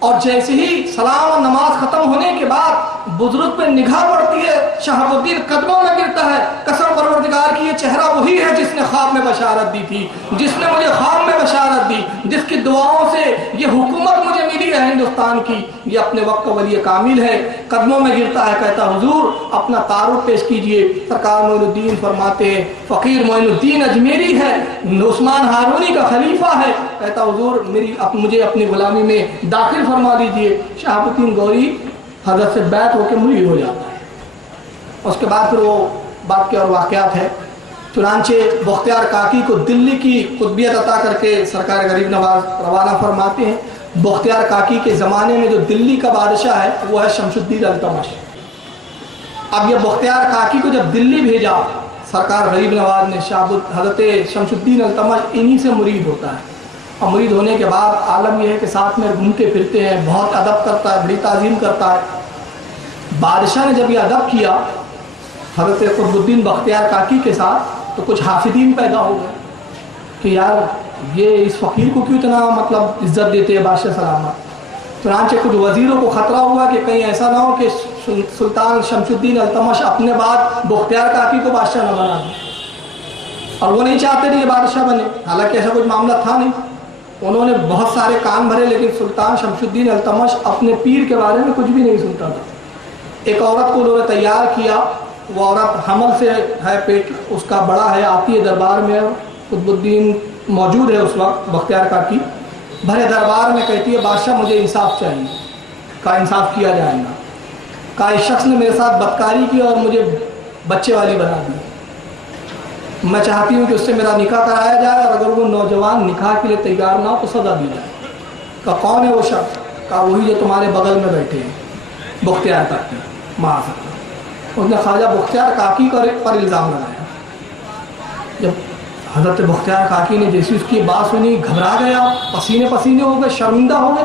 اور جیسے ہی سلام اور نماز ختم ہونے کے بعد بزرگ پہ نگاہ پڑتی ہے، شہاب الدین قدموں میں گرتا ہے. قسم پروردگار کی یہ چہرہ وہی ہے جس نے خواب میں بشارت دی تھی، جس نے مجھے خواب میں بشارت دی، جس کی دعاؤں سے یہ حکومت مجھے ملی ہے ہندوستان کی، یہ اپنے وقت کا ولی کامل ہے. قدموں میں گرتا ہے، کہتا حضور اپنا تعارف پیش کیجئے. سرکار معین الدین فرماتے ہیں فقیر معین الدین اجمیری ہے، عثمان ہارونی کا خلیفہ ہے. کہتا حضور مجھے اپنی غلامی میں داخل فرما دیجئے. شہاب الدین غوری حضرت سے بیعت ہو کے مری ہو جاتا ہے. اس کے بعد پھر وہ بات کے اور واقعات ہے. چنانچہ بختیار کاکی کو دلی کی قطبیت عطا کر کے سرکار غریب نواز روانہ فرماتے ہیں. بختیار کاکی کے زمانے میں جو دلی کا بادشاہ ہے وہ ہے شمس الدین التمش. اب یہ بختیار کاکی کو جب دلی بھیجا سرکار غریب نواز نے، حضرت شمس الدین التمش انہی سے مرید ہوتا ہے. اور مرید ہونے کے بعد عالم یہ ہے کہ ساتھ میں گھومتے پھرتے ہیں، بہت ادب کرتا ہے، بڑی تعظیم کرتا ہے. بادشاہ نے جب یہ ادب کیا حضرت قطب الدین بختیار کاکی کے ساتھ تو کچھ حافظین پیدا ہو گئے کہ یار یہ اس فقیر کو کیوں اتنا عزت دیتے ہیں بادشاہ سلامت. چنانچہ کچھ وزیروں کو خطرہ ہوا کہ کہیں ایسا نہ ہو کہ سلطان شمس الدین التمش اپنے بعد بختیار کاکی کو بادشاہ نہ بنا دیں، اور وہ نہیں چاہتے تھے کہ بادشاہ بنے. حالانکہ ایسا کچھ معاملہ تھا نہیں. انہوں نے بہت سارے کام بھرے، لیکن سلطان شمس الدین التمش اپنے پیر کے بارے میں کچھ بھی نہیں سنتا تھا. ایک عورت کو انہوں نے تیار کیا، وہ عورت حمل سے ہے، پیٹ اس کا بڑا ہے، آتی ہے دربار میں. قطب الدین موجود ہے اس وقت بختیار کاکی، بھرے دربار میں کہتی ہے بادشاہ مجھے انصاف چاہیے. کہا انصاف کیا جائے گا. کہا اس شخص نے میرے ساتھ بدکاری کی اور مجھے بچے والی بنا دی، میں چاہتی ہوں کہ اس سے میرا نکاح کرایا جائے، اور اگر وہ نوجوان نکاح کے لیے تیار نہ ہو تو سزا دی جائے. کہا کون ہے وہ شخص؟ کہا وہی جو تمہارے بغل میں بیٹھے ہیں، بختیار کاکی. ماں سکتا اس نے خواجہ بختیار کاکی پر الزام لگایا. جب حضرت بختیار کاکی نے جیسی اس کی بات سنی گھبرا گیا، پسینے پسینے ہو گئے، شرمندہ ہو گئے.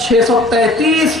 633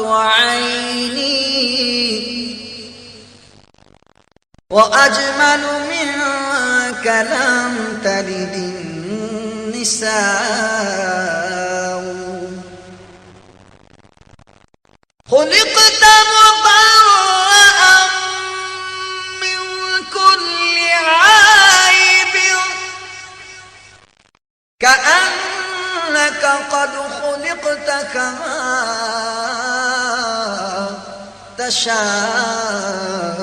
عيني وأجمل منك لم تلد النساء خلقت مبرأ من كل عيب كأنك قد خلقت كما تشاء